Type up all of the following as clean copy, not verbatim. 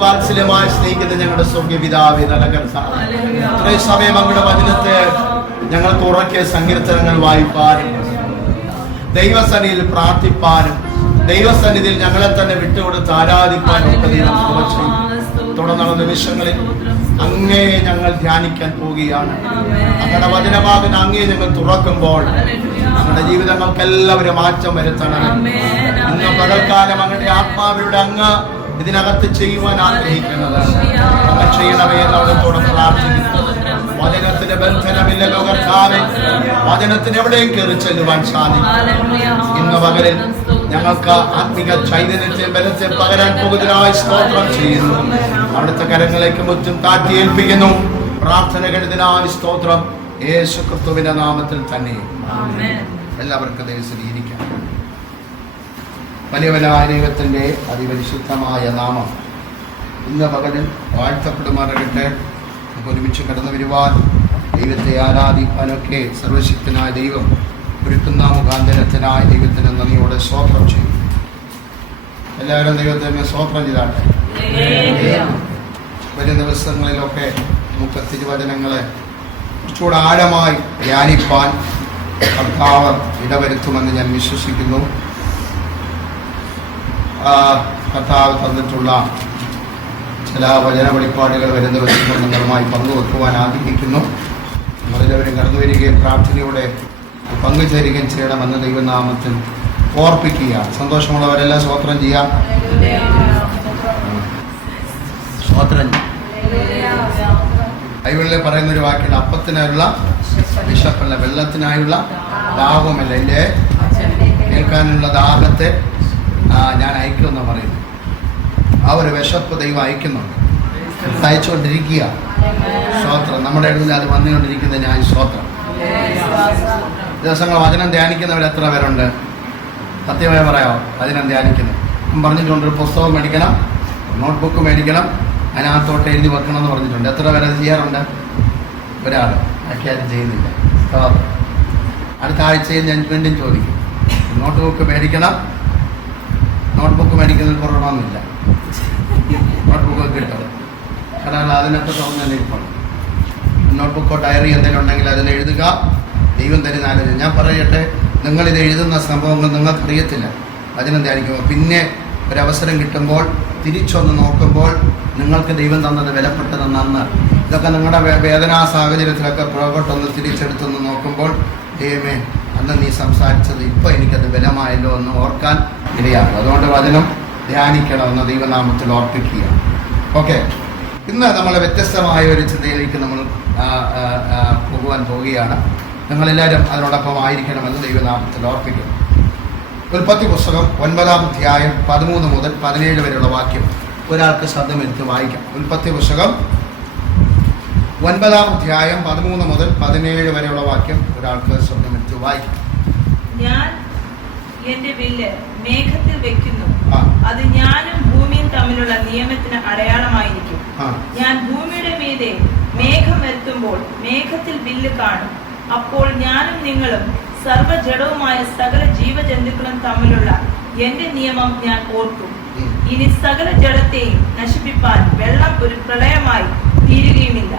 വാത്സല്യമായി സ്നേഹിക്കുന്ന ഞങ്ങളുടെ സ്വർഗ്ഗീയ പിതാവേ, ഇത്രയും സമയം അങ്ങയുടെ വചനത്തെ ഞങ്ങൾക്ക് ഉറക്കെ സങ്കീർത്തനങ്ങൾ വായിപ്പാനും ദൈവസന്നിധിയിൽ പ്രാർത്ഥിപ്പാനും ദൈവസന്നിധിയിൽ ഞങ്ങളെ തന്നെ വിട്ടുകൊടുത്ത് ആരാധിപ്പാനും ഒക്കെ ദൈവം ചെയ്യും. തുടർന്നുള്ള നിമിഷങ്ങളിൽ അങ്ങേ ഞങ്ങൾ ധ്യാനിക്കാൻ പോവുകയാണ്. അങ്ങയുടെ വചനമാകുന്ന അങ്ങേ ഞങ്ങൾ തുറക്കുമ്പോൾ നമ്മുടെ ജീവിതങ്ങൾക്ക് എല്ലാവരും മാറ്റം വരുത്തണം. ഇന്ന് പകൽക്കാലം അങ്ങയുടെ ആത്മാവിലൂടെ അങ്ങ് ഇതിനകത്ത് ചെയ്യുവാൻ ആഗ്രഹിക്കുന്നത് അങ്ങ് ചെയ്യണമേ എന്നോടത്തോടെ പ്രാർത്ഥിക്കുന്നു. വചനത്തിന് ബന്ധനമില്ലല്ലോ കർത്താവേ, വചനത്തിന് എവിടെയും കയറി ചെല്ലുവാൻ സാധിക്കും. ഇന്ന് പകലിൽ ഞങ്ങൾക്ക് ആത്മിക ചൈതന്യത്തെ ബലത്തെ പകരാൻ പോകുന്നതിനായി സ്തോത്രം ചെയ്യുന്നു. അവിടുത്തെ കരങ്ങളിലേക്ക് മുറ്റും താഴ്ത്തി ഏൽപ്പിക്കുന്നു. പ്രാർത്ഥന കരുതിനായി സ്തോത്രം യേശു ക്രിസ്തുവിന്റെ നാമത്തിൽ തന്നെ. എല്ലാവർക്കും ദൈവത്തിരിക്കാം. വലിയവനായ ദൈവത്തിന്റെ അതിപരിശുദ്ധമായ നാമം ഇന്ന് പകലിൽ വാഴ്ത്തപ്പെടുമാറാകട്ടെ. ഒരുമിച്ച് കടന്നു വരുവാൻ ദൈവത്തെ ആരാധിക്കാനൊക്കെ സർവശക്തനായ ദൈവം ഒരുക്കുന്ന മുഖാന്തരത്തിനായ ദൈവത്തിന് നന്ദിയോടെ സ്തോത്രം ചെയ്യും. എല്ലാവരും ദൈവത്തിന് സ്തോത്രം ചെയ്താട്ടെ. വരും ദിവസങ്ങളിലൊക്കെ നമുക്ക് തിരുവചനങ്ങളെ കുറച്ചുകൂടെ ആഴമായി ധ്യാനിപ്പാൻ കർത്താവ് ഇടവരുത്തുമെന്ന് ഞാൻ വിശ്വസിക്കുന്നു. കർത്താവ് തന്നിട്ടുള്ള ചില വചന വെളിപ്പാടുകൾ വരും ദിവസങ്ങൾ നിങ്ങളുമായി പങ്കുവെക്കുവാൻ ആഗ്രഹിക്കുന്നു. നമ്മളെല്ലാവരും കടന്നു വരികയും പ്രാർത്ഥനയോടെ പങ്കുചേരുകയും ചെയ്യണമെന്ന് ദൈവനാമത്തിൽ ഓർപ്പിക്കുക. സന്തോഷമുള്ളവരെല്ലാം സ്തോത്രം ചെയ്യാം. സ്തോത്രം. ബൈബിളിൽ പറയുന്നൊരു വാക്കുണ്ട്, അപ്പത്തിനായുള്ള വിശപ്പല്ല, വെള്ളത്തിനായുള്ള ദാഹവുമല്ല, എൻ്റെ കേൾക്കാനുള്ള ദാഹത്തെ ഞാൻ അയക്കുമെന്ന് പറയുന്നു. ആ ഒരു വിശപ്പ് ദൈവം അയക്കുന്നുണ്ട്, അയച്ചുകൊണ്ടിരിക്കുക. സ്തോത്രം. നമ്മുടെ ഇടയിൽ അത് വന്നുകൊണ്ടിരിക്കുന്ന ഞാൻ സ്തോത്രം. ദിവസങ്ങൾ വചനം ധ്യാനിക്കുന്നവർ എത്ര പേരുണ്ട്? സത്യമായി പറയാമോ? വചനം ധ്യാനിക്കുന്നു പറഞ്ഞിട്ടുണ്ട്. ഒരു പുസ്തകം മേടിക്കണം, നോട്ട്ബുക്ക് മേടിക്കണം, അതിനകത്തോട്ട് എഴുതി വെക്കണം എന്ന് പറഞ്ഞിട്ടുണ്ട്. എത്ര പേരത് ചെയ്യാറുണ്ട്? ഒരാൾ. ഒക്കെ അത് ചെയ്യുന്നില്ല. അടുത്ത ആഴ്ചയിൽ ഞാൻ വീണ്ടും ചോദിക്കും, നോട്ട്ബുക്ക് മേടിക്കണം. നോട്ട്ബുക്ക് മേടിക്കുന്നതിൽ കുറവണമെന്നില്ല, നോട്ട്ബുക്ക് കിട്ടും. കാരണം അതിനൊക്കെ തോന്നുന്നിരിക്കണം. നോട്ട്ബുക്കോ ഡയറി എന്തെങ്കിലും ഉണ്ടെങ്കിൽ അതിൽ എഴുതുക. ദൈവം തരുന്ന ആലോചന. ഞാൻ പറയട്ടെ, നിങ്ങളിത് എഴുതുന്ന സംഭവങ്ങൾ നിങ്ങൾക്കറിയത്തില്ല. വചനം ധ്യാനിക്കുമ്പോൾ പിന്നെ ഒരവസരം കിട്ടുമ്പോൾ തിരിച്ചൊന്ന് നോക്കുമ്പോൾ നിങ്ങൾക്ക് ദൈവം തന്നത് വിലപ്പെട്ടതെന്ന് ഇതൊക്കെ നിങ്ങളുടെ വേദനാ സാഹചര്യത്തിലൊക്കെ പുറകോട്ടൊന്ന് തിരിച്ചെടുത്തൊന്ന് നോക്കുമ്പോൾ ദൈവമേ അന്ന് നീ സംസാരിച്ചത് ഇപ്പോൾ എനിക്കത് ബലമായല്ലോ എന്ന് ഓർക്കാൻ ഇടയാകും. അതുകൊണ്ട് വചനം ധ്യാനിക്കണമെന്ന് ദൈവനാമത്തിൽ ഓർപ്പിക്കുക. ഓക്കെ, ഇന്ന് നമ്മൾ വ്യത്യസ്തമായ ഒരു ചിന്തയിലേക്ക് നമ്മൾ പോകുവാൻ പോവുകയാണ്. നിങ്ങളെല്ലാവരും അതിനോടൊപ്പം ആയിരിക്കണമെന്ന് ദൈവനാമത്തിൽ ഓർപ്പിക്കുന്നു. ഉൽപ്പത്തി പുസ്തകം 9-ാം അധ്യായം 13 മുതൽ 17 വരെയുള്ള വാക്യം ഒരാൾക്ക് ശബ്ദമെടുത്ത് വായിക്കാം. ഉൽപ്പത്തി പുസ്തകം 9-ാം അധ്യായം 13 മുതൽ 17 വരെയുള്ള വാക്യം ഒരാൾക്ക് ശബ്ദമെടുത്ത് വായിക്കും. ഞാൻ എന്റെ വില്ല് മേഘത്തിൽ വെക്കുന്നു, അത് ഞാനും ഭൂമിയും തമ്മിലുള്ള നിയമത്തിന് അടയാളമായിരിക്കും. ഞാൻ ഭൂമിയുടെ മീതെ മേഘം എത്തുമ്പോൾ മേഘത്തിൽ വില്ല് കാണും. അപ്പോൾ ഞാനും നിങ്ങളും സർവ്വജഡവുമായ സകല ജീവജന്തുക്കളും തമ്മിലുള്ള എന്റെ നിയമം ഞാൻ ഓർക്കും. ഇനി സകല ജഡത്തെയും നശിപ്പിപ്പാൻ വെള്ളം ഒരു പ്രളയമായി തീരുകയുമില്ല.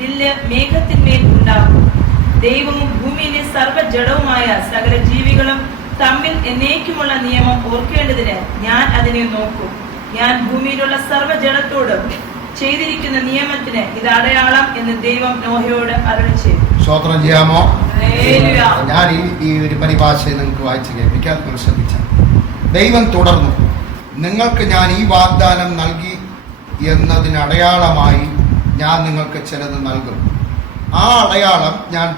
വില്ല് മേഘത്തിന്മേൽ ഉണ്ടാകും. ദൈവവും ഭൂമിയിലെ സർവ്വജഡവുമായ സകല ജീവികളും തമ്മിൽ എന്നേക്കുമുള്ള നിയമം ഓർക്കേണ്ടതിന് ഞാൻ അതിനെ നോക്കും. ഞാൻ ഭൂമിയിലുള്ള സർവ്വജഡത്തോടും ചെയ്തിരിക്കുന്ന നിയമത്തിന് ഇത് അടയാളം എന്ന് ദൈവം നോഹയോട് അരുളിച്ചെയ്തു. സ്തോത്രം ചെയ്യാമോ? ഞാൻ ഈ ഒരു പരിഭാഷ നിങ്ങൾക്ക് വായിച്ചു കേൾപ്പിക്കാൻ ശ്രമിച്ച ദൈവം തുടർന്നു, നിങ്ങൾക്ക് ഞാൻ ഈ വാഗ്ദാനം നൽകി എന്നതിന് അടയാളമായി ഞാൻ നിങ്ങൾക്ക് ചിലത് നൽകും. ആ അടയാളം ഞാൻ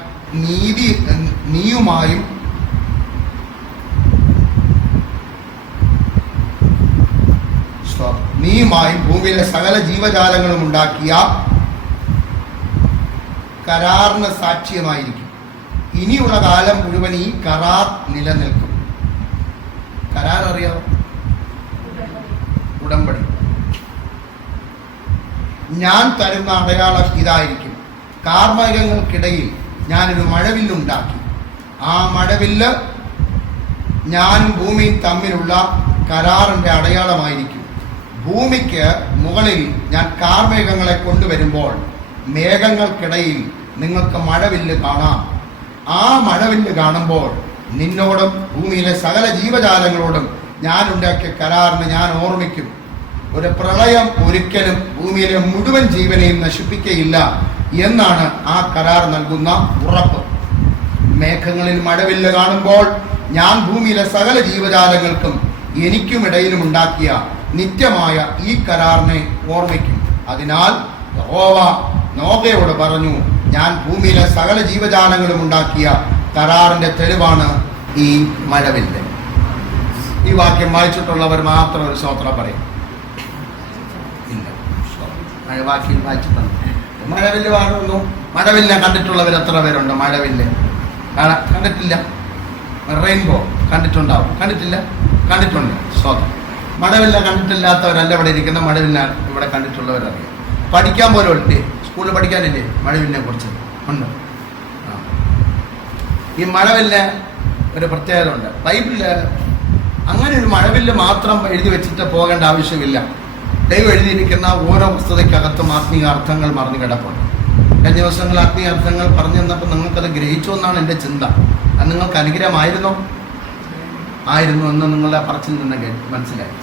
നീയുമായും ഭൂമിയിലെ സകല ജീവജാലങ്ങളും ഉണ്ടാക്കിയ കരാറിന് സാക്ഷ്യമായിരിക്കും. ഇനിയുള്ള കാലം മുഴുവൻ ഈ കരാർ നിലനിൽക്കും. കരാർ അറിയാമോ? ഉടമ്പടി. ഞാൻ തരുന്ന അടയാളം ഇതായിരിക്കും. കാർമേഘങ്ങൾക്കിടയിൽ ഞാനൊരു മഴവില്ലുണ്ടാക്കി. ആ മഴവില്ല് ഞാനും ഭൂമിയും തമ്മിലുള്ള കരാറിന്റെ അടയാളമായിരിക്കും. ഭൂമിക്ക് മുകളിൽ ഞാൻ കാർമേഘങ്ങളെ കൊണ്ടുവരുമ്പോൾ മേഘങ്ങൾക്കിടയിൽ നിങ്ങൾക്ക് മഴവില്ല് കാണാം. ആ മഴവില്ല് കാണുമ്പോൾ നിന്നോടും ഭൂമിയിലെ സകല ജീവജാലങ്ങളോടും ഞാൻ ഉണ്ടാക്കിയ കരാറിന് ഞാൻ ഓർമ്മിക്കും. ഒരു പ്രളയം ഒരിക്കലും ഭൂമിയിലെ മുഴുവൻ ജീവനെയും നശിപ്പിക്കയില്ല എന്നാണ് ആ കരാർ നൽകുന്ന ഉറപ്പ്. മേഘങ്ങളിൽ മഴവില്ല് കാണുമ്പോൾ ഞാൻ ഭൂമിയിലെ സകല ജീവജാലങ്ങൾക്കും എനിക്കുമിടയിലും ഉണ്ടാക്കിയ നിത്യമായ ഈ കരാറിനെ ഓർമ്മിക്കും. അതിനാൽ യഹോവ നോഹയോട് പറഞ്ഞു, ഞാൻ ഭൂമിയിലെ സകല ജീവജാലങ്ങളും ഉണ്ടാക്കിയ കരാറിന്റെ തെളിവാണ് ഈ മഴവില്ല്. ഈ വാക്യം വായിച്ചിട്ടുള്ളവർ മാത്രം ഒരു സ്തോത്രം പറയും. ഇല്ല, വാക്യം വായിച്ചിട്ടുണ്ട്. മഴവില്ല് കാണുന്നു. മഴവില്ലിനെ കണ്ടിട്ടുള്ളവർ എത്ര പേരുണ്ട്? മഴവില്ല് കണ്ടിട്ടില്ല. റെയിൻബോ കണ്ടിട്ടുണ്ടാവും. കണ്ടിട്ടില്ല? കണ്ടിട്ടുണ്ട്. സ്തോത്രം. മഴവില്ല കണ്ടിട്ടില്ലാത്തവരല്ല ഇവിടെ ഇരിക്കുന്ന. മഴവില്ല ഇവിടെ കണ്ടിട്ടുള്ളവരറിയാം. പഠിക്കാൻ പോലും ഇല്ലേ? സ്കൂളിൽ പഠിക്കാനില്ലേ മഴവില്ലിനെ കുറിച്ച്? ഉണ്ട്. ഈ മഴവില്ല് ഒരു പ്രത്യേകത ഉണ്ട്. ബൈബിളില് അങ്ങനെ ഒരു മഴവില്ല് മാത്രം എഴുതി വെച്ചിട്ട് പോകേണ്ട ആവശ്യമില്ല. ദൈവം എഴുതിയിരിക്കുന്ന ഓരോ പുസ്തകത്തിനകത്തും ആത്മീയ അർത്ഥങ്ങൾ മറന്നു കിടപ്പുണ്ട്. കഴിഞ്ഞ ദിവസങ്ങൾ ആത്മീയ അർത്ഥങ്ങൾ പറഞ്ഞു തന്നപ്പോൾ നിങ്ങൾക്കത് ഗ്രഹിച്ചു എന്നാണ് എൻ്റെ ചിന്ത. അത് നിങ്ങൾക്ക് അനുഗ്രഹമായിരുന്നോ? ആയിരുന്നു എന്ന് നിങ്ങളുടെ പറച്ചിൽ നിന്ന് മനസ്സിലായി.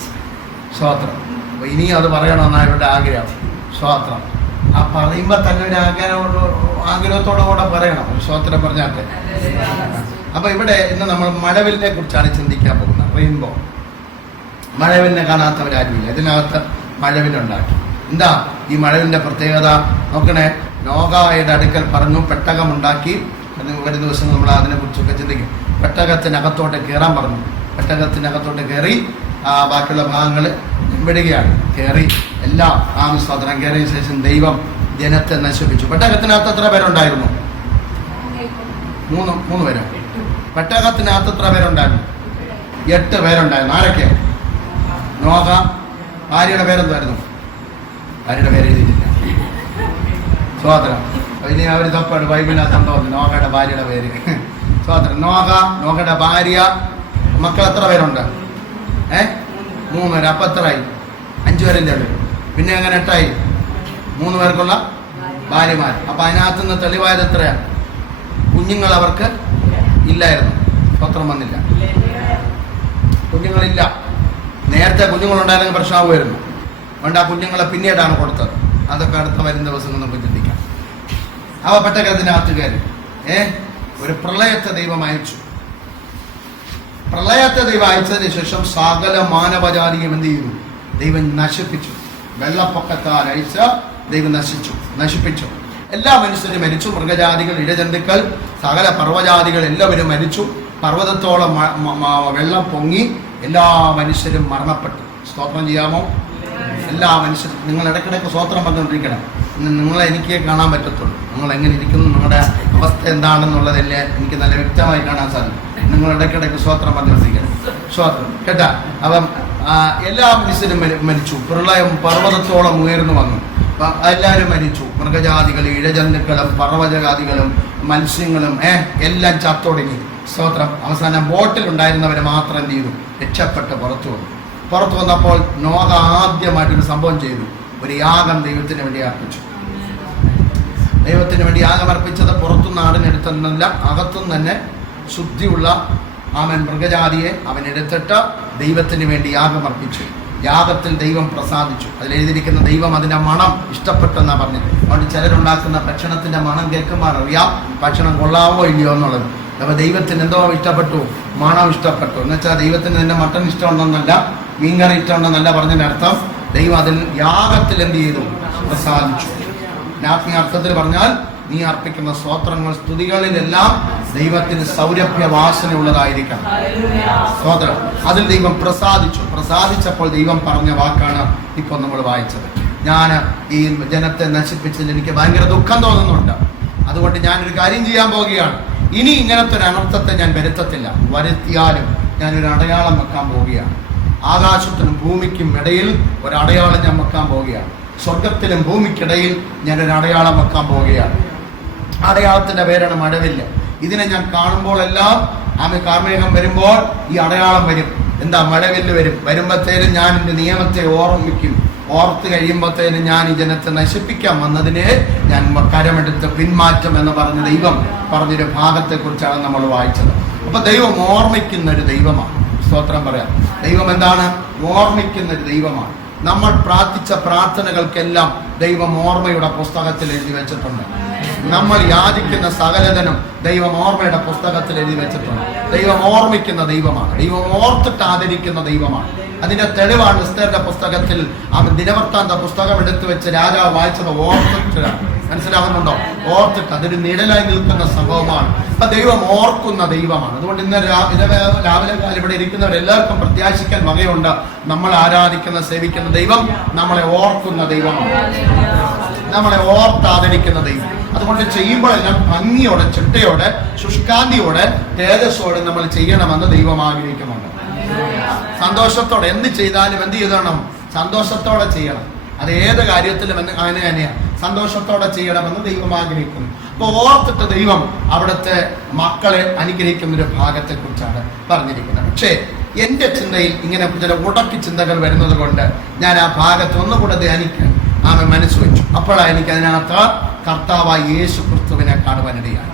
സ്തോത്രം. അപ്പോൾ ഇനിയും അത് പറയണമെന്നാണ് ഇവരുടെ ആഗ്രഹം. സ്തോത്രം. ആ പറയുമ്പോൾ തന്നെ ഒരു ആഗ്രഹത്തോടെ പറയണം. സ്തോത്രം പറഞ്ഞാട്ടെ. അപ്പൊ ഇവിടെ ഇന്ന് നമ്മൾ മഴവില്ലിനെ കുറിച്ചാണ് ചിന്തിക്കാൻ പോകുന്നത്. റെയിൻബോ. മഴവില്ലിനെ കാണാത്തവരാരുമില്ല. ഇതിനകത്ത് മഴവില്ലുണ്ടാക്കി. എന്താ ഈ മഴവില്ലിന്റെ പ്രത്യേകത? നോക്കണേ. നോഹയുടെ അടുക്കൽ പറഞ്ഞു പെട്ടകമുണ്ടാക്കി. വരും ദിവസം നമ്മൾ അതിനെ കുറിച്ചൊക്കെ ചിന്തിക്കും. പെട്ടകത്തിനകത്തോട്ട് കയറാൻ പറഞ്ഞു. പെട്ടകത്തിനകത്തോട്ട് കയറി ബാക്കിയുള്ള ഭാഗങ്ങൾ വിടുകയാണ്. കയറി എല്ലാം സ്തോത്രം കയറിയ ശേഷം ദൈവം ജനത്തെ നശിപ്പിച്ചു. പെട്ടകത്തിനകത്ത് എത്ര പേരുണ്ടായിരുന്നു? മൂന്ന് പേരോ? പെട്ടകത്തിനകത്ത് എത്ര പേരുണ്ടായിരുന്നു? 8 പേരുണ്ടായിരുന്നു. ആരൊക്കെ? നോഹ. ഭാര്യയുടെ പേരെന്തായിരുന്നു? ഭാര്യയുടെ പേര് എഴുതിയിട്ടില്ല. സ്തോത്രം. ഇനി അവർ തപ്പാണ് ബൈബിളിനകത്തുണ്ടോ നോഹയുടെ ഭാര്യയുടെ പേര്. സ്തോത്രം. നോഹയുടെ ഭാര്യ. മക്കൾ എത്ര പേരുണ്ട്? 3 പേര്. അപ്പം എത്രയായി? 5 പേരല്ലേ ഉള്ളൂ. പിന്നെ അങ്ങനെ 8ആയി. 3 പേർക്കുള്ള ഭാര്യമാർ. അപ്പൊ അതിനകത്ത് നിന്ന് തെളിവായത് എത്രയാണ്? കുഞ്ഞുങ്ങൾ അവർക്ക് ഇല്ലായിരുന്നു. സ്തോത്രം. വന്നില്ല. കുഞ്ഞുങ്ങളില്ല. നേരത്തെ കുഞ്ഞുങ്ങളുണ്ടായിരുന്നെങ്കിൽ പ്രശ്നമാകുമായിരുന്നു. അതുകൊണ്ട് ആ കുഞ്ഞുങ്ങളെ പിന്നീടാണ് കൊടുത്തത്. അതൊക്കെ അടുത്ത വരുന്ന ദിവസങ്ങൾ നമുക്ക് ചിന്തിക്കാം. അവ പെട്ടകത്തിനകത്ത് കയറി ഒരു പ്രളയത്തെ ദൈവം അയച്ചു. പ്രളയത്തെ ദൈവം അയച്ചതിന് ശേഷം സകല മാനവജാതിയും എന്ത് ചെയ്തു? ദൈവം നശിപ്പിച്ചു. വെള്ളപ്പൊക്കത്താൽ അയച്ച ദൈവം നശിപ്പിച്ചു. എല്ലാ മനുഷ്യരും മരിച്ചു. മൃഗജാതികൾ, ഇഴജന്തുക്കൾ, സകല പർവ്വജാതികൾ എല്ലാവരും മരിച്ചു. പർവ്വതത്തോളം വെള്ളം പൊങ്ങി എല്ലാ മനുഷ്യരും മരണപ്പെട്ടു. സ്തോത്രം ചെയ്യാമോ? എല്ലാ മനുഷ്യരും നിങ്ങൾ ഇടയ്ക്കിടയ്ക്ക് സ്വോത്രം പറഞ്ഞുകൊണ്ടിരിക്കണം. നിങ്ങളെ എനിക്ക് കാണാൻ പറ്റത്തുള്ളൂ. നിങ്ങൾ എങ്ങനെ ഇരിക്കുന്നു, നിങ്ങളുടെ അവസ്ഥ എന്താണെന്നുള്ളതല്ലേ എനിക്ക് നല്ല വ്യക്തമായി കാണാൻ സാധിക്കും. നിങ്ങൾ ഇടയ്ക്കിടയ്ക്ക് സ്വോത്രം പറഞ്ഞുകൊണ്ടിരിക്കണം. സ്വോത്രം കേട്ടാ. അപ്പം എല്ലാ മനുഷ്യരും മരിച്ചു. പ്രളയം പർവ്വതത്തോളം ഉയർന്നു വന്നു. എല്ലാവരും മരിച്ചു. മൃഗജാതികൾ, ഇഴജന്തുക്കളും പർവ്വതജാതികളും മത്സ്യങ്ങളും എല്ലാം ചത്തൊടുങ്ങി. സ്തോത്രം. അവസാനം ബോട്ടിലുണ്ടായിരുന്നവരെ മാത്രം എന്ത് ചെയ്തു? രക്ഷപ്പെട്ട് പുറത്തു വന്നു. പുറത്തു വന്നപ്പോൾ നോഹ ആദ്യമായിട്ടൊരു സംഭവം ചെയ്തു. ഒരു യാഗം ദൈവത്തിന് വേണ്ടി അർപ്പിച്ചു. ദൈവത്തിന് വേണ്ടി യാഗം അർപ്പിച്ചത് പുറത്തുനിന്ന് ആടിനെടുത്തെന്നല്ല, അകത്തുനിന്ന് തന്നെ ശുദ്ധിയുള്ള അവൻ മൃഗജാതിയെ അവൻ എടുത്തിട്ട് ദൈവത്തിന് വേണ്ടി യാഗം അർപ്പിച്ചു. യാഗത്തിൽ ദൈവം പ്രസാദിച്ചു. അതിലെഴുതിയിരിക്കുന്ന ദൈവം അതിൻ്റെ മണം ഇഷ്ടപ്പെട്ടെന്നാണ് പറഞ്ഞത്. അതുകൊണ്ട് ചിലരുണ്ടാക്കുന്ന ഭക്ഷണത്തിൻ്റെ മണം കേൾക്കുമ്പോൾ അറിയാം ഭക്ഷണം കൊള്ളാവോ ഇല്ലയോ എന്നുള്ളത്. അപ്പോൾ ദൈവത്തിന് എന്തോ ഇഷ്ടപ്പെട്ടു? മണം ഇഷ്ടപ്പെട്ടു. എന്നുവെച്ചാൽ ദൈവത്തിന് നിന്റെ മട്ടൺ ഇഷ്ടമുണ്ടെന്നല്ല, മീൻകറി ഇഷ്ടമുണ്ടെന്നല്ല പറഞ്ഞതിൻ്റെ അർത്ഥം ദൈവം അതിൽ യാഗത്തിൽ എന്ത് ചെയ്തു? പ്രസാദിച്ചു. ആത്മീയ അർത്ഥത്തിൽ പറഞ്ഞാൽ നീ അർപ്പിക്കുന്ന സ്തോത്രങ്ങൾ, സ്തുതികളിലെല്ലാം ദൈവത്തിന് സൗരഭ്യ വാസന ഉള്ളതായിരിക്കണം. സ്തോത്രം. അതിൽ ദൈവം പ്രസാദിച്ചു. പ്രസാദിച്ചപ്പോൾ ദൈവം പറഞ്ഞ വാക്കാണ് ഇപ്പോൾ നമ്മൾ വായിച്ചത്. ഞാൻ ഈ ജനത്തെ നശിപ്പിച്ചതിൽ എനിക്ക് ഭയങ്കര ദുഃഖം തോന്നുന്നുണ്ട്. അതുകൊണ്ട് ഞാനൊരു കാര്യം ചെയ്യാൻ പോവുകയാണ്. ഇനി ഇങ്ങനത്തെ ഒരു അനർത്ഥത്തെ ഞാൻ വരുത്തത്തില്ല. വരുത്തിയാലും ഞാനൊരു അടയാളം വെക്കാൻ പോവുകയാണ്. ആകാശത്തിനും ഭൂമിക്കും ഇടയിൽ ഒരു അടയാളം ഞാൻ വെക്കാൻ പോവുകയാണ്. സ്വർഗത്തിലും ഭൂമിക്കിടയിൽ ഞാനൊരു അടയാളം വെക്കാൻ പോവുകയാണ്. അടയാളത്തിന്റെ പേരാണ് മഴവില്ല്. ഇതിനെ ഞാൻ കാണുമ്പോഴെല്ലാം കാർമേഘം വരുമ്പോൾ ഈ അടയാളം വരും. എന്താ? മഴവില്ല് വരും. വരുമ്പോഴത്തേനും ഞാൻ എൻ്റെ നിയമത്തെ ഓർമ്മിക്കും. ഓർത്ത് കഴിയുമ്പോഴത്തേനും ഞാൻ ഈ ജനത്തെ നശിപ്പിക്കാൻ വന്നതിനെ ഞാൻ കരമെടുത്ത് പിന്മാറ്റം എന്ന് പറഞ്ഞ ദൈവം പറഞ്ഞൊരു ഭാഗത്തെ കുറിച്ചാണ് നമ്മൾ വായിച്ചത്. അപ്പൊ ദൈവം ഓർമ്മിക്കുന്ന ഒരു ദൈവമാണ്. സ്തോത്രം പറയാം. ദൈവം എന്താണ്? ഓർമ്മിക്കുന്ന ഒരു ദൈവമാണ്. നമ്മൾ പ്രാർത്ഥിച്ച പ്രാർത്ഥനകൾക്കെല്ലാം ദൈവം ഓർമ്മയുടെ പുസ്തകത്തിൽ എഴുതി വെച്ചിട്ടുണ്ട്. നമ്മൾ യാചിക്കുന്ന സകലതനും ദൈവം ഓർമ്മയുടെ പുസ്തകത്തിൽ എഴുതി വെച്ചിട്ടുണ്ട്. ദൈവം ഓർമ്മിക്കുന്ന ദൈവമാണ്. ദൈവം ഓർത്തിട്ട് ആദരിക്കുന്ന ദൈവമാണ്. അതിന്റെ തെളിവാണ് എസ്തേറിന്റെ പുസ്തകത്തിൽ അവൻ ദിനവൃത്താന്ത പുസ്തകം എടുത്തു വെച്ച് രാജാവ് വായിച്ചത് ഓർത്തിട്ടാണ്. മനസ്സിലാകുന്നുണ്ടോ? ഓർത്തിട്ട് അതൊരു നിഴലായി നിൽക്കുന്ന സംഭവമാണ്. അപ്പൊ ദൈവം ഓർക്കുന്ന ദൈവമാണ്. അതുകൊണ്ട് ഇന്ന് രാവിലെ കാലം ഇവിടെ ഇരിക്കുന്നവരെല്ലാവർക്കും പ്രത്യാശിക്കാൻ വകയുണ്ട്. നമ്മൾ ആരാധിക്കുന്ന സേവിക്കുന്ന ദൈവം നമ്മളെ ഓർക്കുന്ന ദൈവമാണ്. നമ്മളെ ഓർത്താദരിക്കുന്ന ദൈവം. അതുകൊണ്ട് ചെയ്യുമ്പോഴെല്ലാം ഭംഗിയോടെ, ചിട്ടയോടെ, ശുഷ്കാന്തിയോടെ, തേജസ്സോടെ നമ്മൾ ചെയ്യണമെന്ന് ദൈവം ആഗ്രഹിക്കുന്നുണ്ട്. സന്തോഷത്തോടെ എന്ത് ചെയ്താലും എന്ത് ചെയ്യണം? സന്തോഷത്തോടെ ചെയ്യണം. അത് ഏത് കാര്യത്തിലും അങ്ങനെ തന്നെയാണ്. സന്തോഷത്തോടെ ചെയ്യണമെന്ന് ദൈവം ആഗ്രഹിക്കുന്നു. അപ്പൊ ഓർത്തിട്ട് ദൈവം അവിടുത്തെ മക്കളെ അനുഗ്രഹിക്കുന്ന ഒരു ഭാഗത്തെ കുറിച്ചാണ് പറഞ്ഞിരിക്കുന്നത്. പക്ഷേ എന്റെ ചിന്തയിൽ ഇങ്ങനെ ചില ഉടക്കി ചിന്തകൾ വരുന്നത് കൊണ്ട് ഞാൻ ആ ഭാഗത്ത് ഒന്നുകൂടെ ധ്യാനിക്കാൻ മനസ്സ് വെച്ചു. അപ്പോഴാണ് എനിക്ക് അതിനകത്ത് കർത്താവായ യേശു ക്രിസ്തുവിനെ കാണുവാനിടയായി.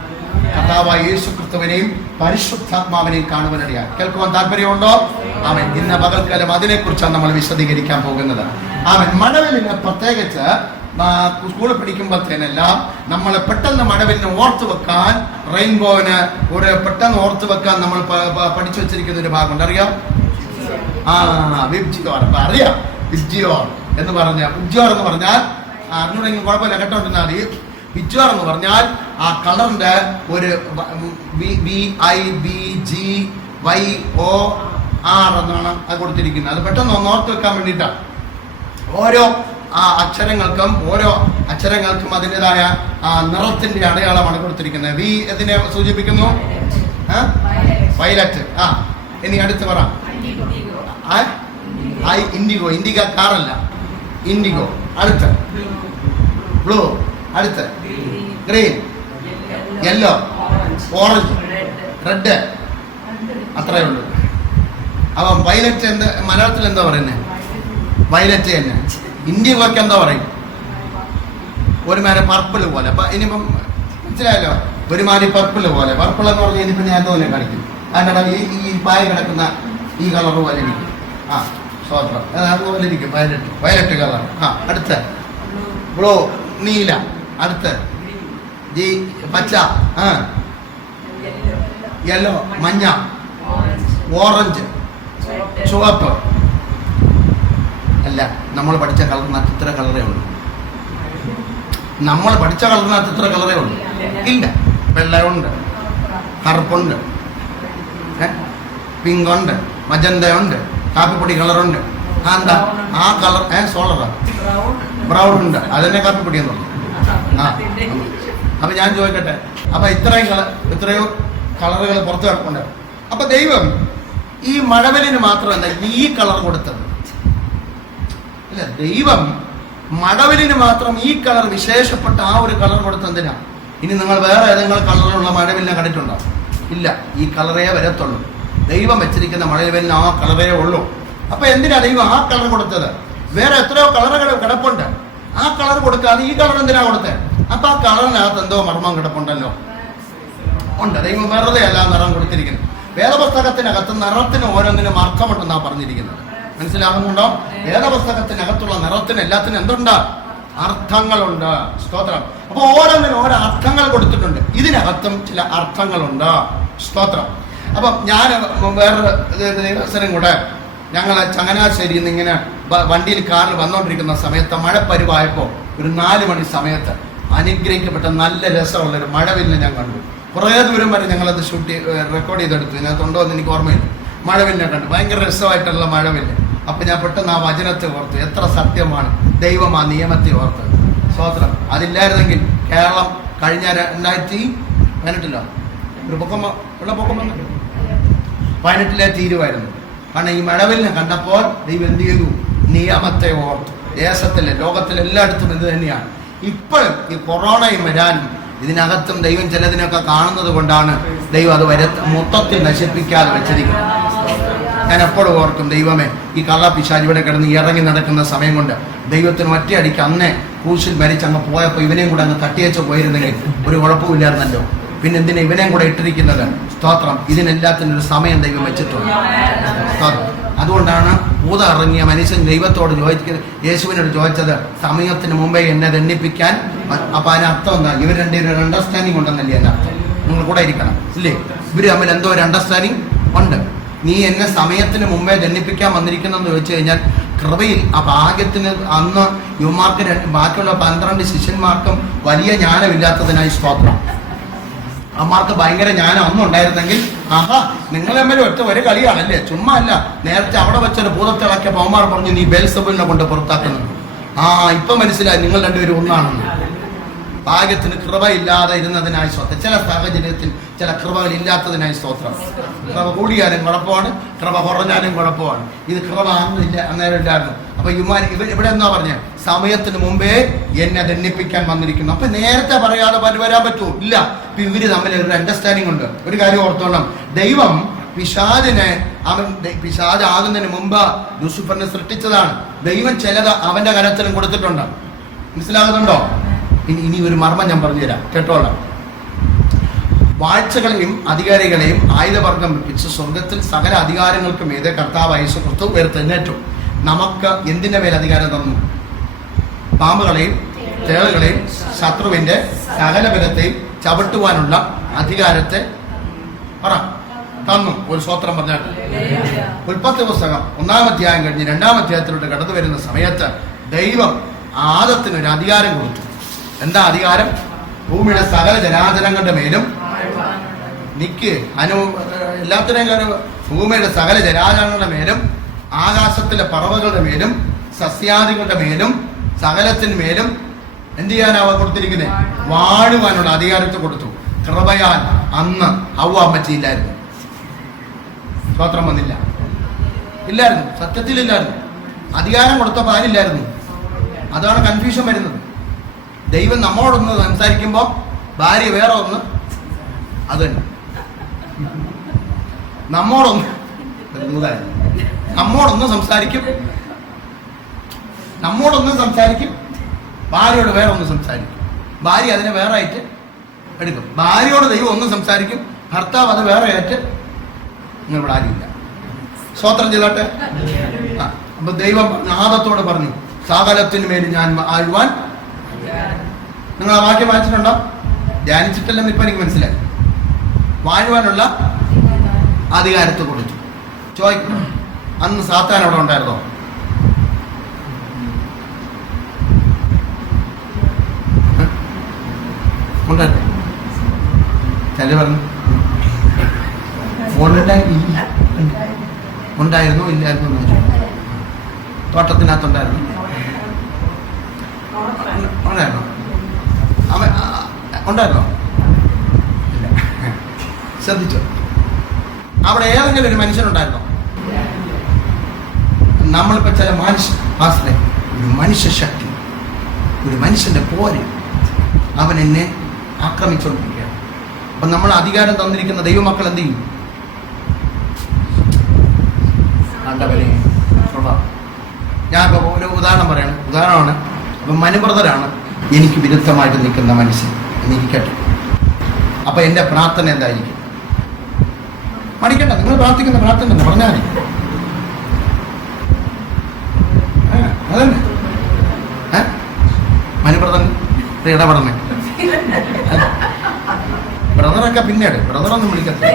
കർത്താവായ യേശു ക്രിസ്തുവിനെയും പരിശുദ്ധാത്മാവിനെയും കാണുവാനിടയായി. കേൾക്കുവാൻ താല്പര്യമുണ്ടോ? അവൻ ഇന്ന പകൽക്കാലം അതിനെക്കുറിച്ചാണ് നമ്മൾ വിശദീകരിക്കാൻ പോകുന്നത്. അവൻ മഴവിലിനെ പ്രത്യേകിച്ച് സ്കൂളിൽ പഠിക്കുമ്പോഴത്തേനെല്ലാം നമ്മളെ പെട്ടെന്ന് മഴവിലിനെ ഓർത്തു വെക്കാൻ, റെയിൻബോവിന് ഒരു പെട്ടെന്ന് ഓർത്തു വെക്കാൻ നമ്മൾ പഠിച്ചു വെച്ചിരിക്കുന്ന ഒരു ഭാഗമുണ്ട്. അറിയാം? വിബ്ജിയോർ. അറിയാം വിബ്ജിയോർ എന്ന് പറഞ്ഞ വിബ്ജിയോർ എന്ന് പറഞ്ഞാൽ അറിഞ്ഞൂടെങ്കിലും കുഴപ്പമില്ല, കേട്ടോണ്ടിരുന്നാൽ മതി. വിബ്ജിയോർ എന്ന് പറഞ്ഞാൽ ആ കളറിന്റെ ഒരു VIBGYOR എന്നാണ് അത് കൊടുത്തിരിക്കുന്നത്. അത് പെട്ടെന്ന് ഒന്ന് ഓർത്ത് വെക്കാൻ വേണ്ടിയിട്ടാണ്. ഓരോ അക്ഷരങ്ങൾക്കും അതിൻ്റെതായ നിറത്തിന്റെ അടയാളമാണ് കൊടുത്തിരിക്കുന്നത്. വി ഇതിനെ സൂചിപ്പിക്കുന്നു വയലറ്റ്. ഇനി അടുത്ത് പറ. ഇൻഡിഗോ. ഇൻഡിഗ കാറല്ല, ഇൻഡിഗോ. അടുത്ത് ബ്ലൂ. അടുത്ത് ഗ്രീൻ, യെല്ലോ, ഓറഞ്ച്, റെഡ്. അത്രയേ ഉള്ളൂ. അപ്പം വയലറ്റ് എന്ത് മലയാളത്തിൽ എന്താ പറയുന്നത്? വയലറ്റ് തന്നെ. ഇൻഡിഗോയ്ക്ക് എന്താ പറയും? ഒരുമാതിരി പർപ്പിൾ പോലെ. അപ്പൊ ഇനിയിപ്പം മനസ്സിലായല്ലോ, ഒരുമാതിരി പർപ്പിൾ പോലെ. പർപ്പിൾ എന്ന് പറഞ്ഞാൽ ഇനിയിപ്പം ഞാൻ എന്തോലെ കാണിക്കും. അതിൻ്റെ ഈ പായ കിടക്കുന്ന ഈ കളർ പോലെ ഇരിക്കും. സ്വത്രം അതുപോലെ ഇരിക്കും. Violet colour. അടുത്ത് ബ്ലൂ, നീല. അടുത്ത് പച്ച, യെല്ലോ, മഞ്ഞ, ഓറഞ്ച്, ചുവപ്പ്. അല്ല, നമ്മൾ പഠിച്ച കളറിനകത്ത് ഇത്ര കളറേ ഉള്ളൂ. നമ്മൾ പഠിച്ച കളറിനകത്ത് ഇത്ര കളറേ ഉള്ളൂ. ഇല്ല, വെള്ളയുണ്ട്, കറുപ്പുണ്ട്, പിങ്കുണ്ട്, മജന്തയുണ്ട്, കാപ്പിപ്പൊടി കളറുണ്ട്, എന്താ ആ കളർ സോളറാ ബ്രൗൺ ഉണ്ട്, അതെന്നെ കാപ്പിപ്പൊടിയെന്ന് പറഞ്ഞു. അപ്പൊ ഞാൻ ചോദിക്കട്ടെ, അപ്പൊ ഇത്രയോ കളറുകൾ പുറത്തു കിടപ്പുണ്ട്. അപ്പൊ ദൈവം ഈ മഴവില്ലിന് മാത്രമല്ല ഈ കളർ കൊടുത്തത്. ഇല്ല, ദൈവം മഴവില്ലിന് മാത്രം ഈ കളർ വിശേഷപ്പെട്ട ആ ഒരു കളർ കൊടുത്തെന്തിനാ? ഇനി നിങ്ങൾ വേറെ ഏതെങ്കിലും കളറിലുള്ള മഴവില്ലിനെ കണ്ടിട്ടുണ്ടോ? ഇല്ല, ഈ കളറേ വരത്തുള്ളൂ. ദൈവം വെച്ചിരിക്കുന്ന മഴവില്ലിന് ആ കളറേ ഉള്ളൂ. അപ്പൊ എന്തിനാ ദൈവം ആ കളർ കൊടുത്തത്? വേറെ എത്രയോ കളറുകൾ കിടപ്പുണ്ട്, ആ കളർ കൊടുക്കാതെ ഈ കളർ എന്തിനാ കൊടുത്തത്? അപ്പൊ ആ കളറിനകത്ത് എന്തോ മർമ്മം കിടപ്പുണ്ടല്ലോ. ഉണ്ട്, ദൈവം വെറുതെ അല്ല നിറം കൊടുത്തിരിക്കുന്നത്. വേദപുസ്തകത്തിനകത്ത് നിറത്തിന് ഓരോന്നിനും അർത്ഥമുണ്ടെന്നാ പറഞ്ഞിരിക്കുന്നത്. മനസ്സിലാകുന്നുണ്ടോ? വേദപുസ്തകത്തിനകത്തുള്ള നിറത്തിന് എല്ലാത്തിനും എന്തുണ്ട്? അർത്ഥങ്ങളുണ്ട്. സ്തോത്രം. അപ്പൊ ഓരോന്നിനും ഓരോ അർത്ഥങ്ങൾ കൊടുത്തിട്ടുണ്ട്. ഇതിനകത്തും ചില അർത്ഥങ്ങളുണ്ട്. സ്തോത്രം. അപ്പം ഞാൻ വേറൊരു ദിവസം കൂടെ ഞങ്ങൾ ചങ്ങനാശ്ശേരിയിൽ നിന്ന് ഇങ്ങനെ വണ്ടിയിൽ കാറിൽ വന്നുകൊണ്ടിരിക്കുന്ന സമയത്ത് മഴപ്പരുവായപ്പോൾ ഒരു 4 മണി സമയത്ത് അനുഗ്രഹിക്കപ്പെട്ട നല്ല രസമുള്ളൊരു മഴവില്ലിനെ ഞാൻ കണ്ടു. കുറേ ദൂരം വരെ ഞങ്ങളത് റെക്കോർഡ് ചെയ്തെടുത്തു. ഇതിനകത്തുണ്ടോ എന്ന് എനിക്ക് ഓർമ്മയില്ല. മഴവില്ലിനെ കണ്ടു, ഭയങ്കര രസമായിട്ടുള്ള മഴവില്ല്. അപ്പൊ ഞാൻ പെട്ടെന്ന് ആ വചനത്തെ ഓർത്തു. എത്ര സത്യമാണ് ദൈവം ആ നിയമത്തെ ഓർത്തത്. സ്തോത്രം. അതില്ലായിരുന്നെങ്കിൽ കേരളം കഴിഞ്ഞ 2018 ഒരു പൊക്കം 18 തീരുമായിരുന്നു. കാരണം ഈ മഴവില്ലിനെ കണ്ടപ്പോൾ ദൈവം എന്ത് ചെയ്തു? നിയമത്തെ ഓർത്തു. ദേശത്തിലെ ലോകത്തിലെല്ലായിടത്തും ഇത് തന്നെയാണ്. ഇപ്പോഴും ഈ കൊറോണയും വരാനും ഇതിനകത്തും ദൈവം ചിലതിനൊക്കെ കാണുന്നത് കൊണ്ടാണ് ദൈവം അത് മൊത്തത്തിൽ നശിപ്പിക്കാതെ വെച്ചിരിക്കുന്നത്. ഞാൻ എപ്പോഴും ഓർക്കും, ദൈവമേ, ഈ കള്ളപ്പിശാച് ഇവിടെ കിടന്ന് ഇറങ്ങി നടക്കുന്ന സമയം കൊണ്ട് ദൈവത്തിന് ഒറ്റയടിക്ക് അന്നേ ക്രൂശിൽ മരിച്ച് അങ്ങ് പോയപ്പോൾ ഇവനെയും കൂടെ അങ്ങ് തട്ടിയച്ച് പോയിരുന്നെങ്കിൽ ഒരു കുഴപ്പമില്ലായിരുന്നല്ലോ. പിന്നെ എന്തിനാ ഇവനെയും കൂടെ ഇട്ടിരിക്കുന്നത്? സ്തോത്രം. ഇതിനെല്ലാത്തിനും ഒരു സമയം ദൈവം വെച്ചിട്ടുണ്ട്. അതുകൊണ്ടാണ് ഭൂതം ഇറങ്ങിയ മനുഷ്യൻ ദൈവത്തോട് യേശുവിനോട് ചോദിച്ചത്, സമയത്തിന് മുമ്പേ എന്നെ ദണ്ഡിപ്പിക്കാൻ. അപ്പൊ അതിനർത്ഥം എന്താ? ഇവർ രണ്ടുപേരും ഒരു അണ്ടർസ്റ്റാൻഡിങ് ഉണ്ടെന്നല്ലേ എൻ്റെ അർത്ഥം. നിങ്ങൾ കൂടെ ഇരിക്കണം, ഇല്ലേ? ഇവർ തമ്മിൽ എന്തോ ഒരു അണ്ടർസ്റ്റാൻഡിങ് ഉണ്ട്. നീ എന്നെ സമയത്തിന് മുമ്പേ ദണ്ഡിപ്പിക്കാൻ വന്നിരിക്കുന്നെന്ന് ചോദിച്ചു കഴിഞ്ഞാൽ, കൃപയിൽ ആ ഭാഗ്യത്തിന് അന്ന് യുവമാർക്ക് ബാക്കിയുള്ള 12 ശിഷ്യന്മാർക്കും വലിയ ജ്ഞാനമില്ലാത്തതിനായി സ്തോത്രം. അമ്മമാർക്ക് ഭയങ്കര ജ്ഞാനം അന്നും ഉണ്ടായിരുന്നെങ്കിൽ, ആഹാ, നിങ്ങൾ തമ്മിൽ ഒരു കളിയാണല്ലേ, ചുമ്മാ അല്ല. നേരത്തെ അവിടെ വെച്ചൊരു ഭൂതത്തിളക്കിയ പൗമാർ പറഞ്ഞു, നീ ബെൽസബൂലിനെ കൊണ്ട് പുറത്താക്കുന്നു. ഇപ്പൊ മനസ്സിലായി നിങ്ങൾ രണ്ടുപേരും ഒന്നാണെന്ന്. ഭാഗ്യത്തിന് കൃപയില്ലാതെ ഇരുന്നതിനായി സ്തോത്രം. ചില സാഹചര്യത്തിൽ ചില കൃപകൾ ഇല്ലാത്തതിനായി സ്തോത്രം. കൃപ കൂടിയാലും കുഴപ്പമാണ്, കൃപ കുറഞ്ഞാലും കുഴപ്പമാണ്. ഇത് കൃപ അന്നില്ല, അന്നേരം ഇല്ലായിരുന്നു. അപ്പൊ ഇവിടെ എന്താ പറഞ്ഞ? സമയത്തിന് മുമ്പേ എന്നെ ദണ്ഡിപ്പിക്കാൻ വന്നിരിക്കുന്നു. അപ്പൊ നേരത്തെ പറയാതെ വരാൻ പറ്റുമോ? ഇല്ല. ഇപ്പൊ ഇവര് തമ്മിൽ ഒരു അണ്ടർസ്റ്റാൻഡിങ് ഉണ്ട്. ഒരു കാര്യം ഓർത്തോണം, ദൈവം പിശാച് ആകുന്നതിന് മുമ്പ് ലൂസിഫറിനെ സൃഷ്ടിച്ചതാണ്. ദൈവം ചിലത് അവന്റെ കരത്തിലും കൊടുത്തിട്ടുണ്ട്. മനസ്സിലാകുന്നുണ്ടോ? ഇനി ഒരു മർമ്മം ഞാൻ പറഞ്ഞുതരാം, കേട്ടോളാം. വാഴ്ചകളെയും അധികാരികളെയും ആയുധവർഗം വെപ്പിച്ച് സ്വർഗത്തിൽ സകല അധികാരങ്ങൾക്കും ഏത് കർത്താവ് യേശു ക്രിസ്തു ഉയർത്തെഴുന്നേറ്റു. നമുക്ക് എന്തിന്റെ മേൽ അധികാരം തന്നു? പാമ്പുകളെയും തേളുകളെയും ശത്രുവിന്റെ സകല ബലത്തെയും ചവിട്ടുവാനുള്ള അധികാരത്തെ തന്നു. ഒരു സ്തോത്രം പറഞ്ഞാൽ ഉൽപ്പത്തി പുസ്തകം 1-ാം അധ്യായം കഴിഞ്ഞ് 2-ാം അധ്യായത്തിലൂടെ കടന്നു വരുന്ന സമയത്ത് ദൈവം ആദത്തിനൊരു അധികാരം കൊടുത്തു. എന്താ അധികാരം? ഭൂമിയുടെ സകല ജനാചരങ്ങളുടെ മേലും എല്ലാത്തിനും ഭൂമിയുടെ സകല ജനാചരങ്ങളുടെ മേലും ആകാശത്തിലെ പറവകളുടെ മേലും സസ്യാദികളുടെ മേലും സകലത്തിന് മേലും എന്ത് ചെയ്യാനാവാ കൊടുത്തിരിക്കുന്നത്? വാഴുവാനുള്ള അധികാരത്തെ കൊടുത്തു. കൃപയാൽ അന്ന് ഹവ്വ അമ്മച്ചിയില്ലായിരുന്നു. സ്തോത്രം വന്നില്ല, ഇല്ലായിരുന്നു, സത്യത്തിലില്ലായിരുന്നു. അധികാരം കൊടുത്തപ്പോൾ ആരില്ലായിരുന്നു. അതാണ് കൺഫ്യൂഷൻ വരുന്നത്. ദൈവം നമ്മോടൊന്ന് സംസാരിക്കുമ്പോൾ ഭാര്യ വേറെ ഒന്ന്, അത് തന്നെ. നമ്മോടൊന്ന് സംസാരിക്കും, ഭാര്യയോട് വേറെ ഒന്ന് സംസാരിക്കും. ഭാര്യ അതിനെ വേറെ ആയിട്ട് എടുക്കും. ഭാര്യയോട് ദൈവം ഒന്ന് സംസാരിക്കും, ഭർത്താവ് അത് വേറെ ആയിട്ട്. നിങ്ങളിവിടെ ആരുമില്ല. സ്തോത്രം ചെയ്തോട്ടെ. അപ്പൊ ദൈവം ആദത്തോട് പറഞ്ഞു, സകലത്തിന് മേൽ ഞാൻ ആഴുവാൻ. നിങ്ങൾ ആ വാക്യം വായിച്ചിട്ടുണ്ടോ? ധ്യാനിച്ചിട്ടില്ലെന്ന് ഇപ്പൊ എനിക്ക് മനസ്സിലായി. വാഴുവാനുള്ള അധികാരത്തെ കൊടുത്തു. ചോദിക്കണം, അന്ന് സാത്താൻ അവിടെ ഉണ്ടായിരുന്നോ? ഉണ്ടായിരുന്നു. ചില പറഞ്ഞു ഉണ്ടായിരുന്നു, ഇല്ലായിരുന്നു. തോട്ടത്തിനകത്തുണ്ടായിരുന്നു? ഉണ്ടായിരുന്നോ? അവൻ ഉണ്ടായിരുന്നോ? ഇല്ല. ശ്രദ്ധിച്ചോ? അവിടെ ഏതെങ്കിലും ഒരു മനുഷ്യനുണ്ടായിരുന്നോ? നമ്മളിപ്പോ ചില ഒരു മനുഷ്യശക്തി, ഒരു മനുഷ്യന്റെ പോര് അവൻ എന്നെ ആക്രമിച്ചുകൊണ്ടിരിക്കുകയാണ്. അപ്പൊ നമ്മൾ അധികാരം തന്നിരിക്കുന്ന ദൈവമക്കൾ എന്ത് ചെയ്യും? ഞാൻ ഇപ്പൊ ഒരു ഉദാഹരണം പറയാണ്. ഉദാഹരണമാണ്, അപ്പൊ മനുബ്രദറാണ് എനിക്ക് വിരുദ്ധമായിട്ട് നിൽക്കുന്ന മനുഷ്യൻ എന്നിരിക്കട്ടെ. അപ്പൊ എന്റെ പ്രാർത്ഥന എന്തായിരിക്കും? മടിക്കണ്ട, നിങ്ങൾ പ്രാർത്ഥിക്കുന്ന പ്രാർത്ഥന തന്നെ പറഞ്ഞാൽ മതി. അതന്നെ മനുബ്രദൻ ഇടപെടണേ. ബ്രദറൊക്കെ പിന്നീട് ബ്രദറൊന്നും വിളിക്കത്തില്ല.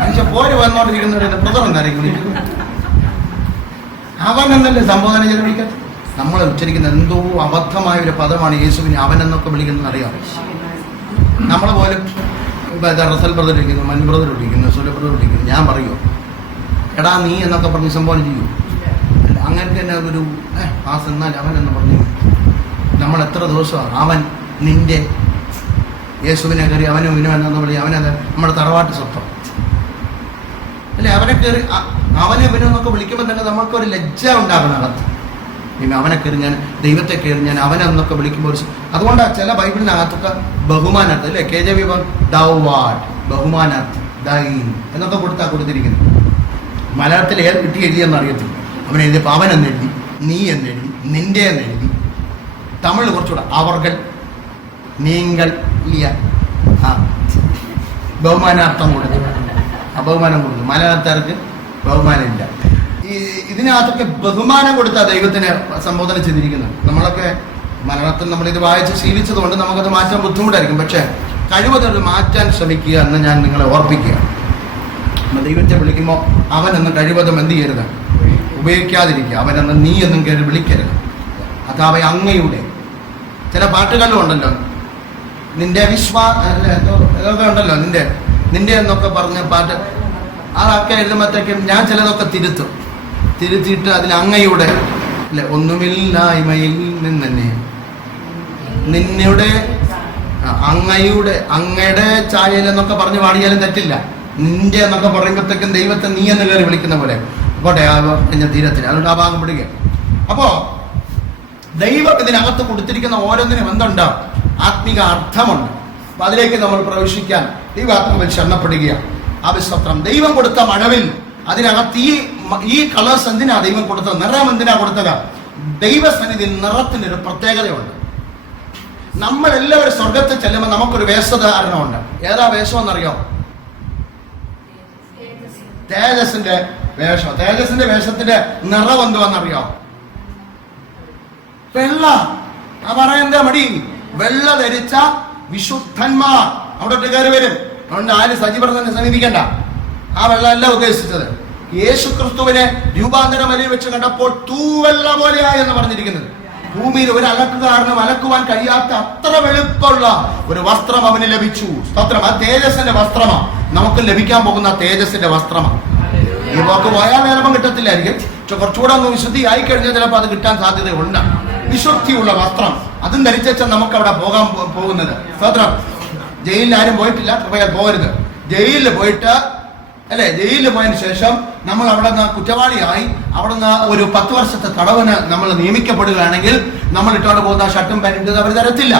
മനുഷ്യ പോര് വന്നോണ്ടിരിക്കുന്നവരെ ബ്രദർ എന്തായിരിക്കും വിളിക്കുന്നത്? അവൻ എന്നല്ലേ സംബോധന ചെയ്ത് വിളിക്കട്ടെ. നമ്മൾ ഉച്ചരിക്കുന്ന എന്തോ അബദ്ധമായ ഒരു പദമാണ് യേശുവിനെ അവൻ എന്നൊക്കെ വിളിക്കുന്നത് അറിയാം. നമ്മൾ പോലും റസൽ ബ്രദർ വിളിക്കുന്നു, മൻ ബ്രദർ വിളിക്കുന്നു, സുല ബ്രദർ വിളിക്കുന്നു. ഞാൻ പറയുമോ എടാ നീ എന്നൊക്കെ പറഞ്ഞ് സംബോധന ചെയ്യൂ? അങ്ങനത്തെ തന്നെ ഒരു പാസ് എന്നാൽ അവൻ എന്ന് പറഞ്ഞു. നമ്മൾ എത്ര ദിവസമാണ് അവൻ നിന്റെ യേശുവിനെ കയറി അവനും ഇവനും എന്നു വിളി. അവനത് നമ്മുടെ തറവാട്ട് സ്വത്തം അല്ലെ? അവനെ കയറി അവനെ ഇവനും എന്നൊക്കെ വിളിക്കുമ്പോൾ തന്നെ നമുക്കൊരു ലജ്ജ ഉണ്ടാകണം അകത്ത്. പിന്നെ അവനെ കയറി ഞാൻ ദൈവത്തെ കയറി ഞാൻ അവനെന്നൊക്കെ വിളിക്കുമ്പോൾ അതുകൊണ്ടാണ് ചില ബൈബിളിനകത്തൊക്കെ ബഹുമാനാർത്ഥം അല്ലേ? KJV ബഹുമാനാർത്ഥം ദൈൻ എന്നൊക്കെ കൊടുത്തിരിക്കുന്നു. മലയാളത്തിൽ ഏത് കിട്ടി എഴുതിയെന്ന് അറിയത്തില്ല. അവൻ എഴുതിയപ്പോൾ അവൻ എന്നെഴുതി, നീ എന്നെഴുതി, നിന്റെ എന്നെഴുതി. തമിഴ് കുറച്ചുകൂടെ അവർകൾ നീങ്കൾ ഇല്ല. ബഹുമാനാർത്ഥം കൊടുത്തു, അബഹുമാനം കൊടുത്തു. മലയാളക്കാർക്ക് ബഹുമാനം ഇല്ല. ഇതിനകത്തൊക്കെ ബഹുമാനം കൊടുത്ത ദൈവത്തിനെ സംബോധന ചെയ്തിരിക്കുന്നത്. നമ്മളൊക്കെ മലയാളത്തിൽ നമ്മളിത് വായിച്ച് ശീലിച്ചത് കൊണ്ട് നമുക്കത് മാറ്റാൻ ബുദ്ധിമുട്ടായിരിക്കും. പക്ഷെ കഴിവത് മാറ്റാൻ ശ്രമിക്കുക എന്ന് ഞാൻ നിങ്ങളെ ഓർപ്പിക്കുക. ദൈവത്തെ വിളിക്കുമ്പോൾ അവനെന്ന് കഴിവതും എന്ത് ചെയ്യരുത്, ഉപയോഗിക്കാതിരിക്കുക. അവനെന്ന് നീ എന്നും കയറി വിളിക്കരുത്. അതാവ അങ്ങയുടെ ചില പാട്ടുകളിലും ഉണ്ടല്ലോ, നിന്റെ ഇതൊക്കെ ഉണ്ടല്ലോ, നിന്റെ എന്നൊക്കെ പറഞ്ഞ പാട്ട്. അതൊക്കെ എഴുതുമ്പോഴത്തേക്കും ഞാൻ ചിലതൊക്കെ തിരുത്തിയിട്ട് അതിൽ അങ്ങയുടെ അല്ലെ, ഒന്നുമില്ലായ്മയിൽ നിന്നെ നിന്നയുടെ അങ്ങയുടെ ചായയിൽ എന്നൊക്കെ പറഞ്ഞ് പാടിയാലും തെറ്റില്ല. നിന്റെ എന്നൊക്കെ പറയുമ്പോഴത്തേക്കും ദൈവത്തെ നീ എന്ന് കയറി വിളിക്കുന്ന പോലെ പോട്ടെ കഴിഞ്ഞ തീരത്തിന്. അതുകൊണ്ട് ആ ഭാഗം പിടിക്കുക. അപ്പോ ദൈവം ഇതിനകത്ത് കൊടുത്തിരിക്കുന്ന ഓരോന്നിനും എന്തുണ്ട്? ആത്മീക അർത്ഥമുണ്ട്. അപ്പൊ അതിലേക്ക് നമ്മൾ പ്രവേശിക്കാൻ ദൈവാത്മാവിൽ ശരണപ്പെടുകയാണ്. ആവശ്യത്രം ദൈവം കൊടുത്ത മഴവിൽ അതിനകത്ത് ഈ കളേഴ്സ് എന്തിനാ ദൈവം കൊടുത്തത്? നിറം എന്തിനാ കൊടുത്തത്? ദൈവസന്നിധിയിൽ നിറത്തിനൊരു പ്രത്യേകതയുണ്ട്. നമ്മളെല്ലാവരും സ്വർഗത്തിൽ ചെല്ലുമ്പോൾ നമുക്കൊരു വേഷധാരണമുണ്ട്. ഏതാ വേഷം എന്നറിയോ? തേജസ്സിന്റെ വേഷം. തേജസ്സിന്റെ വേഷത്തിന്റെ നിറം എന്തുവെന്നറിയോ? വെള്ള. ആ പറയാ മടി. വെള്ള ധരിച്ച വിശുദ്ധന്മാർ അവിടെ കയറി വരും. അതുകൊണ്ട് ആരും സജീവനെ സമീപിക്കണ്ട. ആ വെള്ളം അല്ല ഉദ്ദേശിച്ചത്. യേശു ക്രിസ്തുവിനെ രൂപാന്തരം അലയിൽ വെച്ച് കണ്ടപ്പോൾ തൂവെള്ള പോലെയായി എന്ന് പറഞ്ഞിരിക്കുന്നത്. ഭൂമിയിൽ ഒരു അലക്കുകാരനും അലക്കുവാൻ കഴിയാത്ത അത്ര വെളുപ്പുള്ള ഒരു വസ്ത്രം അവന് ലഭിച്ചു. സ്തോത്രം. ആ തേജസ്സിന്റെ വസ്ത്രമാണ് നമുക്ക് ലഭിക്കാൻ പോകുന്ന തേജസ്സിന്റെ വസ്ത്രമാണ്. ഈ വാക്ക് പോയാൽ ചിലപ്പം കിട്ടത്തില്ലായിരിക്കും. പക്ഷെ കുറച്ചുകൂടെ ഒന്ന് വിശുദ്ധി ആയിക്കഴിഞ്ഞാൽ ചിലപ്പോൾ അത് കിട്ടാൻ സാധ്യതയുണ്ട്. വിശുദ്ധിയുള്ള വസ്ത്രം അതും ധരിച്ചാൽ നമുക്ക് അവിടെ പോകുന്നത്. സ്തോത്രം. ജയിലിൽ ആരും പോയിട്ടില്ല, കൃപയാൽ പോകരുത്. ജയിലിൽ പോയിട്ട് അല്ലെ, ജയിലിൽ പോയതിനു ശേഷം നമ്മൾ അവിടെ നിന്ന് കുറ്റവാളിയായി അവിടെ നിന്ന് ഒരു 10 വർഷത്തെ തടവിന് നമ്മൾ നിയമിക്കപ്പെടുകയാണെങ്കിൽ നമ്മൾ ഇട്ടുകൊണ്ട് പോകുന്ന ഷർട്ടും പാൻറ്റും അവർ തരത്തില്ല.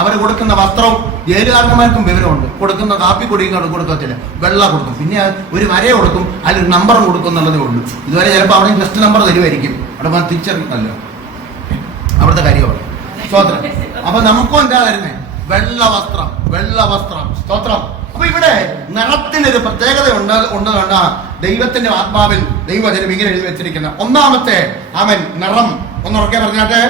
അവർ കൊടുക്കുന്ന വസ്ത്രവും ജയിലുകാരന്മാർക്കും വിവരമുണ്ട്. കൊടുക്കുന്ന കാപ്പി കുടിയും കൊടുക്കത്തില്ല, വെള്ള കൊടുക്കും. പിന്നെ ഒരു വര കൊടുക്കും, അതിൽ നമ്പറും കൊടുക്കും എന്നുള്ളതേ ഉള്ളൂ. ഇതുവരെ ചിലപ്പോൾ അവിടെ ജസ്റ്റ് നമ്പർ തരുമായിരിക്കും. അവിടെ തിരിച്ചറിയില്ലല്ലോ അവിടുത്തെ കാര്യമാണ്. സ്തോത്രം. അപ്പൊ നമുക്കും എന്താ തരുന്നേ? വെള്ള വസ്ത്രം. സ്തോത്രം. അപ്പൊ ഇവിടെ നിറത്തിനൊരു പ്രത്യേകത ഉണ്ട് കണ്ട ദൈവത്തിന്റെ ആത്മാവിൽ ദൈവജനം ഇങ്ങനെ എഴുതി വെച്ചിരിക്കുന്ന ഒന്നാമത്തെ അവൻ നിറം ഒന്നുറക്കെ പറഞ്ഞാട്ടെ,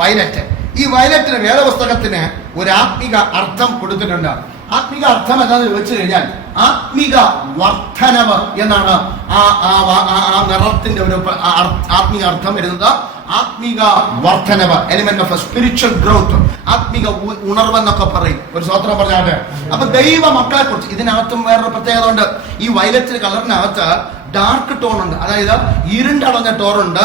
വയലറ്റ്. ഈ വയലറ്റിന് വേദപുസ്തകത്തിന് ഒരു ആത്മീക അർത്ഥം കൊടുത്തിട്ടുണ്ട്. ആത്മീക അർത്ഥം എന്താണെന്ന് ചോദിച്ചു കഴിഞ്ഞാൽ ആത്മീക വർധനവ് എന്നാണ് ആ നിറത്തിന്റെ ഒരു ആത്മീക അർത്ഥം വരുന്നത്. ആത്മീക വർധനവ്, എലിമെന്റ് ഓഫ് സ്പിരിച്വൽ ഗ്രോത്ത്, ആത്മീക ഉണർവ് എന്നൊക്കെ പറയും. ഒരു സ്വത്രം പറഞ്ഞാല്. അപ്പൊ ദൈവ മക്കളെ കുറിച്ച് ഇതിനകത്തും വേറൊരു പ്രത്യേകത ഉണ്ട്. ഈ വയലറ്റ് കളറിനകത്ത് ഡാർക്ക് ടോൺ ഉണ്ട്, അതായത് ഇരുണ്ടളഞ്ഞ ടോണുണ്ട്,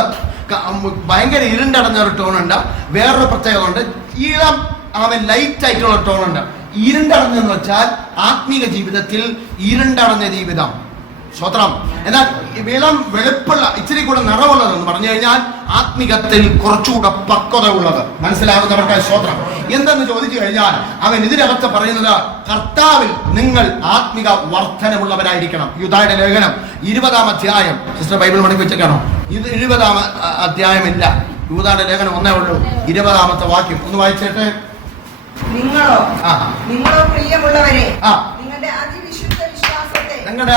ഭയങ്കര ഇരുണ്ടടഞ്ഞ ഒരു ടോണുണ്ട്. വേറൊരു പ്രത്യേകത ഉണ്ട്, ഇളം ലൈറ്റ് ആയിട്ടുള്ള ടോണുണ്ട്. ഇരുണ്ടടഞ്ഞെന്ന് വെച്ചാൽ ആത്മീക ജീവിതത്തിൽ ഇരുണ്ടടഞ്ഞ ജീവിതം. സ്വത്രം. എന്നാൽ ഇളം വെളുപ്പുള്ള ഇച്ചിരി കൂടെ നിറവുള്ളതെന്ന് പറഞ്ഞു കഴിഞ്ഞാൽ ആത്മീകത്തിൽ കുറച്ചുകൂടെ പക്വത ഉള്ളത്. മനസ്സിലാകുന്നവർക്ക് സ്വത്രം. എന്തെന്ന് ചോദിച്ചു കഴിഞ്ഞാൽ അവൻ ഇതിനകത്ത് പറയുന്നത്, കർത്താവിൽ നിങ്ങൾ ആത്മിക വർധനമുള്ളവരായിരിക്കണം. യൂദായുടെ ലേഖനം 20-ാം അധ്യായം. സിസ്റ്റർ ബൈബിൾ മടക്കി വെച്ചേക്കാണോ? ഇത് 20-ാം അധ്യായമില്ല, യൂദായുടെ ലേഖനം ഒന്നേ ഉള്ളൂ. 20-ാമത്തെ വാക്യം ഒന്ന് വായിച്ചേട്ടെ. നിങ്ങളോ പ്രിയമുള്ളവരെ, നിങ്ങളുടെ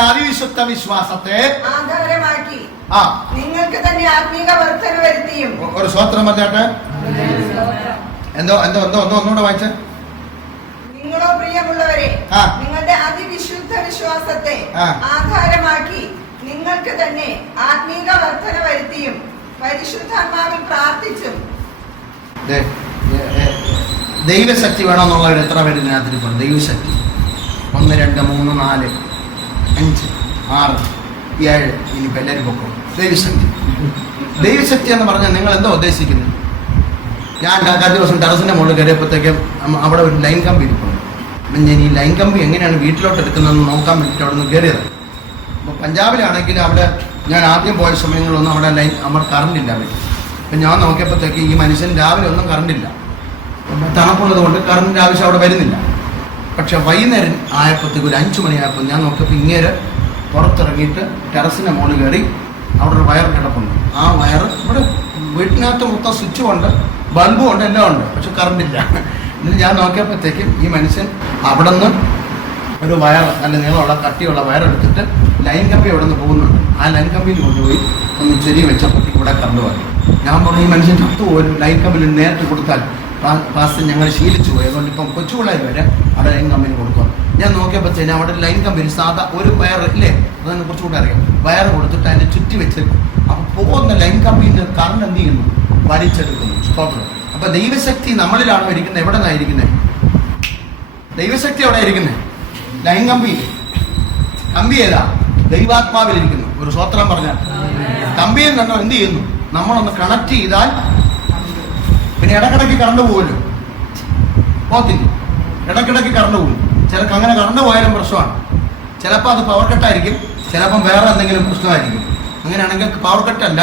അതിവിശുദ്ധ വിശ്വാസത്തെ ആധാരമാക്കി നിങ്ങൾക്ക് തന്നെ ആത്മീക വർധന വരുത്തിയും. ഒരു സ്വത്രം പറഞ്ഞാട്ടെ. എന്തോ ഒന്നുകൂടെ വായിച്ച. നിങ്ങളോ പ്രിയമുള്ളവരെ, നിങ്ങളുടെ അതിവിശുദ്ധ വിശ്വാസത്തെ ആധാരമാക്കി നിങ്ങൾക്ക് തന്നെ ആത്മീക വർധന വരുത്തിയും പരിശുദ്ധാത്മാവിൽ പ്രാർത്ഥിച്ചും. ദൈവശക്തി വേണമെന്നുള്ളവർ എത്ര പേര് ഇതിനകത്തിരിപ്പുണ്ട്? ദൈവശക്തി 1 2 3 4 5 6 7 ഇനിയിപ്പോൾ എല്ലാവരും പൊക്കും. ദൈവശക്തി എന്ന് പറഞ്ഞാൽ നിങ്ങൾ എന്താ ഉദ്ദേശിക്കുന്നത്? ഞാൻ കഴിഞ്ഞ ദിവസം ടെറസിൻ്റെ മുകളിൽ കയറിയപ്പോഴത്തേക്കും അവിടെ ഒരു ലൈൻ കമ്പി ഇരിപ്പുണ്ട്. അപ്പം ഞാൻ ഈ ലൈൻ കമ്പി എങ്ങനെയാണ് വീട്ടിലോട്ട് എടുക്കുന്നതെന്ന് നോക്കാൻ വേണ്ടിയിട്ട് അവിടെ നിന്ന് കയറിയത്. അപ്പോൾ പഞ്ചാബിലാണെങ്കിൽ അവിടെ ഞാൻ ആദ്യം പോയ സമയങ്ങളിലൊന്നും അവിടെ കറണ്ട് ഇല്ല. അപ്പം ഞാൻ നോക്കിയപ്പോഴത്തേക്ക് ഈ മനുഷ്യൻ രാവിലെ ഒന്നും കറണ്ടില്ല, തണുപ്പുള്ളത് കൊണ്ട് കറണ്ടിൻ്റെ ആവശ്യം അവിടെ വരുന്നില്ല. പക്ഷെ വൈകുന്നേരം ആയപ്പോഴത്തേക്ക് ഒരു 5 മണിയായപ്പോൾ ഞാൻ നോക്കിയപ്പോൾ ഇങ്ങേര് പുറത്തിറങ്ങിയിട്ട് ടെറസിൻ്റെ മുകളിൽ കയറി അവിടെ ഒരു വയർ കിടപ്പുണ്ട്. ആ വയർ ഇവിടെ വീട്ടിനകത്ത് മൊത്തം സ്വിച്ചും ഉണ്ട്, ബൾബും ഉണ്ട്, എല്ലാം ഉണ്ട്, പക്ഷെ കറണ്ടില്ല. എന്നിട്ട് ഞാൻ നോക്കിയപ്പോഴത്തേക്കും ഈ മനുഷ്യൻ അവിടെ നിന്ന് ഒരു വയർ, നല്ല നീളമുള്ള കട്ടിയുള്ള വയറെടുത്തിട്ട് ലൈൻ കമ്പി അവിടെ നിന്ന് പോകുന്നുണ്ട്. ആ ലൈൻ കമ്പിയിൽ കൊണ്ടുപോയി ഒന്ന് ചെരി വെച്ചപ്പോഴത്തേക്ക് ഇവിടെ കറണ്ട് വന്നു. ഞാൻ പറഞ്ഞു, ഈ മനുഷ്യൻ ചത്തുപോലും ലൈൻ കമ്പിയിൽ നേരിട്ട് കൊടുത്താൽ പാസ്റ്റ് ഞങ്ങൾ ശീലിച്ചു പോയി. അതുകൊണ്ട് ഇപ്പം കൊച്ചുപിള്ളേർ വരെ അവിടെ ലൈൻ കമ്പനി കൊടുക്കുക. ഞാൻ നോക്കിയപ്പോഴത്തേനും അവിടെ ലൈൻ കമ്പനി സാധാ ഒരു വയർ ഇല്ലേ, അതെന്നെ കുറച്ചുകൂടെ അറിയാം, വയർ കൊടുത്തിട്ട് അതിനെ ചുറ്റി വെച്ചേക്കും. അപ്പോൾ പോകുന്ന ലൈൻ കമ്പിയിൽ കറണ്ട് എന്ത് ചെയ്യുന്നു? വലിച്ചെടുക്കുന്നു. സ്തോത്രം. അപ്പം ദൈവശക്തി നമ്മളിലാണോ ഇരിക്കുന്നത്? എവിടെ നിന്നാണ് ഇരിക്കുന്നത്? ദൈവശക്തി എവിടെ ഇരിക്കുന്നത്? ലൈൻ കമ്പി. കമ്പി ഏതാ? ദൈവാത്മാവിലിരിക്കുന്നു. ഒരു സ്തോത്രം പറഞ്ഞാൽ കമ്പിയിൽ നിന്ന് എന്ത് ചെയ്യുന്നു? നമ്മളൊന്ന് കണക്ട് ചെയ്താൽ പിന്നെ ഇടക്കിടയ്ക്ക് കറണ്ട് പോകുമല്ലോ, പോകത്തില്ല, ഇടക്കിടയ്ക്ക് കറണ്ട് പോകും. ചിലർക്ക് അങ്ങനെ കറണ്ട് പോയാലും പ്രശ്നമാണ്. ചിലപ്പോൾ അത് പവർ കട്ടായിരിക്കും, ചിലപ്പം വേറെ എന്തെങ്കിലും പ്രശ്നമായിരിക്കും. അങ്ങനെയാണെങ്കിൽ പവർ കട്ടല്ല,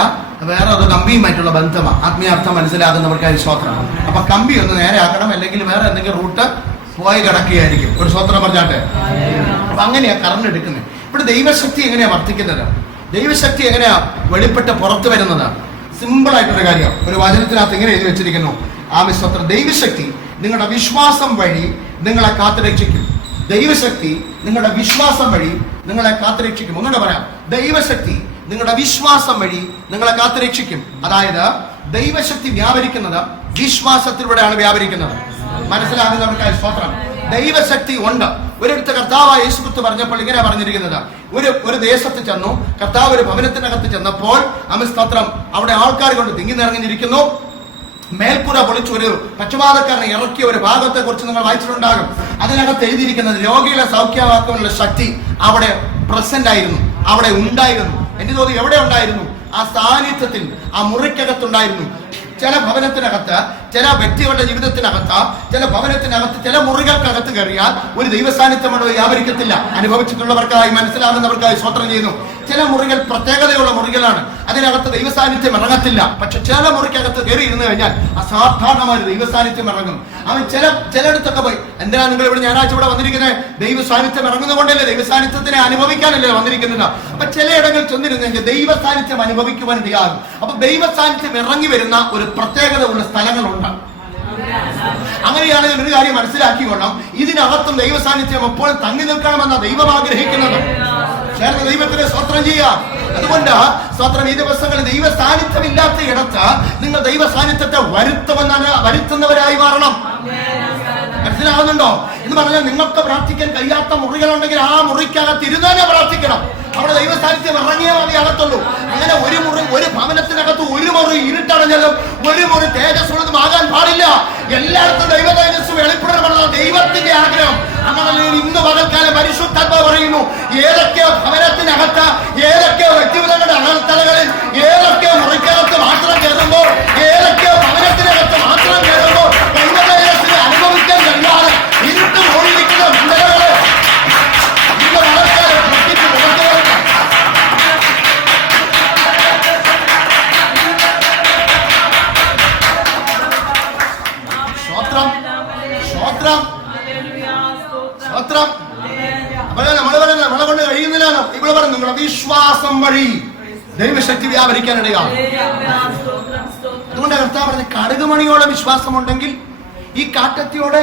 വേറെ അത് കമ്പിയുമായിട്ടുള്ള ബന്ധമാണ്. ആത്മീയാർത്ഥം മനസ്സിലാകുന്നവർക്ക് അത് സ്വത്രം. അപ്പൊ കമ്പി ഒന്ന് നേരെ ആക്കണം, അല്ലെങ്കിൽ വേറെ എന്തെങ്കിലും റൂട്ട് പോയി കിടക്കുകയായിരിക്കും. ഒരു സ്വത്രം പറഞ്ഞാട്ടെ. അപ്പൊ അങ്ങനെയാ കറണ്ട് എടുക്കുന്നത്. ഇവിടെ ദൈവശക്തി എങ്ങനെയാ വർദ്ധിക്കുന്നത്? ദൈവശക്തി എങ്ങനെയാ വെളിപ്പെട്ട് പുറത്തു വരുന്നത്? സിമ്പിൾ ആയിട്ടൊരു കാര്യം. ഒരു വചനത്തിനകത്ത് ഇങ്ങനെ എഴുതി വെച്ചിരിക്കുന്നു, ആമിസ്വത്രം. ദൈവശക്തി നിങ്ങളുടെ വിശ്വാസം വഴി നിങ്ങളെ കാത്തുരക്ഷിക്കും. ദൈവശക്തി നിങ്ങളുടെ വിശ്വാസം വഴി നിങ്ങളെ കാത്തുരക്ഷിക്കും. ഒന്നുകൂടെ പറയാം, ദൈവശക്തി നിങ്ങളുടെ വിശ്വാസം വഴി നിങ്ങളെ കാത്തുരക്ഷിക്കും. അതായത് ദൈവശക്തി വ്യാപരിക്കുന്നത് വിശ്വാസത്തിലൂടെയാണ് വ്യാപരിക്കുന്നത്. മനസ്സിലാകുന്നവർക്കായി സ്തോത്രം. ദൈവശക്തി ഉണ്ട്. ഒരിടത്ത് കർത്താവായ യേശുക്രിസ്തു പറഞ്ഞപ്പോൾ ഇങ്ങനെ പറഞ്ഞിരിക്കുന്നത്, ഒരു ദേശത്ത് ചെന്നു, കർത്താവ് ഒരു ഭവനത്തിനകത്ത് ചെന്നപ്പോൾ സ്തോത്രം, അവിടെ ആൾക്കാർ കൊണ്ട് തിങ്ങി നിറഞ്ഞിരിക്കുന്നു. മേൽപ്പുര പൊളിച്ചു ഒരു പക്ഷപാതക്കാരനെ ഇറക്കിയ ഒരു ഭാഗത്തെ കുറിച്ച് നിങ്ങൾ വായിച്ചിട്ടുണ്ടാകും. അതിനകത്ത് എഴുതിയിരിക്കുന്നത് രോഗികളെ സൗഖ്യമാക്കാനുള്ള ശക്തി അവിടെ പ്രസന്റ് ആയിരുന്നു, അവിടെ ഉണ്ടായിരുന്നു. എന്റെ ചോദ്യം, എവിടെ ഉണ്ടായിരുന്നു? ആ സാന്നിധ്യത്തിൽ, ആ മുറിക്കകത്തുണ്ടായിരുന്നു. ചില ഭവനത്തിനകത്ത്, ചില വ്യക്തികളുടെ ജീവിതത്തിനകത്ത്, ചില ഭവനത്തിനകത്ത്, ചില മുറികൾക്കകത്ത് കയറിയാൽ ഒരു ദൈവസാന്നിധ്യം അവിടെ വ്യാപരിക്കത്തില്ല. അനുഭവിച്ചിട്ടുള്ളവർക്കായി മനസ്സിലാകുന്നവർക്കായി സ്തോത്രം ചെയ്യുന്നു. ചില മുറികൾ പ്രത്യേകതയുള്ള മുറികളാണ്, അതിനകത്ത് ദൈവസാന്നിധ്യം ഇറങ്ങത്തില്ല. പക്ഷെ ചില മുറിക്കകത്ത് കയറി ഇരുന്ന് കഴിഞ്ഞാൽ അസാധാരണമായ ദൈവസാന്നിധ്യം ഇറങ്ങും. അവൻ ചിലയിടത്തൊക്കെ പോയി, എന്തിനാ നിങ്ങൾ ഇവിടെ ഞായറാഴ്ച ഇവിടെ വന്നിരിക്കുന്നത്? ദൈവസാന്നിധ്യം ഇറങ്ങുന്നത് കൊണ്ടല്ലേ, ദൈവസാന്നിധ്യത്തിനെ അനുഭവിക്കാനല്ലേ വന്നിരിക്കുന്നത്. അപ്പൊ ചിലയിടങ്ങളിൽ ചെന്നിരുന്നെങ്കിൽ ദൈവസാന്നിധ്യം അനുഭവിക്കുവാൻ ഇടയാകും. അപ്പൊ ദൈവസാന്നിധ്യം ഇറങ്ങി വരുന്ന ഒരു പ്രത്യേകത ഉള്ള സ്ഥലങ്ങളുണ്ട്. അങ്ങനെയാണെങ്കിൽ ഒരു കാര്യം മനസ്സിലാക്കിക്കൊള്ളാം, ഇതിനകത്തും ദൈവസാന്നിധ്യം എപ്പോഴും തങ്ങി നിൽക്കണമെന്ന ദൈവം ആഗ്രഹിക്കുന്നത്. ചേർന്ന് ദൈവത്തിന് സ്തോത്രം ചെയ്യാം. അതുകൊണ്ട് സ്തോത്രം, ഈ ദിവസങ്ങളിൽ ദൈവ സാന്നിധ്യം ഇല്ലാത്ത ഇടത്ത് നിങ്ങൾ ദൈവ സാന്നിധ്യത്തെ വരുത്തുന്നവരായി മാറണം. മനസ്സിലാകുന്നുണ്ടോ എന്ന് പറഞ്ഞാൽ, നിങ്ങൾക്ക് പ്രാർത്ഥിക്കാൻ കഴിയാത്ത മുറികളുണ്ടെങ്കിൽ ആ മുറിക്കകത്ത് ഇരുന്നാലേ പ്രാർത്ഥിക്കണം. അവിടെ ദൈവ സാന്നിധ്യം ഇറങ്ങിയേ മതി അകത്തുള്ളൂ. അങ്ങനെ ഒരു ഭവനത്തിനകത്ത് ഒരു മുറി ഇരുട്ടടഞ്ഞതും ഒരു മുറി തേജസ്സുള്ളതും ആകാൻ പാടില്ല. എല്ലായിടത്തും ദൈവ തേജസ് വെളിപ്പെടണമെന്ന ദൈവത്തിന്റെ ആഗ്രഹം. അങ്ങനെ ഇന്ന് പകൽക്കാലം പരിശുദ്ധാത്മാവ് പറയുന്നു, ഏതൊക്കെയോ ഭവനത്തിനകത്ത്, ഏതൊക്കെയോ വ്യക്തിപരങ്ങളുടെ അകത്തലകളിൽ, ഏതൊക്കെയോ മുറിക്കകത്ത് മാത്രം സ്തോത്രം, സ്തോത്രം, സ്തോത്രം. അപ്പോൾ നമ്മൾ പറയുന്നത് നമ്മളെ കൊണ്ട് കഴിയുന്നില്ല. ഇവിടെ പറഞ്ഞു നിങ്ങളുടെ വിശ്വാസം വഴി ദൈവശക്തി വ്യാപരിക്കാനിടയാണ്. അതുകൊണ്ട് കർത്താവ് പറഞ്ഞ കടുകുമണിയോടെ വിശ്വാസമുണ്ടെങ്കിൽ ഈ കാറ്റത്തിയോടെ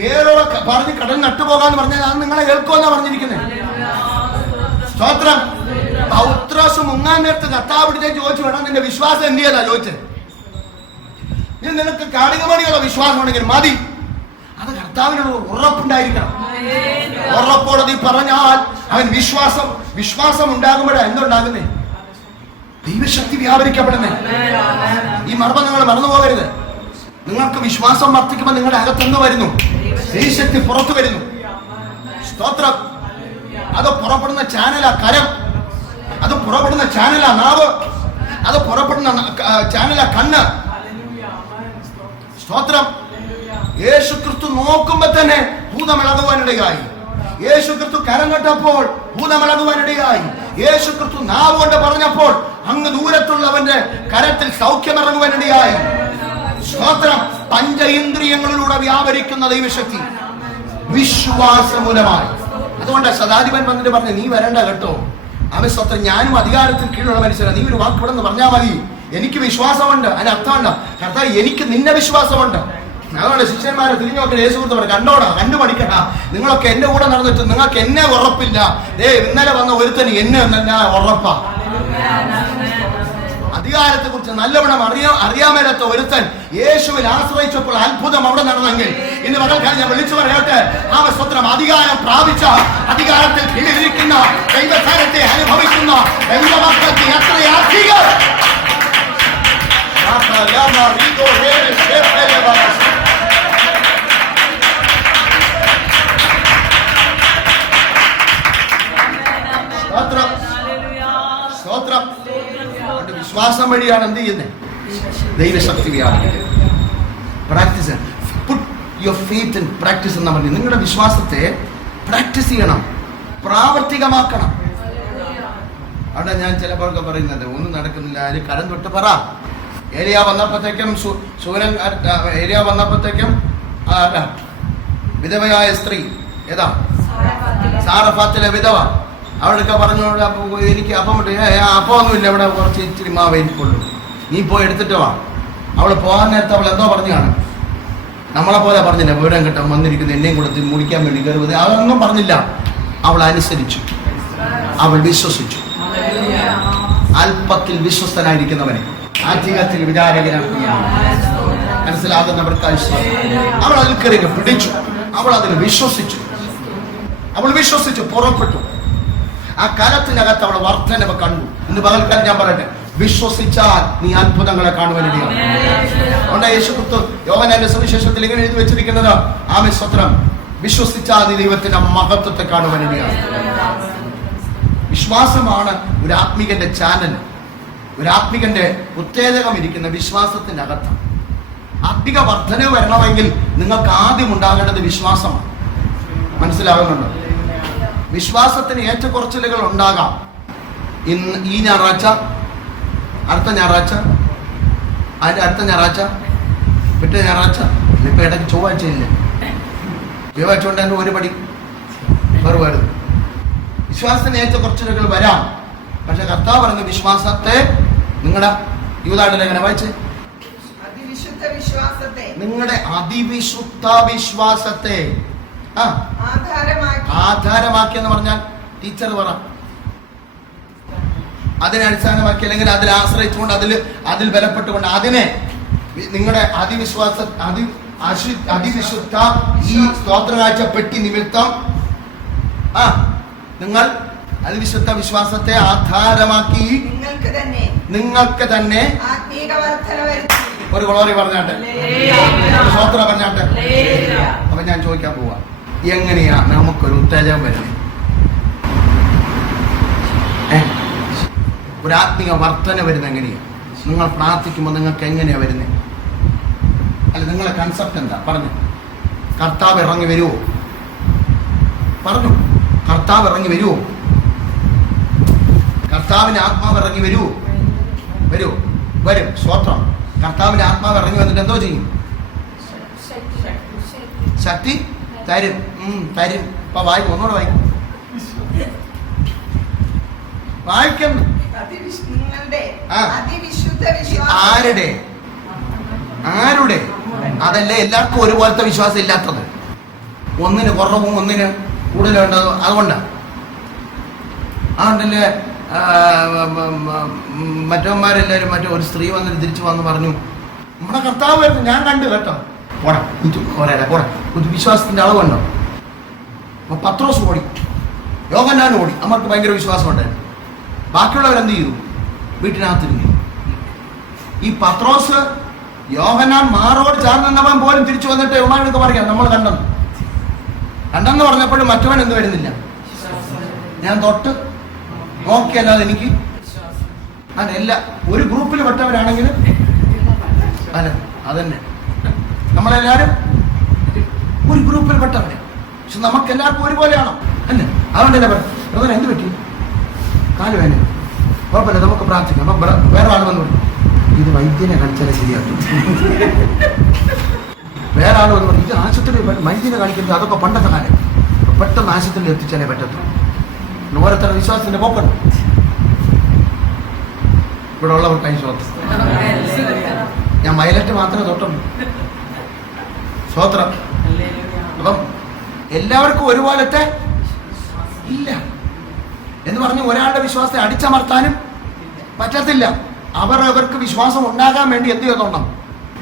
വേറോടെ പറഞ്ഞ് കടൽ നട്ടുപോകാന്ന് പറഞ്ഞാൽ അത് നിങ്ങളെ കേൾക്കുമെന്നാ പറഞ്ഞിരിക്കുന്നത്. സ്തോത്രം. പൗത്രോസ് മുങ്ങാൻ നേരത്ത് കർത്താവ് ചോദിച്ചു വേണം നിന്റെ വിശ്വാസം എന്ത് ചെയ്താ ചോദിച്ചത്. ഇത് നിനക്ക് കടുകുമണിയുള്ള വിശ്വാസം ഉണ്ടെങ്കിൽ മതി. അത് കർത്താവിനോട് ഉറപ്പുണ്ടായിരിക്കണം. ഉറപ്പോടെ നീ പറഞ്ഞാൽ അവൻ വിശ്വാസം ഉണ്ടാകുമ്പോഴാണ് എന്തുണ്ടാകുന്നേ? ദൈവശക്തി വ്യാപരിക്കപ്പെടുന്നേ. ഈ മർമ്മം നിങ്ങൾ മറന്നു പോകരുത്. നിങ്ങൾക്ക് വിശ്വാസം വർദ്ധിക്കുമ്പോൾ നിങ്ങളുടെ അകത്തെന്ന് വരുന്നു? ദൈവശക്തി പുറത്തു വരുന്നു. സ്തോത്രം. അത് പുറപ്പെടുന്ന ചാനലാ കരം, അത് പുറപ്പെടുന്ന ചാനലാ നാവ്, അത് പുറപ്പെടുന്ന ചാനലാ കണ്ണ്. സ്തോത്രം. യേശു ക്രിസ്തു നോക്കുമ്പോ തന്നെ ഭൂതമിളകുവാനിടയായി. യേശു ക്രിസ്തു കരം കെട്ടപ്പോൾ ഭൂതമിളകുവാനിടയായി. യേശു ക്രിസ്തു നാവ് കൊണ്ട് പറഞ്ഞപ്പോൾ അങ്ങ് ദൂരത്തുള്ളവന്റെ കരത്തിൽ സൗഖ്യമിറങ്ങുവാനിടയായി. സ്തോത്രം. പഞ്ച ഇന്ദ്രിയങ്ങളിലൂടെ വ്യാപരിക്കുന്ന ദൈവശക്തി വിശ്വാസമൂലമായി. അതുകൊണ്ട് ശതാധിപൻ വന്നിട്ട് പറഞ്ഞു നീ വരണ്ട കേട്ടോ. അവൻ സ്വത്രം ഞാനും അധികാരത്തിൽ കീഴിലുള്ള മനുഷ്യരാണ്. നീ ഒരു വാക്ക് ഇവിടെ നിന്ന് പറഞ്ഞാൽ മതി. എനിക്ക് വിശ്വാസമുണ്ട്. അതിന് അർത്ഥമുണ്ട് കർത്താവ് എനിക്ക് നിന്നെ വിശ്വാസമുണ്ട്. അതുകൊണ്ട് ശിഷ്യന്മാരെ തിരിഞ്ഞു നോക്കി യേശു ക്രിസ്തു പറഞ്ഞു കണ്ടോടാ, കണ്ടു പഠിക്കട്ട. നിങ്ങളൊക്കെ എന്റെ കൂടെ നടന്നിട്ട് നിങ്ങൾക്ക് എന്നെ ഉറപ്പില്ല. ഇന്നലെ വന്ന ഒരുത്തന് എന്നെ ഉറപ്പാ. അധികാരത്തെ കുറിച്ച് നല്ലവണ്ണം അറിയാമേലാത്ത ഒരുത്തൻ യേശുവിൽ ആശ്രയിച്ചപ്പോൾ അത്ഭുതം അവിടെ നടന്നെങ്കിൽ ഇന്ന് പകൽക്കാലം ഞാൻ വിളിച്ചു പറയട്ടെ, ആ സ്വത്രം അധികാരം പ്രാപിച്ച അധികാരത്തിൽ കീഴിലിരിക്കുന്ന ദൈവകാര്യത്തെ അനുഭവിക്കുന്ന ദൈവമക്കൾക്ക് എത്രയധികം വിശ്വാസം വഴിയാണ് എന്ത് ചെയ്യുന്നത്? ദൈവശക്തി വ്യാപിക്കുന്നത്. Practice. Put your faith in practice എന്ന് പറഞ്ഞു. നിങ്ങളുടെ വിശ്വാസത്തെ പ്രാക്ടീസ് ചെയ്യണം, പ്രാവർത്തികമാക്കണം. അവിടെ ഞാൻ ചിലപ്പോഴൊക്കെ പറയുന്നത് ഒന്നും നടക്കുന്നില്ല, ആര് കരം തൊട്ട് പറ. ഏലിയ വന്നപ്പോഴത്തേക്കും ഏലിയ വന്നപ്പോഴത്തേക്കും വിധവയായ സ്ത്രീ ഏതാ? സാറഫാത്തിലെ വിധവ. അവളൊക്കെ പറഞ്ഞു എനിക്ക് അപ്പമൊന്നുമില്ല, ഇവിടെ കുറച്ച് ഇച്ചിരി മാവ് എനിക്കുള്ളൂ, നീ പോയി എടുത്തിട്ട് വാ. അവൾ പോകാൻ നേരത്തെ അവൾ എന്തോ പറഞ്ഞു കാണും. നമ്മളെ പോലെ പറഞ്ഞില്ല വീടം കിട്ടാൻ വന്നിരിക്കുന്നു എന്നെയും കൂടെ മുടിക്കാൻ വേണ്ടി കയറുന്നത്, അതൊന്നും പറഞ്ഞില്ല. അവൾ അനുസരിച്ചു, അവൾ വിശ്വസിച്ചു. അല്പത്തിൽ വിശ്വസ്തനായിരിക്കുന്നവനെ അധികത്തിൽ വിചാരകനാക്കുകയാണ്. മനസ്സിലാകുന്നവർക്ക് അവൾ അതിൽ കയറി പിടിച്ചു, അവൾ അതിൽ വിശ്വസിച്ചു. അവൾ വിശ്വസിച്ചു പുറപ്പെട്ടു. ആ കാലത്തിനകത്ത് അവൾ വർധനവ് കണ്ടു. ഇന്ന് പകൽക്കാലം ഞാൻ പറയട്ടെ, വിശ്വസിച്ചാൽ നീ അത്ഭുതങ്ങളെ കാണുവാനിടയാണ്. അതുകൊണ്ട് യേശുക്രിസ്തു യോഹന്നാന്റെ സുവിശേഷത്തിൽ ഇങ്ങനെ എഴുതി വെച്ചിരിക്കുന്നത്, ആമേൻ സ്തോത്രം, വിശ്വസിച്ചാൽ നീ ദൈവത്തിന്റെ മഹത്വത്തെ കാണുവാനിടയാണ്. വിശ്വാസമാണ് ഒരു ആത്മികന്റെ ചാനൽ, ഒരു ആത്മികന്റെ ഉത്തേജകം ഇരിക്കുന്ന വിശ്വാസത്തിന്റെ അകത്ത്. ആത്മിക വർധനവ് വരണമെങ്കിൽ നിങ്ങൾക്ക് ആദ്യം ഉണ്ടാകേണ്ടത് വിശ്വാസമാണ്. മനസ്സിലാകുന്നുണ്ടോ? വിശ്വാസത്തിന് ഏറ്റക്കുറച്ചിലുകൾ ഉണ്ടാകാം. ഇന്ന് ഈ ഞായറാഴ്ച, അടുത്ത ഞായറാഴ്ച, അതിന്റെ അടുത്ത ഞായറാഴ്ച, പിറ്റേ ഞായറാഴ്ച, ഇപ്പൊ ഇടയ്ക്ക് ചൊവ്വാഴ്ച ഇല്ല. ചൊവ്വാഴ്ച കൊണ്ട് തന്നെ ഒരു പടി വെറുതെ. വിശ്വാസത്തിന് ഏറ്റക്കുറച്ചിലുകൾ വരാം. പക്ഷെ കർത്താവ് പറയുന്ന വിശ്വാസത്തെ നിങ്ങളുടെ യൂദായുടെ ലേഖനം വായിച്ച്, നിങ്ങളുടെ അതിവിശുദ്ധ വിശ്വാസത്തെ ആധാരമാക്കി എന്ന് പറഞ്ഞാൽ ടീച്ചർ പറ, അതിനെ അടിസ്ഥാനമാക്കി അല്ലെങ്കിൽ അതിൽ ആശ്രയിച്ചുകൊണ്ട് അതിൽ ബലപ്പെട്ടുകൊണ്ട് അതിനെ നിങ്ങളുടെ അതിവിശുദ്ധ ഈ സ്തോത്രകാഴ്ച പെട്ടി നിമിത്തം നിങ്ങൾ അതിവിശുദ്ധ വിശ്വാസത്തെ ആധാരമാക്കി നിങ്ങൾക്ക് തന്നെ ഒരു ഗ്ലോറി പറഞ്ഞാട്ടെ, സ്തോത്രം പറഞ്ഞാട്ടെ. അപ്പൊ ഞാൻ ചോദിക്കാൻ പോവാ, എങ്ങനെയാ നമുക്കൊരു ഉത്തേജനം വരുന്നത്? ഒരു ആത്മീക വർധന വരുന്നത് എങ്ങനെയാ? നിങ്ങൾ പ്രാർത്ഥിക്കുമ്പോൾ നിങ്ങൾക്ക് എങ്ങനെയാ വരുന്നത്? അല്ല, നിങ്ങളെ കൺസെപ്റ്റ് എന്താ? പറഞ്ഞു. കർത്താവ് ഇറങ്ങി വരുവോ? പറഞ്ഞു. കർത്താവ് ഇറങ്ങി വരുവോ? കർത്താവിന്റെ ആത്മാവ് ഇറങ്ങി വരുവോ? വരും. സ്തോത്രം. കർത്താവിന്റെ ആത്മാവ് ഇറങ്ങി വന്നിട്ട് എന്തോ ചെയ്യും? ശക്തി തരും. തരും. ഇപ്പൊ വായിക്കും, ഒന്നുകൂടെ വായിക്കും. വായിക്കുന്നു. നിങ്ങളുടെ അതിവിശുദ്ധ വിശ്വാസം ആരുടെ? അതല്ലേ എല്ലാവർക്കും ഒരുപോലത്തെ വിശ്വാസം ഇല്ലാത്തത്. ഒന്നിന് കുറവും ഒന്നിന് കൂടുതലുണ്ടോ? അതുകൊണ്ടാണ്. അതുകൊണ്ടല്ലേ മറ്റവന്മാരെല്ലാവരും ഒരു സ്ത്രീ വന്നിട്ട് തിരിച്ചു വന്ന് പറഞ്ഞു, നമ്മുടെ കർത്താവ് വരുന്നു, ഞാൻ കണ്ടു കേട്ടോ. പോടാ ഒരു വിശ്വാസത്തിന്റെ അളവുണ്ടോ? അപ്പൊ പത്രോസ് ഓടി, യോഹന്നാൻ ഓടി. അവർക്ക് ഭയങ്കര വിശ്വാസം ഉണ്ടായിരുന്നു. ബാക്കിയുള്ളവരെന്ത് ചെയ്തു? വീട്ടിനകത്തിരുന്നു. ഈ പത്രോസ് യോഹന്നാൻ മാറോട് ചേർന്നവൻ പോലും തിരിച്ചു വന്നിട്ട് യോഹന്നാനൊക്കെ പറയാം, നമ്മൾ കണ്ടെന്ന് പറഞ്ഞപ്പോഴും മറ്റവൻ എന്ത് വരുന്നില്ല. ഞാൻ തൊട്ട് നോക്കിയല്ലാതെ എനിക്ക് അതല്ല. ഒരു ഗ്രൂപ്പിൽ പെട്ടവരാണെങ്കിൽ അല്ല, അതന്നെ നമ്മളെല്ലാരും ഒരു ഗ്രൂപ്പിൽ പെട്ടവരെ. പക്ഷെ നമുക്ക് എല്ലാവർക്കും ഒരുപോലെയാണോ? അല്ലേ? അതുകൊണ്ടല്ലേ പറഞ്ഞു, എന്ത് പറ്റി? കാല് വേന, കുഴപ്പമില്ല, നമുക്ക് പ്രാർത്ഥിക്കാം. വേറെ ആൾ വന്നു, ഇത് വൈദ്യനെ കാണിച്ചാലേ ശരിയാക്കും. വേറെ ആൾ വന്നു, ഇത് ആശുപത്രി വൈദ്യനെ കാണിക്കുന്നത് അതൊക്കെ പണ്ടത്തെ കാലം, പെട്ടെന്ന് ആശുപത്രിയിൽ എത്തിച്ചാലേ പറ്റത്തുള്ളൂ. ഓരോരുത്തരുടെ വിശ്വാസത്തിന്റെ പോക്കണം. ഇവിടെ ഉള്ളവർക്കായി ശ്രോത്രം. ഞാൻ വയലറ്റ് മാത്രമേ തൊട്ടുള്ളൂ. ശ്രോത്രം. അപ്പം എല്ലാവർക്കും ഒരുപോലത്തെ ഇല്ല എന്ന് പറഞ്ഞ് ഒരാളുടെ വിശ്വാസത്തെ അടിച്ചമർത്താനും പറ്റത്തില്ല. അവർക്ക് വിശ്വാസം ഉണ്ടാകാൻ വേണ്ടി എന്ത് ചെയ്തോണം?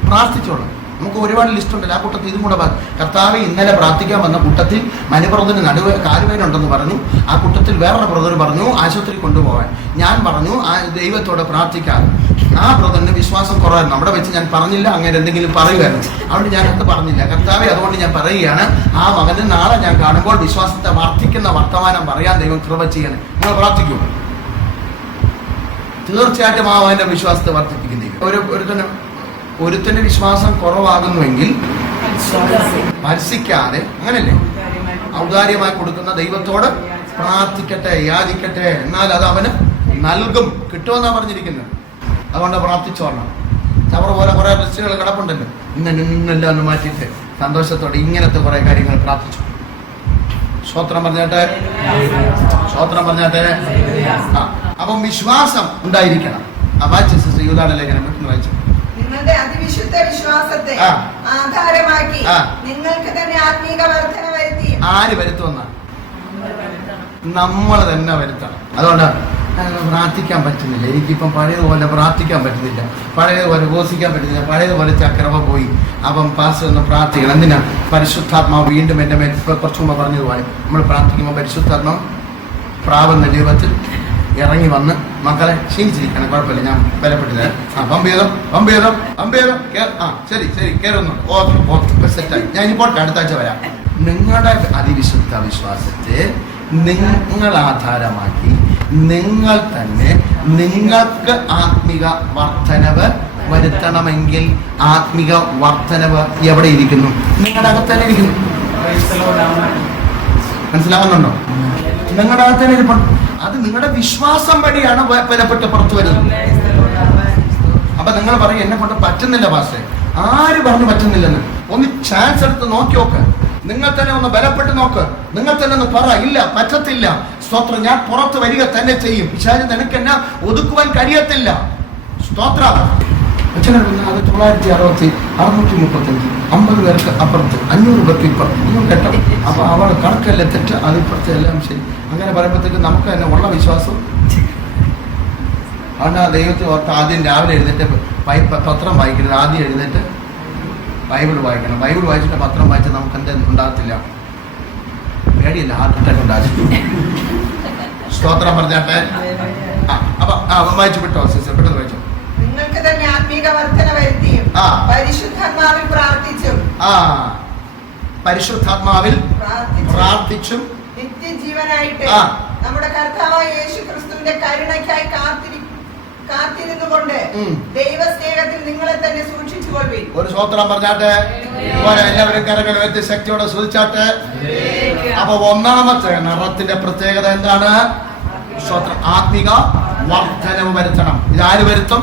പ്രാർത്ഥിച്ചോളാം. നമുക്ക് ഒരുപാട് ലിസ്റ്റ് ഉണ്ടല്ലോ. ആ കൂട്ടത്തിൽ ഇതും കൂടെ കർത്താവ് ഇന്നലെ പ്രാർത്ഥിക്കാൻ വന്ന കൂട്ടത്തിൽ മനുപ്രദന് നടുവ് കാലുവേനുണ്ടെന്ന് പറഞ്ഞു. ആ കൂട്ടത്തിൽ വേറൊരു ബ്രദർ പറഞ്ഞു ആശുപത്രി കൊണ്ടുപോകാൻ. ഞാൻ പറഞ്ഞു ആ ദൈവത്തോടെ പ്രാർത്ഥിക്കാൻ. ആ ബ്രദറിന് വിശ്വാസം കുറവായിരുന്നു. അവിടെ വെച്ച് ഞാൻ പറഞ്ഞില്ല, അങ്ങനെ എന്തെങ്കിലും പറയുമായിരുന്നു. അതുകൊണ്ട് ഞാനത് പറഞ്ഞില്ല. കർത്താവെ, അതുകൊണ്ട് ഞാൻ പറയുകയാണ്, ആ മകന് നാളെ ഞാൻ കാണുമ്പോൾ വിശ്വാസത്തെ വർദ്ധിക്കുന്ന വർത്തമാനം പറയാൻ ദൈവം കൃപ ചെയ്യണം. നിങ്ങൾ പ്രാർത്ഥിക്കൂ. തീർച്ചയായിട്ടും ആ അവന്റെ വിശ്വാസത്തെ വർദ്ധിപ്പിക്കുന്ന ഒരുത്തന്റെ വിശ്വാസം കുറവാകുന്നുവെങ്കിൽ ഭർഷിക്കാതെ, അങ്ങനല്ലേ, ഔദാര്യമായി കൊടുക്കുന്ന ദൈവത്തോട് പ്രാർത്ഥിക്കട്ടെ, യാചിക്കട്ടെ, എന്നാൽ അത് അവന് നൽകും, കിട്ടുമെന്നാണ് പറഞ്ഞിരിക്കുന്നത്. അതുകൊണ്ട് പ്രാർത്ഥിച്ചോളണം. ചവർ പോലെ കുറെ ലിസ്റ്റുകൾ കിടപ്പുണ്ടല്ലോ. ഇന്നെല്ലാം ഒന്ന് മാറ്റിയിട്ട് സന്തോഷത്തോടെ ഇങ്ങനത്തെ കുറെ കാര്യങ്ങൾ പ്രാർത്ഥിച്ചു. സ്തോത്രം പറഞ്ഞാട്ടെ, സ്തോത്രം പറഞ്ഞാട്ടെ. അപ്പം വിശ്വാസം ഉണ്ടായിരിക്കണം. യൂദായുടെ ലേഖനം വായിച്ചു. നിങ്ങളുടെ അതിവിശുദ്ധ വിശ്വാസത്തെ ആധാരമാക്കി നിങ്ങൾക്ക് തന്നെ ആത്മീക വർധന വരുത്തി. ആര് വരുത്തുമെന്ന? നമ്മൾ തന്നെ വരുത്തണം. അതുകൊണ്ട് പ്രാർത്ഥിക്കാൻ പറ്റുന്നില്ല. എനിക്കിപ്പം പഴയതുപോലെ പ്രാർത്ഥിക്കാൻ പറ്റുന്നില്ല, പഴയതുപോലെ ഘോഷിക്കാൻ പറ്റുന്നില്ല, പഴയതുപോലെ ചക്രവ പോയി. അപ്പം പാസ്റ്റർ ഒന്ന് പ്രാർത്ഥിക്കണം. എന്തിനാ? പരിശുദ്ധാത്മാവ് വീണ്ടും എൻ്റെ മേൽ കുറച്ചു മുമ്പ് പറഞ്ഞതുപോലെ നമ്മൾ പ്രാർത്ഥിക്കുമ്പോൾ പരിശുദ്ധാത്മാവ് പ്രാവെന്ന ജീവിതത്തിൽ ഇറങ്ങി വന്ന് മക്കളെ ക്ഷീണിച്ചിരിക്കണം. കുഴപ്പമില്ല, ഞാൻ ബലപ്പെട്ടില്ല. ശരി കയറുന്നുണ്ട്. ഓക്കെ സെറ്റായി. ഞാൻ ഇനി പോട്ടെ, അടുത്ത ആഴ്ച വരാം. നിങ്ങളുടെ അതിവിശുദ്ധ വിശ്വാസത്തെ നിങ്ങൾ ആധാരമാക്കി നിങ്ങൾ തന്നെ നിങ്ങൾക്ക് ആത്മിക വർധനവ് വരുത്തണമെങ്കിൽ ആത്മിക വർധനവ് എവിടെ ഇരിക്കുന്നു? നിങ്ങളുടെ അകത്ത് തന്നെ ഇരിക്കുന്നു. മനസ്സിലാവുന്നുണ്ടോ? നിങ്ങളുടെ അകത്ത് തന്നെ ഇരിപ്പുണ്ട്. അത് നിങ്ങളുടെ വിശ്വാസം വഴിയാണ് ബലപ്പെട്ട് പുറത്തു വരുന്നത്. അപ്പൊ നിങ്ങൾ പറയും എന്നെ കൊണ്ട് പറ്റുന്നില്ല പാസ്റ്റേ. ആര് പറഞ്ഞു പറ്റുന്നില്ലെന്ന്? ഒന്ന് ചാൻസ് എടുത്ത് നോക്കി നോക്ക്. നിങ്ങൾ തന്നെ ഒന്ന് ബലപ്പെട്ട് നോക്ക്. നിങ്ങൾ തന്നെ ഒന്ന് പറ, ഇല്ല പറ്റത്തില്ല, സ്തോത്രം, ഞാൻ പുറത്ത് വരിക തന്നെ ചെയ്യും. പിശാച് നിനക്ക് എന്നെ ഒതുക്കുവാൻ കഴിയത്തില്ല. സ്തോത്രം. അത് 960, 635, 50 പേർക്ക് അപ്പുറത്ത്, 500 പേർക്ക് ഇപ്പുറത്ത്. ഒന്നും കേട്ടോ. അപ്പൊ അവൾ കണക്കല്ലേ തെറ്റ്, അതിപ്പുറത്തെ എല്ലാം ശരി. അങ്ങനെ പറയുമ്പോഴത്തേക്ക് നമുക്ക് തന്നെ ഉള്ള വിശ്വാസം. അതുകൊണ്ട് ആ ദൈവത്തെ ഓർത്ത് ആദ്യം രാവിലെ എഴുന്നേറ്റ് പത്രം വായിക്കരുത്. ആദ്യം എഴുന്നേറ്റ് ബൈബിൾ വായിക്കണം. ബൈബിൾ വായിച്ചിട്ട് പത്രം വായിച്ചാൽ നമുക്ക് എന്തെങ്കിലും ഉണ്ടാകത്തില്ല. പേടിയില്ല, ഹാർട്ട് അറ്റാക്ക് ഉണ്ടാകും. സ്തോത്രം പറഞ്ഞാട്ടെ. അപ്പൊ വായിച്ചു വിട്ടോ സിസ്റ്റർ, പെട്ടെന്ന് വായിച്ചു. നിങ്ങൾക്ക് തന്നെ ആത്മീക വർധന വരുത്തിയും പരിശുദ്ധാത്മാവിൽ പ്രാർത്ഥിച്ചും നിത്യജീവനായിട്ട് നമ്മുടെ കർത്താവായ യേശു ക്രിസ്തുവിന്റെ കരുണയ്ക്കായി കാത്തിരുന്നുകൊണ്ട് ദൈവസ്നേഹത്തിൽ നിങ്ങളെ തന്നെ സൂക്ഷിച്ചുകൊള്ളു. ഒരു സ്തോത്രം പറഞ്ഞാട്ടെ. എല്ലാവരും കരങ്ങൾ വെച്ച് ശക്തിയോടെ സ്തുതിച്ചാട്ടെ. അപ്പൊ ഒന്നാമത്തെ നിറത്തിന്റെ പ്രത്യേകത എന്താണ്? സ്തോത്രം. ആത്മിക വർധനവ് വരുത്തണം. ഇതാര് വരുത്തും?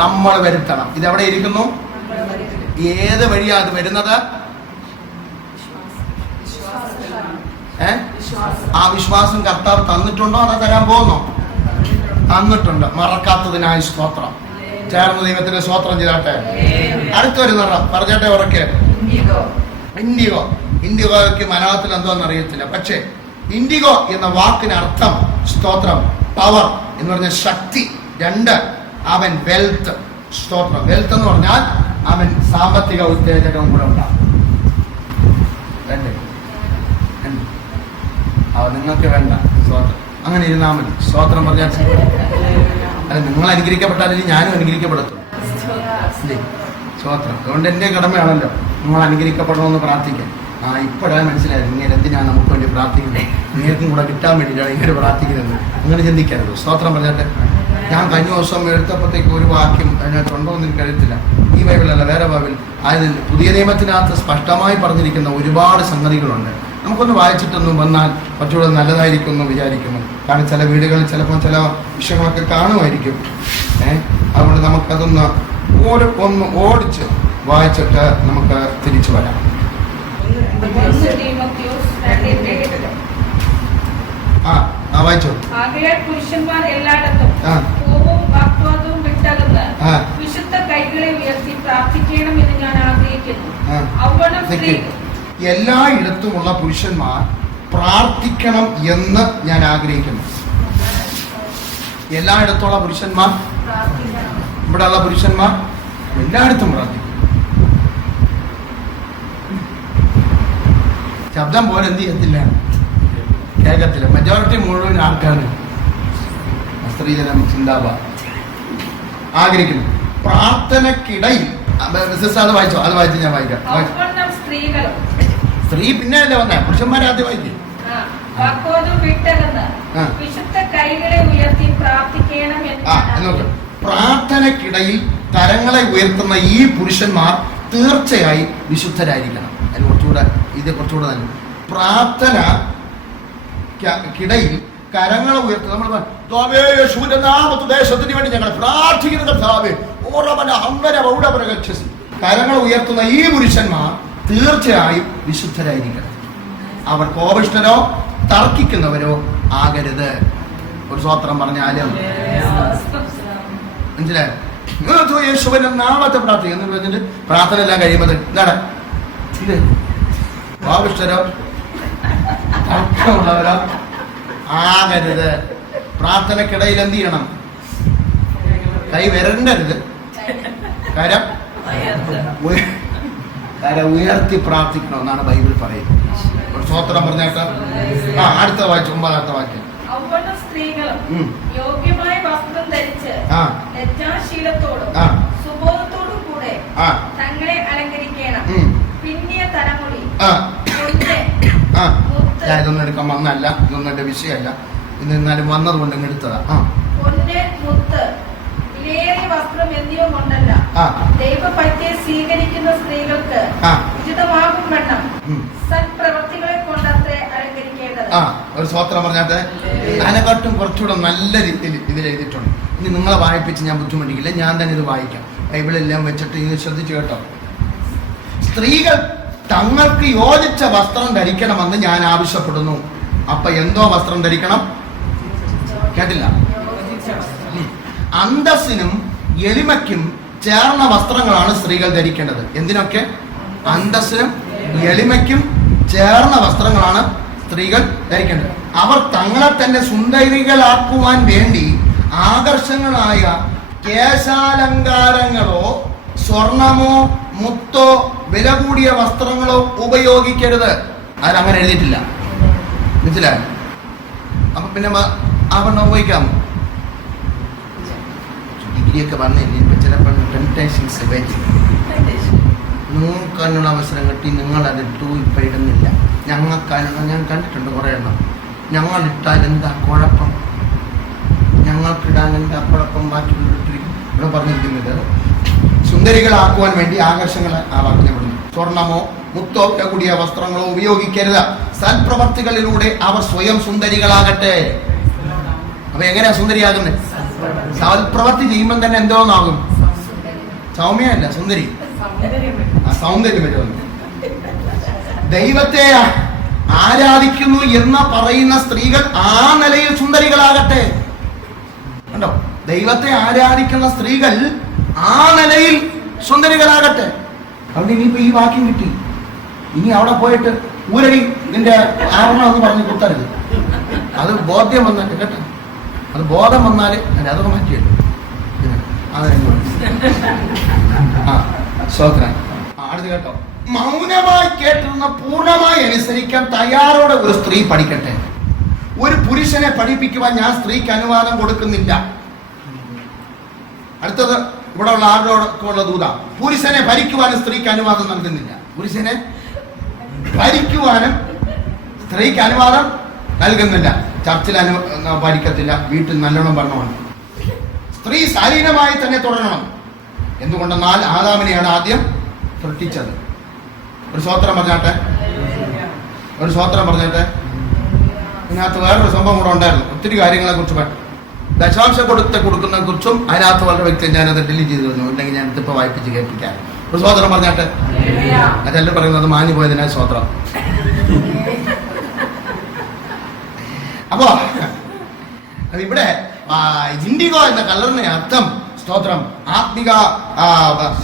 നമ്മൾ വരുത്തണം. ഇതെവിടെ ഇരിക്കുന്നു? ഏത് വഴിയാ അത് വരുന്നത്? ആ വിശ്വാസം കർത്താവ് തന്നിട്ടുണ്ടോ അതോ തരാൻ പോകുന്നോ? തന്നിട്ടുണ്ട്. മറക്കാത്തതിനായി സ്തോത്രം. ചേർന്ന് ദൈവത്തിന് സ്തോത്രം ചെയ്താട്ടെ. അടുത്തൊരു നിറം പറഞ്ഞാട്ടെ ഉറക്കെ. ഇൻഡിഗോ. ഇൻഡിഗോയ്ക്ക് മലയാളത്തിൽ എന്തോന്ന് അറിയത്തില്ല, പക്ഷേ ഇൻഡിഗോ എന്ന വാക്കിന് അർത്ഥം സ്തോത്രം പവർ എന്ന് പറഞ്ഞ ശക്തി. രണ്ട്, അവൻ വെൽത്ത്. സ്തോത്രം. വെൽത്ത് എന്ന് പറഞ്ഞാൽ അവൻ സാമ്പത്തിക ഉത്തേജകവും കൂടെ ഉണ്ടാവും. നിങ്ങൾക്ക് വേണ്ട സ്തോത്രം, അങ്ങനെ ഇരുന്നാൽ മതി. സ്തോത്രം പറഞ്ഞാൽ അല്ല, നിങ്ങൾ അനുഗ്രഹിക്കപ്പെട്ടാലും ഞാനും അനുഗ്രഹിക്കപ്പെടത്തുള്ളൂ. സ്തോത്രം. അതുകൊണ്ട് എൻ്റെ കടമയാണല്ലോ നിങ്ങൾ അനുഗ്രഹിക്കപ്പെടണമെന്ന് പ്രാർത്ഥിക്കാൻ. ഇപ്പോഴാണ് മനസ്സിലായത് ഇങ്ങനെ എന്തിനാണ് നമുക്ക് വേണ്ടി പ്രാർത്ഥിക്കുന്നത്, നിങ്ങൾക്കും കൂടെ കിട്ടാൻ വേണ്ടിയിട്ടാണ് ഇങ്ങനെ പ്രാർത്ഥിക്കുന്നത്. അങ്ങനെ ചിന്തിക്കരുത്. സ്തോത്രം പറഞ്ഞാട്ടെ. ഞാൻ കഴിഞ്ഞ ദിവസം എടുത്തപ്പോഴത്തേക്ക് ഒരു വാക്യം അതിനകത്തുണ്ടോ എന്ന് എനിക്ക് അറിയത്തില്ല. ഈ ബൈബിളല്ല, വേറെ ബൈബിൾ. അതിൽ പുതിയ നിയമത്തിനകത്ത് സ്പഷ്ടമായി പറഞ്ഞിരിക്കുന്ന ഒരുപാട് സംഗതികളുണ്ട്. നമുക്കൊന്ന് വായിച്ചിട്ടൊന്നും വന്നാൽ കുറച്ചുകൂടെ നല്ലതായിരിക്കും എന്ന് വിചാരിക്കുന്നു. കാരണം ചില വീടുകളിൽ ചിലപ്പോൾ ചില വിഷയങ്ങളൊക്കെ കാണുമായിരിക്കും. അതുകൊണ്ട് നമുക്കതൊന്ന് ഓടിച്ച് വായിച്ചിട്ട് നമുക്ക് തിരിച്ചു വരാം. വായിച്ചോ. പുരുഷന്മാർ എല്ലായിടത്തും കോപവും വാഗ്വാദവും വിട്ടകന്ന് വിശുദ്ധ കൈകളെ ഉയർത്തി പ്രാർത്ഥിക്കണം എന്ന് ഞാൻ ആഗ്രഹിക്കുന്നു. എല്ലായിടത്തുമുള്ള പുരുഷന്മാർ പ്രാർത്ഥിക്കണം എന്ന് ഞാൻ ആഗ്രഹിക്കുന്നു. എല്ലായിടത്തുള്ള പുരുഷന്മാർ, ഇവിടെയുള്ള പുരുഷന്മാർ എല്ലായിടത്തും പ്രാർത്ഥിക്കും. ശബ്ദം പോലെ എന്ത് ചെയ്യത്തില്ല, കേൾക്കത്തില്ല. മെജോറിറ്റി മുഴുവൻ ആൾക്കാർ സ്ത്രീജനം ചിന്താബാദ് ആഗ്രഹിക്കുന്നു. പ്രാർത്ഥനക്കിടയിൽ അത് വായിച്ചോ, അത് വായിച്ച് ഞാൻ വായിക്കാം. സ്ത്രീ പിന്നെ അല്ലേ വന്നേ, പുരുഷന്മാരെ ആദ്യം വായിക്കും. പ്രാർത്ഥനക്കിടയിൽ കരങ്ങളെ ഉയർത്തുന്ന ഈ പുരുഷന്മാർ തീർച്ചയായും വിശുദ്ധരായിരിക്കണം. അതിന് കുറച്ചുകൂടെ നല്ല പ്രാർത്ഥനക്കിടയിൽ കരങ്ങളെ ഉയർത്തുക. നമ്മൾ യേശുവിന്റെ നാമത്തിൽ ദേശത്തിന് വേണ്ടി ഞങ്ങൾ പ്രാർത്ഥിക്കുന്ന കർത്താവേ, കരങ്ങൾ ഉയർത്തുന്ന ഈ പുരുഷന്മാർ തീർച്ചയായും വിശുദ്ധരായിരിക്കണം. അവർ കോപിഷ്ഠരോ തർക്കിക്കുന്നവരോ ആകരുത്. ഒരു സ്തോത്രം പറഞ്ഞാലും മനസ്സിലായോ? യേശുവിന്റെ നാമത്തെ പ്രാർത്ഥിക്കുക എന്ന് പറഞ്ഞിട്ട് പ്രാർത്ഥന എല്ലാം കഴിയുമ്പോൾ എന്താണ് കോപിഷ്ഠരോ തർക്കമുള്ളവരോ ആകരുത്. പ്രാർത്ഥനക്കിടയിൽ എന്ത് ചെയ്യണം? കൈ വരണ്ടരുത്, കരം ഉയർത്തി പ്രാർത്ഥിക്കണം എന്നാണ് ബൈബിൾ പറയുന്നത്. ഒരു സ്തോത്രം പറഞ്ഞേക്ക. അടുത്ത വാക്യം, 9ാമത്തെ വാക്യം. സ്ത്രീകളും യോഗ്യമായ വസ്ത്രം ധരിച്ച് ലജ്ജാശീലത്തോടും സുബോധത്തോടും കൂടെ തങ്ങളെ അലങ്കരിക്കണം. പിന്നിയ തലമുടി, ഇതൊന്നും എടുക്കാൻ വന്നല്ല, ഇതൊന്നും എന്റെ വിഷയമല്ല. എന്നാലും വന്നതുകൊണ്ട് ഇങ്ങ് എടുത്തതാ. പൊന്ന്, മുത്ത്, വിലയേറിയ വസ്ത്രം എന്നിവ കൊണ്ടല്ല, ദൈവഭക്തിയെ സ്വീകരിക്കുന്ന സ്ത്രീകൾക്ക് ഉചിതമാകും വണ്ണം സൽപ്രവൃത്തികളെ കൊണ്ടത്രേ അലങ്കരിക്കേണ്ടത്. ഒരു സ്തോത്രം പറഞ്ഞാട്ടെ. അതിനെക്കാട്ടും കുറച്ചുകൂടെ നല്ല രീതിയിൽ ഇതിൽ എഴുതിയിട്ടുണ്ട്. ഇനി നിങ്ങളെ വായിപ്പിച്ച് ഞാൻ ബുദ്ധിമുട്ടിക്കില്ല, ഞാൻ തന്നെ ഇത് വായിക്കാം. ബൈബിളെല്ലാം വെച്ചിട്ട് ഇത് ശ്രദ്ധിച്ചു കേട്ടോ. സ്ത്രീകൾ തങ്ങൾക്ക് യോജിച്ച വസ്ത്രം ധരിക്കണമെന്ന് ഞാൻ ആവശ്യപ്പെടുന്നു. അപ്പൊ എന്തോ വസ്ത്രം ധരിക്കണം? കേട്ടില്ല. അന്തസ്സിനും എളിമയ്ക്കും ചേർന്ന വസ്ത്രങ്ങളാണ് സ്ത്രീകൾ ധരിക്കേണ്ടത്. എന്തിനൊക്കെ? അന്തസ്സിനും എളിമയ്ക്കും ചേർന്ന വസ്ത്രങ്ങളാണ് സ്ത്രീകൾ ധരിക്കേണ്ടത്. അവർ തങ്ങളെ തന്നെ സുന്ദരികളാക്കുവാൻ വേണ്ടി ആകർഷങ്ങളായ കേശാലങ്കാരങ്ങളോ സ്വർണമോ മുത്തോ വില കൂടിയ വസ്ത്രങ്ങളോ ഉപയോഗിക്കരുത്. അതിലങ്ങനെ എഴുതിയിട്ടില്ല. മനസ്സിലായോ? അപ്പൊ പിന്നെ അവണ്ണം ഉപയോഗിക്കാമോ? ഡിഗ്രിയൊക്കെ വന്നില്ല, ചിലപ്പോൾ ടെംപ്ടേഷൻസ് വരും. നിങ്ങൾക്കതിനുള്ള അവസരം കിട്ടി, നിങ്ങളതിട്ടു. ഇപ്പം ഇടുന്നില്ല. ഞങ്ങൾക്കതിനുള്ള ഞാൻ കണ്ടിട്ടുണ്ട് കുറേ എണ്ണം. ഞങ്ങളിട്ടാൽ എന്താ കുഴപ്പം, ഞങ്ങൾക്കിടാൻ എന്താ കുഴപ്പം, ബാക്കിയുള്ളവരിട്ടിരിക്കും. ഇവിടെ പറഞ്ഞിരിക്കുന്നത് സുന്ദരികളാക്കുവാൻ വേണ്ടി ആകർഷങ്ങളെ ആവാക്കപ്പെടുന്നു. സ്വർണമോ മുത്തോ കൂടിയ വസ്ത്രങ്ങളോ ഉപയോഗിക്കരുത്. സൽപ്രവർത്തികളിലൂടെ അവർ സ്വയം സുന്ദരികളാകട്ടെ. അപ്പൊ എങ്ങനെയാ സുന്ദരിയാകുന്നത്? സൽപ്രവർത്തി ചെയ്യുമ്പോൾ തന്നെ എന്തോന്നാകും? സൗമ്യല്ല, സുന്ദരി. സൗന്ദര്യം വരുമെന്ന്. ദൈവത്തെ ആരാധിക്കുന്നു എന്ന് പറയുന്ന സ്ത്രീകൾ ആ നിലയിൽ സുന്ദരികളാകട്ടെ. കണ്ടോ, ദൈവത്തെ ആരാധിക്കുന്ന സ്ത്രീകൾ ആ നിലയിൽ സുന്ദരികളാകട്ടെ. അവിടെ ഇനിയിപ്പോ ഈ വാക്യം കിട്ടി. ഇനി അവിടെ പോയിട്ട് ഊരടി നിന്റെ ആവണം എന്ന് പറഞ്ഞ് കുത്തരുത്. അത് ബോധ്യം വന്നിട്ട് കേട്ടോ, അത് ബോധം വന്നാല് അതൊക്കെ മാറ്റിയല്ലോ. അടുത്ത് കേട്ടോ, മൗനമായി കേട്ടിരുന്ന പൂർണ്ണമായി അനുസരിക്കാൻ തയ്യാറോടെ ഒരു സ്ത്രീ പഠിക്കട്ടെ. ഒരു പുരുഷനെ പഠിപ്പിക്കുവാൻ ഞാൻ സ്ത്രീക്ക് അനുവാദം കൊടുക്കുന്നില്ല. അടുത്തത് ഇവിടെ ഉള്ള ആരോടൊക്കെയുള്ള ദൂത, പുരുഷനെ ഭരിക്കുവാനും സ്ത്രീക്ക് അനുവാദം നൽകുന്നില്ല. പുരുഷനെ ഭരിക്കുവാനും സ്ത്രീക്ക് അനുവാദം നൽകുന്നില്ല. ചർച്ചിൽ ഭരിക്കത്തില്ല, വീട്ടിൽ നല്ലോണം ഭരണമാണ്. സ്ത്രീ ശാരീരമായി തന്നെ തുടരണം. എന്തുകൊണ്ടെന്നാൽ ആദാമിനെയാണ് ആദ്യം സൃഷ്ടിച്ചത്. ഒരു സ്വോത്രം പറഞ്ഞാട്ടെ, ഒരു സ്വോത്രം പറഞ്ഞാട്ടെ. ഇതിനകത്ത് വേറൊരു സംഭവം കൂടെ ഉണ്ടായിരുന്നു. ഒത്തിരി കാര്യങ്ങളെ കുറിച്ച് ദശാംശം കൊടുക്കുന്നതിനെ കുറിച്ചും അതിനകത്ത് വളരെ വ്യക്തി ഞാനത് ഡിലീറ്റ് ചെയ്ത് തന്നു. ഇല്ലെങ്കിൽ ഞാൻ ഇതിപ്പോ വായിപ്പിച്ച് കേൾപ്പിക്കാൻ. ഒരു സ്വോത്രം പറഞ്ഞാട്ടെ. അതെല്ലാം പറയുന്നത് മാഞ്ഞു പോയതിനാൽ സ്വോത്രം. അപ്പോ ഇവിടെ ഇൻഡിഗോ എന്ന കളറിന്റെ അർത്ഥം സ്തോത്രം ആത്മിക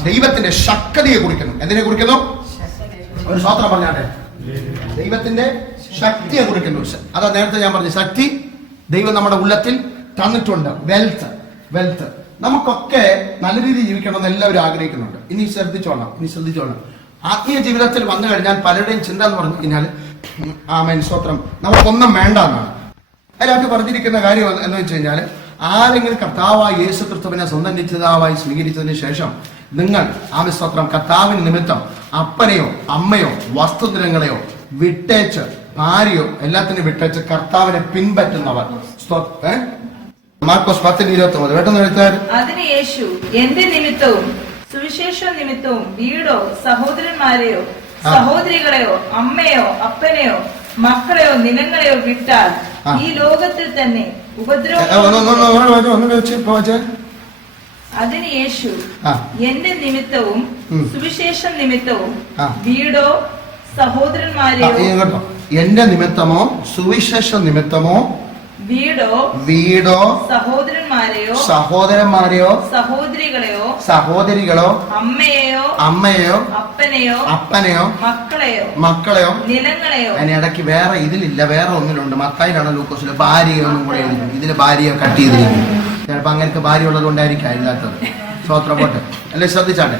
ദൈവത്തിന്റെ ശക്തിയെ കുറിക്കുന്നു. എന്തിനെ കുറിക്കുന്നു? ഒരു സ്തോത്രം പറഞ്ഞാട്ടെ. ദൈവത്തിന്റെ ശക്തിയെ കുറിക്കുന്നു. അതാ നേരത്തെ ഞാൻ പറഞ്ഞു, ശക്തി ദൈവം നമ്മുടെ ഉള്ളത്തിൽ തന്നിട്ടുണ്ട്. വെൽത്ത് നമുക്കൊക്കെ നല്ല രീതിയിൽ ജീവിക്കണമെന്ന് എല്ലാവരും ആഗ്രഹിക്കുന്നുണ്ട്. ഇനി ശ്രദ്ധിച്ചോണം. ആത്മീയ ജീവിതത്തിൽ വന്നു കഴിഞ്ഞാൽ പലരുടെയും ചിന്ത എന്ന് പറഞ്ഞു കഴിഞ്ഞാൽ ആമേൻ സ്തോത്രം നമുക്കൊന്നും വേണ്ട എന്നാണ്. അതിനകത്ത് പറഞ്ഞിരിക്കുന്ന കാര്യം എന്ന് വെച്ച് കഴിഞ്ഞാൽ, ആരെങ്കിലും കർത്താവായി യേശു ക്രിസ്തുവിനെ സ്വന്തം രക്ഷിതാവായി സ്വീകരിച്ചതിന് ശേഷം നിങ്ങൾ ആമേൻ സ്തോത്രം കർത്താവിന് നിമിത്തം അപ്പനെയോ അമ്മയോ വസ്തുനിരങ്ങളെയോ വിട്ടേച്ച് ഭാര്യയോ എല്ലാത്തിനും വിട്ടേച്ച് കർത്താവിനെ പിൻപറ്റുന്നവർ. മാർക്കോസ് 10:29 പെട്ടെന്ന് എഴുത്താൻ. അതിന് യേശു, എന്റെ നിമിത്തവും സുവിശേഷ നിമിത്തവും വീടോ സഹോദരന്മാരെയോ സഹോദരികളെയോ അമ്മയോ അപ്പനെയോ മക്കളെയോ നിലങ്ങളെയോ വിട്ടാൽ ഈ ലോകത്തിൽ തന്നെ ഉപദ്രവം. അതിന് യേശു, എന്റെ നിമിത്തവും സുവിശേഷ നിമിത്തവും വീടോ സഹോദരന്മാരെയോ. എന്റെ നിമിത്തമോ സുവിശേഷ നിമിത്തമോ വീടോ സഹോദരന്മാരെയോ സഹോദരികളോ അമ്മയെയോ അപ്പനെയോ മക്കളെയോ നിലങ്ങളെയോ. അതിന് ഇടയ്ക്ക് വേറെ ഇതിലില്ല, വേറെ ഒന്നിലുണ്ട്. മത്തായിലാണ്, ലൂക്കോസില് ഭാര്യയൊന്നും കൂടെ എഴുതിക്കും. ഇതില് ഭാര്യയെ കട്ട് ചെയ്തിരിക്കും. ചിലപ്പോ അങ്ങനത്തെ ഭാര്യ ഉള്ളത് കൊണ്ടായിരിക്കും ഇല്ലാത്തത്. സ്വോത്രം പോട്ടെ, അല്ലെ ശ്രദ്ധിച്ചാട്ടെ.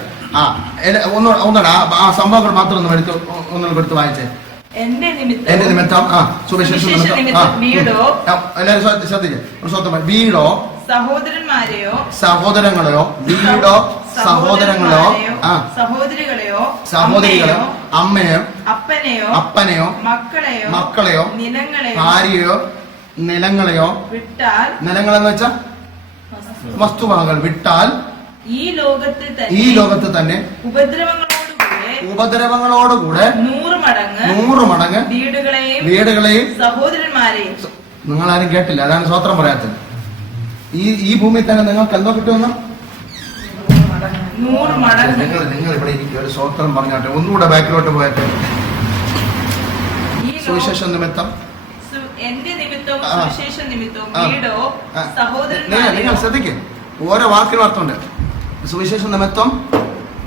ഒന്നുകൂടെ ആ സംഭവങ്ങൾ മാത്രം ഒന്നും എടുത്ത് വായിച്ചേ. എന്റെ നിമിത്തം സുവിശേഷ നിമിത്തം വീടോ സഹോദരങ്ങളെയോ വീടോ സഹോദരികളെയോ അമ്മയോ അപ്പനെയോ മക്കളെയോ ഭാര്യയോ നിലങ്ങളെയോ വിട്ടാൽ, നിലങ്ങളെന്ന് വെച്ചാൽ വസ്തുവകകൾ വിട്ടാൽ ഈ ലോകത്തിൽ തന്നെ ഉപദ്രവങ്ങളോടുകൂടെ 100 മടങ്ങ് വീടുകളെയും സഹോദരന്മാരെയും. നിങ്ങളാരും കേട്ടില്ല, അതാണ് സ്വോത്രം പറയാത്തത്. ഈ ഭൂമിയിൽ തന്നെ നിങ്ങൾക്ക് എന്തോ കിട്ടുമെന്ന് 100 മടങ്ങ്. നിങ്ങൾ ഇവിടെ ഇരിക്കും, ഒരു സ്വോത്രം പറഞ്ഞാട്ടെ. ഒന്നുകൂടെ ബാക്കിലോട്ട് പോയട്ടെ. സുവിശേഷ നിമിത്തം നിങ്ങൾ ശ്രദ്ധിക്കും, ഓരോ വാക്കിനും അർത്ഥമുണ്ട്. സുവിശേഷ നിമിത്തം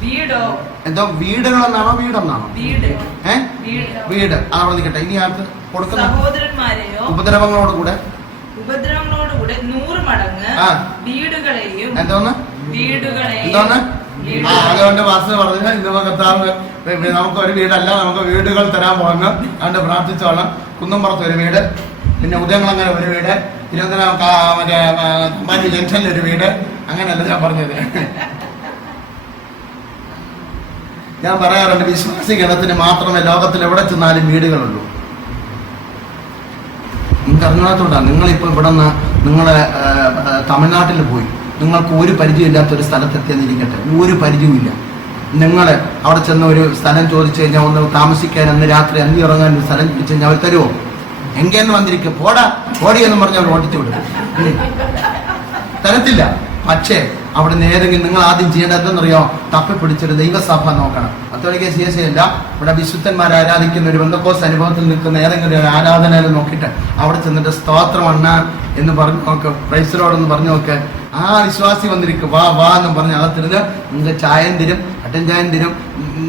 വീടോ എന്തോ വീടുകളെന്നാണോ വീടെന്നാണോ? വീട് അതവിടെ നിൽക്കട്ടെ. ഇനി ആർക്ക് കൊടുക്കുന്ന ഉപദ്രവങ്ങളോടുകൂടെ 100 മടങ്ങ് വീടുകളെയും. എന്തോന്ന് അതുകൊണ്ട് വാസ്തു പറഞ്ഞ ഇന്ന് കർത്താവ് നമുക്ക് ഒരു വീടല്ല, നമുക്ക് വീടുകൾ തരാൻ പോകുന്ന അതുകൊണ്ട് പ്രാർത്ഥിച്ചോളാം. കുന്നംപുറത്ത് ഒരു വീട്, പിന്നെ ഉദയങ്ങളങ്ങനെ ഒരു വീട്, തിരുവനന്തപുരം മറ്റേ തമ്പാനി ജംഗ്ഷനിൽ ഒരു വീട്. അങ്ങനെയല്ല ഞാൻ പറഞ്ഞത്. ഞാൻ പറയാറുണ്ട്, വിശ്വാസി ഗണത്തിന് മാത്രമേ ലോകത്തിൽ എവിടെ ചെന്നാലും വീടുകളുള്ളൂ. നിങ്ങൾക്ക് അറിഞ്ഞാത്തോണ്ടാ. നിങ്ങളിപ്പോൾ ഇവിടെ നിന്ന് നിങ്ങളെ തമിഴ്നാട്ടിൽ പോയി നിങ്ങൾക്ക് ഒരു പരിചയമില്ലാത്തൊരു സ്ഥലത്തെത്തിയെന്നിരിക്കട്ടെ, ഒരു പരിചയമില്ല. നിങ്ങൾ അവിടെ ചെന്ന് ഒരു സ്ഥലം ചോദിച്ചു കഴിഞ്ഞാൽ ഒന്ന് താമസിക്കാൻ, അന്ന് രാത്രി അന്തി ഇറങ്ങാൻ ഒരു സ്ഥലം ചോദിച്ചു കഴിഞ്ഞാൽ അവർ തരുമോ? എങ്കേന്ന് വന്നിരിക്കും, പോടി എന്ന് പറഞ്ഞ് അവർ ഓടിച്ചു വിടും. തരത്തില്ല. പക്ഷേ അവിടുന്ന് ഏതെങ്കിലും നിങ്ങൾ ആദ്യം ചെയ്യേണ്ടത് എന്തെന്നറിയോ? തപ്പിപ്പിടിച്ചൊരു ദൈവസഭ നോക്കണം. കത്തോലിക്ക CSA ഇവിടെ വിശുദ്ധന്മാരെ ആരാധിക്കുന്ന ഒരു ബന്ധക്കോസ് അനുഭവത്തിൽ നിൽക്കുന്ന ഏതെങ്കിലും ഒരു ആരാധനയിൽ നോക്കിയിട്ട് അവിടെ ചെന്നിട്ട് സ്തോത്രം അണ്ണ എന്ന് പറഞ്ഞു നോക്ക്, പ്രൈസലോടെന്ന് പറഞ്ഞു നോക്ക്. ആ വിശ്വാസി വന്നിരിക്കും, വാ വാ എന്ന് പറഞ്ഞ് അകത്തിരുന്ന് നിങ്ങൾക്ക് ചായം തരും, കട്ടൻ ചായം തരും.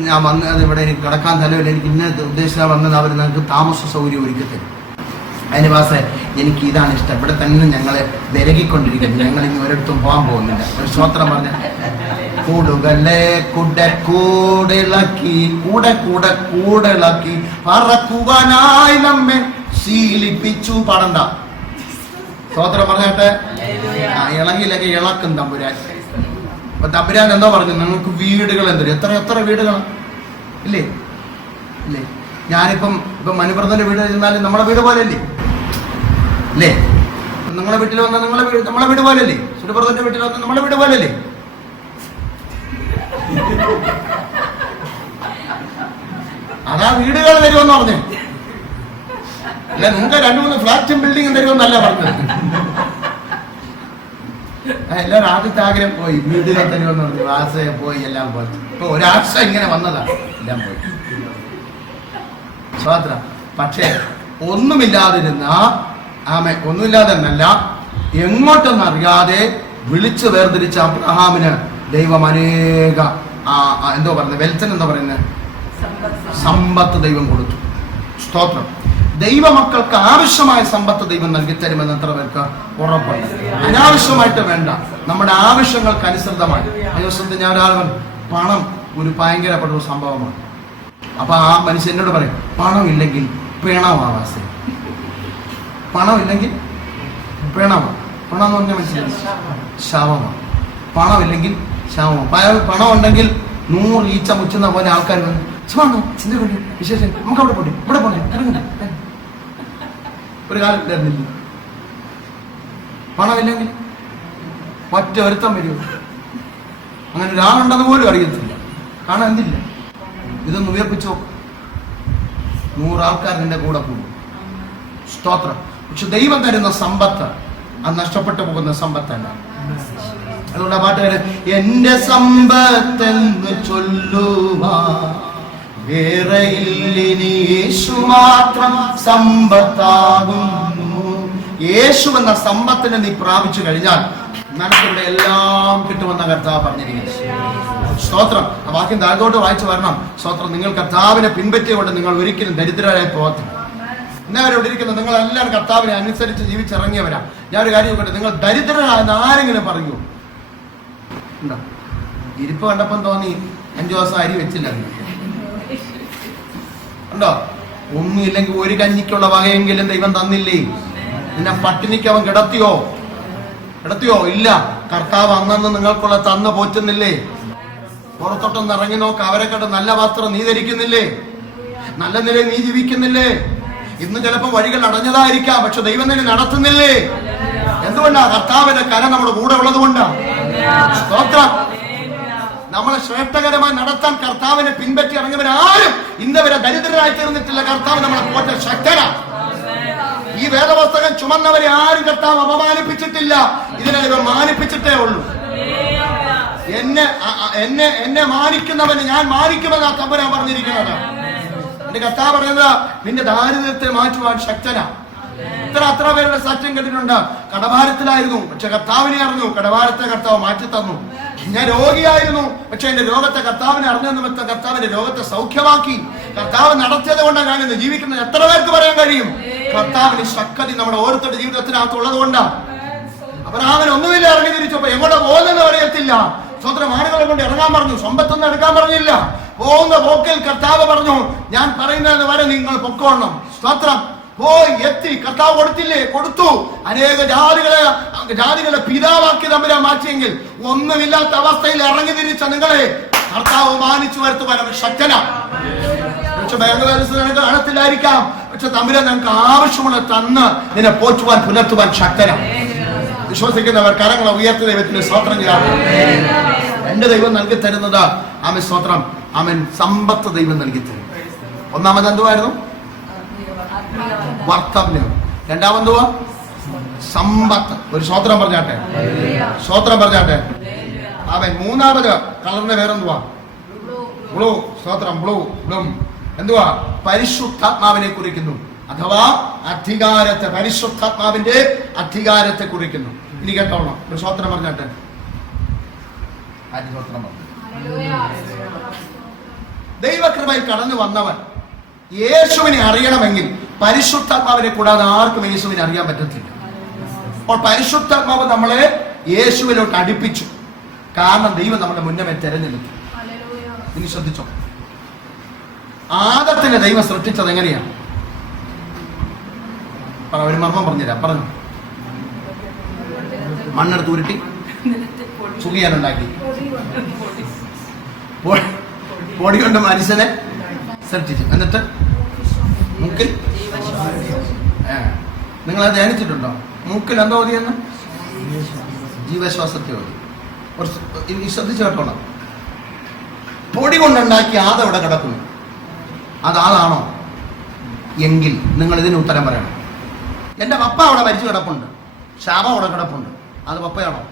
ഞാൻ വന്നത് ഇവിടെ എനിക്ക് കിടക്കാൻ തലവില്ല, എനിക്ക് ഇന്ന ഉദ്ദേശിച്ചാൽ വന്നത് അവർ നിങ്ങൾക്ക് താമസ സൗകര്യം ഒരുക്കി തരും. അതിന് വാസേ എനിക്ക് ഇതാണ് ഇഷ്ടം, ഇവിടെ തന്നെ ഞങ്ങളെ വിലകിക്കൊണ്ടിരിക്കുന്നു, ഞങ്ങൾ ഇനി ഒരിടത്തും പോകാൻ പോകുന്നില്ല. ഒരു സ്തോത്രം പറഞ്ഞ കൂടുകളെ കൂടിളക്കി കൂടിളക്കി പറക്കുവാനായി നമ്മെ ശീലിപ്പിച്ചു. പാടണ്ട, സ്തോത്രം പറഞ്ഞാട്ടെ. ഇളകിയില്ലെങ്കിൽ ഇളക്കും തമ്പുരാൻ. അപ്പൊ തമ്പുരാൻ എന്താ പറഞ്ഞു? നിങ്ങൾക്ക് വീടുകൾ എന്തരും, എത്ര വീടുകളാണ് ഇല്ലേ ഇല്ലേ? ഞാനിപ്പം മനുപ്രദന്റെ വീട് ചെന്നാലും നമ്മളെ വീട് പോലെ അല്ലേ അല്ലേ? നിങ്ങളെ വീട്ടിൽ വന്നാൽ നമ്മളെ വീട് പോലെ അല്ലേ? സുരപ്രദന്റെ വീട്ടിൽ വന്നാൽ നമ്മളെ വീട് പോലെ അല്ലേ? അതാ വീടുകൾ തരുമെന്ന് പറഞ്ഞു. അല്ല, നിങ്ങൾക്ക് 2-3 ഫ്ലാറ്റും ബിൽഡിങ്ങും തരുമെന്നല്ല പറഞ്ഞത്. എല്ലാവരും ആദ്യത്തെ ആഗ്രഹം പോയി, വീടുകൾ തരുമെന്ന് പറഞ്ഞു. വാസയെ പോയി, എല്ലാം പോയി. ഇപ്പൊ ഒരാഴ്ച ഇങ്ങനെ വന്നതാണ്, എല്ലാം പോയി. സ്വാതന്ത്ര്യം. പക്ഷേ ഒന്നുമില്ലാതിരുന്ന ഒന്നുമില്ലാതെ എന്നല്ല, എങ്ങോട്ടൊന്നും അറിയാതെ വിളിച്ചു വേർതിരിച്ച അബ്രഹാമിന് ദൈവം അനേക എന്തോ പറയുന്നത്, വെൽച്ചൻ എന്താ പറയുന്നത്, സമ്പത്ത് ദൈവം കൊടുത്തു. സ്തോത്രം. ദൈവമക്കൾക്ക് ആവശ്യമായ സമ്പത്ത് ദൈവം നൽകിത്തരുമെന്ന് എത്ര പേർക്ക് ഉറപ്പുണ്ട്? അനാവശ്യമായിട്ട് വേണ്ട, നമ്മുടെ ആവശ്യങ്ങൾക്ക് അനുസൃതമായി. ദിവസത്തിൽ ഞാൻ ഒരാൾ പണം ഒരു ഭയങ്കരപ്പെട്ട ഒരു സംഭവമാണ്. അപ്പൊ ആ മനുഷ്യൻ എന്നോട് പറയും, പണം ഇല്ലെങ്കിൽ പിണമാവാസേ, പണം ഇല്ലെങ്കിൽ പിണമാണ്. പണം എന്ന് പറഞ്ഞാൽ മനസ്സിലായി, ശവമാണ്. പണം ഇല്ലെങ്കിൽ ശവമാണ്. പണം ഉണ്ടെങ്കിൽ 100 ഈച്ച മുച്ചുന്ന പോലെ ആൾക്കാർ വന്നു, വിശേഷം നമുക്ക് അവിടെ പോട്ടെ, ഇവിടെ പോട്ടെ, ഇറങ്ങുന്നു. ഒരു കാലം ഇല്ലായിരുന്നില്ല. പണമില്ലെങ്കിൽ ഒറ്റ ഒരുത്തം വരുമോ? അങ്ങനെ ഒരാളുണ്ടെന്ന് പോലും അറിയത്തില്ല. കാണാൻ എന്തില്ല, ഇതൊന്ന് ഉയർപ്പിച്ചോ, 100 ആൾക്കാർ നിന്റെ കൂടെ കൂടും. സ്തോത്രം. പക്ഷെ ദൈവം തരുന്ന സമ്പത്ത് അത് നഷ്ടപ്പെട്ടു പോകുന്ന സമ്പത്തല്ല. അതുകൊണ്ട് ആ പാട്ടുകാരൻ, എന്റെ സമ്പത്തെന്ന് ചൊല്ലുവാ വേറെ ഇല്ലിനി യേശു മാത്രം സമ്പത്താകുന്നു. യേശു എന്ന സമ്പത്തിനെ നീ പ്രാപിച്ചു കഴിഞ്ഞാൽ നിനക്കിവിടെ എല്ലാം കിട്ടുമെന്ന കർത്താവ് പറഞ്ഞിരിക്കുന്നു. സ്തോത്രം. ആ വാക്യം താഴത്തോട്ട് വായിച്ചു വരണം. സ്തോത്രം. നിങ്ങൾ കർത്താവിനെ പിൻപറ്റിയുകൊണ്ട് നിങ്ങൾ ഒരിക്കലും ദരിദ്രരായി പോകത്തില്ല. ഇന്നവരോട് ഇരിക്കുന്ന നിങ്ങളെല്ലാവരും കർത്താവിനെ അനുസരിച്ച് ജീവിച്ചിറങ്ങിയവരാ. ഞാനൊരു കാര്യം നോക്കട്ടെ, നിങ്ങൾ ദരിദ്രരായെന്ന് ആരെങ്കിലും പറയൂ? ഉണ്ടോ? ഇരിപ്പ് കണ്ടപ്പം തോന്നി 5 ദിവസം അരി വെച്ചില്ല. ഉണ്ടോ? ഒന്നുമില്ലെങ്കിൽ ഒരു കഞ്ഞിക്കുള്ള വകയെങ്കിലും ദൈവം തന്നില്ലേ? നിന്നെ പട്ടിണിക്ക് അവൻ കിടത്തിയോ? ഇല്ല. കർത്താവ് അന്നു നിങ്ങൾക്കുള്ള തന്ന് പോറ്റുന്നില്ലേ? പുറത്തോട്ടൊന്ന് ഇറങ്ങി നോക്ക്, അവരെ കണ്ട് നല്ല വസ്ത്രം നീ ധരിക്കുന്നില്ലേ? നല്ല നിലയിൽ നീ ജീവിക്കുന്നില്ലേ? ഇന്ന് ചിലപ്പോൾ വഴികൾ അടഞ്ഞതായിരിക്കാം, പക്ഷെ ദൈവം നിന്നെ നടത്തുന്നില്ലേ? എന്തുകൊണ്ടാ? കർത്താവിന്റെ കരം നമ്മുടെ കൂടെ ഉള്ളത് കൊണ്ടാ. സ്തോത്രം. നമ്മളെ ശ്രേഷ്ഠകരമായി നടത്താൻ കർത്താവിനെ പിൻപറ്റി ഇറങ്ങിയവരാരും ഇന്നവരെ ദരിദ്രരായി തീർന്നിട്ടില്ല. കർത്താവ് നമ്മളെ പോറ്റ ശക്തനാ. ഈ വേദപുസ്തകം ചുമന്നവരെ ആരും കർത്താവ് അപമാനിപ്പിച്ചിട്ടില്ല. ഇതിനെ ഇവർ മാനിപ്പിച്ചിട്ടേ ഉള്ളൂ. എന്നെ മാനിക്കുന്നവന് ഞാൻ മാനിക്കുമെന്നാ തമ്പുരാൻ പറഞ്ഞിരിക്കുന്നത്. എന്റെ കർത്താവ് പറയുന്നത് നിന്റെ ദാരിദ്ര്യത്തെ മാറ്റുവാൻ ശക്തനാ. അത്ര പേരുടെ സാക്ഷ്യം കേട്ടിട്ടുണ്ട്. കടഭാരത്തിലായിരുന്നു, പക്ഷെ കർത്താവിനെ അറിഞ്ഞു. കടഭാരത്തെ കർത്താവ് മാറ്റി തന്നു. ഞാൻ രോഗിയായിരുന്നു, പക്ഷെ എന്റെ രോഗത്തെ കർത്താവിനെ അറിഞ്ഞ നിമിത്തം കർത്താവിന്റെ രോഗത്തെ സൗഖ്യമാക്കി. കർത്താവ് നടത്തിയത് കൊണ്ടാണ് ഞാൻ ഇന്ന് ജീവിക്കുന്നത്. എത്ര പേർക്ക് പറയാൻ കഴിയും? കർത്താവിന് ശക്തി നമ്മുടെ ഓരോരുത്തരുടെ ജീവിതത്തിനകത്തുള്ളത് കൊണ്ടാണ്. അബ്രഹാമിന് ഒന്നുമില്ല, ഇറങ്ങി തിരിച്ചപ്പോ എങ്ങോട്ട് പോകുന്നെന്ന് അറിയത്തില്ല. സ്വന്തം ആളുകളെ കൊണ്ട് ഇറങ്ങാൻ പറഞ്ഞു, സമ്പത്തൊന്നും എടുക്കാൻ പറഞ്ഞില്ല. പോകുന്ന പോക്കിൽ കർത്താവ് പറഞ്ഞു, ഞാൻ പറയുന്നത് വരെ നിങ്ങൾ പൊക്കോളണം. സ്തോത്രം. പോയി എത്തി. കർത്താവ് കൊടുത്തില്ലേ? കൊടുത്തു. അനേക ജാതികളെ പിതാവാക്കി തമ്മിലാ മാറ്റിയെങ്കിൽ ഒന്നുമില്ലാത്ത അവസ്ഥയിൽ ഇറങ്ങി തിരിച്ച നിങ്ങളെ കർത്താവ് മാനിച്ചു വരുത്തുവാൻ ശക്തനാ. പക്ഷെ ബാങ്ക് കാണത്തില്ലായിരിക്കാം, പക്ഷെ തമ്മിലെ നിങ്ങൾക്ക് ആവശ്യമുള്ള തന്ന് നിന്നെ പോറ്റുവാൻ പുലർത്തുവാൻ ശക്തനാ. വിശ്വസിക്കുന്നവർ കരങ്ങളെ ഉയർത്തി ദൈവത്തിന് സ്തോത്രം ചെയ്യാം. എന്റെ ദൈവം നൽകി തരുന്നത് ആമൻ സ്തോത്രം. ആമൻ സമ്പത്ത് ദൈവം നൽകി തരും. ഒന്നാമത് എന്തുവായിരുന്നു? വർത്തമ്യം. രണ്ടാമതുവാ സമ്പത്ത്. ഒരു സ്വോത്രം പറഞ്ഞാട്ടെ, സ്വോത്രം പറഞ്ഞാട്ടെ. അവൻ മൂന്നാമത് കളറിന്റെ പേരെന്തുവാ? ബ്ലൂ. സ്വോത്രം. ബ്ലൂ. ബ്ലൂം എന്തുവാ? പരിശുദ്ധാത്മാവിനെ കുറിക്കുന്നു, അഥവാ അധികാരത്തെ, പരിശുദ്ധാത്മാവിന്റെ അധികാരത്തെ കുറിക്കുന്നു. ഇനി കേട്ടോളണം. ഒരു സ്വോത്രം പറഞ്ഞാട്ടെ. സ്വോത്രം പറഞ്ഞു. ദൈവകൃപയിൽ കടന്നു വന്നവൻ യേശുവിനെ അറിയണമെങ്കിൽ പരിശുദ്ധാത്മാവിനെ കൂടാതെ ആർക്കും യേശുവിനെ അറിയാൻ പറ്റത്തില്ല. അപ്പോൾ പരിശുദ്ധാത്മാവ് നമ്മളെ യേശുവിലോട്ട് അടുപ്പിച്ചു. കാരണം ദൈവം നമ്മുടെ മുന്നമേ തെരഞ്ഞെടുത്തു. ഇനി ശ്രദ്ധിച്ചോ, ആദത്തിനെ ദൈവം സൃഷ്ടിച്ചത് എങ്ങനെയാണ്? ഒരു മർമ്മം പറഞ്ഞുതരാം. പറഞ്ഞു. മണ്ണെടുത്ത് ഉരുട്ടി സുഖിയാനുണ്ടാക്കി, പൊടി കൊണ്ട് മനുഷ്യനെ സൃഷ്ടിച്ചു. എന്നിട്ട് മൂക്കിൽ, നിങ്ങളത് ധ്യാനിച്ചിട്ടുണ്ടോ? മൂക്കിൽ എന്താ ഓതിയെന്ന്? ജീവശ്വാസത്തെ ഓതി. ശ്രദ്ധിച്ചു കേട്ടോളാം. പൊടി കൊണ്ടുണ്ടാക്കി ആദം ഇവിടെ കിടക്കുന്നു. അത് ആദാണോ എങ്കിൽ നിങ്ങൾ ഇതിന് ഉത്തരം പറയണം. എന്റെ പപ്പ അവിടെ മരിച്ചു കിടപ്പുണ്ട്, ശാപം അവിടെ കിടപ്പുണ്ട്, അത് പപ്പയാണോ?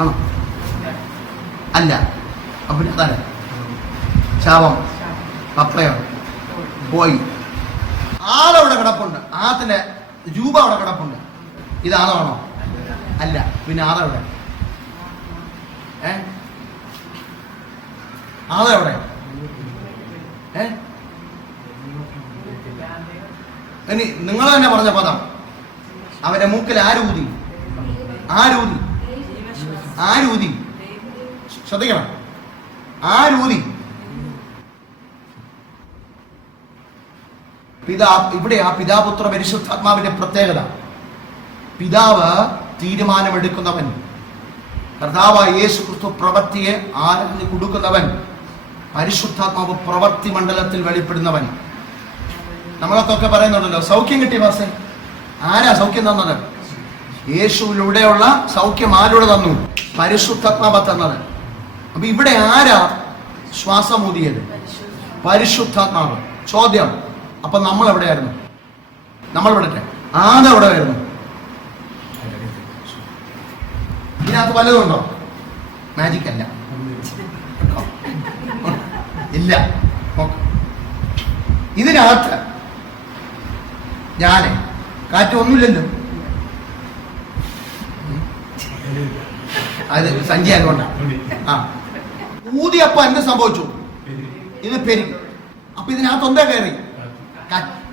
ആണോ? അല്ല. അപ്പൊ അതല്ല, ശാപം പപ്പയോ? പോയി. ആളവിടെ കിടപ്പുണ്ട്, ആത്തിന്റെ രൂപ അവിടെ കിടപ്പുണ്ട്, ഇത് ആദാണോ? അല്ല. പിന്നെ ആദവിടെ? ആദവിടെ? ഇനി നിങ്ങൾ തന്നെ പറഞ്ഞ പദം. അവന്റെ മൂക്കിൽ ആരൂതി? ആരൂതി? ആരൂതി? ശ്രദ്ധിക്കണം. ആരൂതി? ഇവിടെ ആ പിതാപുത്ര പരിശുദ്ധാത്മാവിന്റെ പ്രത്യേകത. പിതാവ് തീരുമാനമെടുക്കുന്നവൻ, കർത്താവായ യേശു ക്രിസ്തു പ്രവൃത്തിയെ ആരഞ്ഞു കൊടുക്കുന്നവൻ, പരിശുദ്ധാത്മാവ് പ്രവൃത്തി മണ്ഡലത്തിൽ വെളിപ്പെടുന്നവൻ. നമ്മളൊക്കെ പറയുന്നുണ്ടല്ലോ, സൗഖ്യം കിട്ടി പാസേ. ആരാ സൗഖ്യം തന്നത്? യേശുവിലൂടെയുള്ള സൗഖ്യം ആരോട് തന്നു? പരിശുദ്ധാത്മാവ് തന്നത്. അപ്പൊ ഇവിടെ ആരാ ശ്വാസമൂതിയത്? പരിശുദ്ധാത്മാവ്. ചോദ്യം, അപ്പൊ നമ്മൾ എവിടെയായിരുന്നു? നമ്മൾ ഇവിടെ ആദ്യം എവിടെ ആയിരുന്നു? ഇതിനകത്ത് വല്ലതും ഉണ്ടോ? മാജിക് അല്ല, ഇല്ല. ഇതിനകത്ത് ഞാന് കാറ്റ് ഒന്നുമില്ലല്ലോ, അത് സഞ്ചി ആയതുകൊണ്ടാണ്. ആ ഊതിയപ്പോ എന്ത് സംഭവിച്ചു? ഇത് പെരുകി. അപ്പൊ ഇതിനകത്ത് എന്താ കയറി?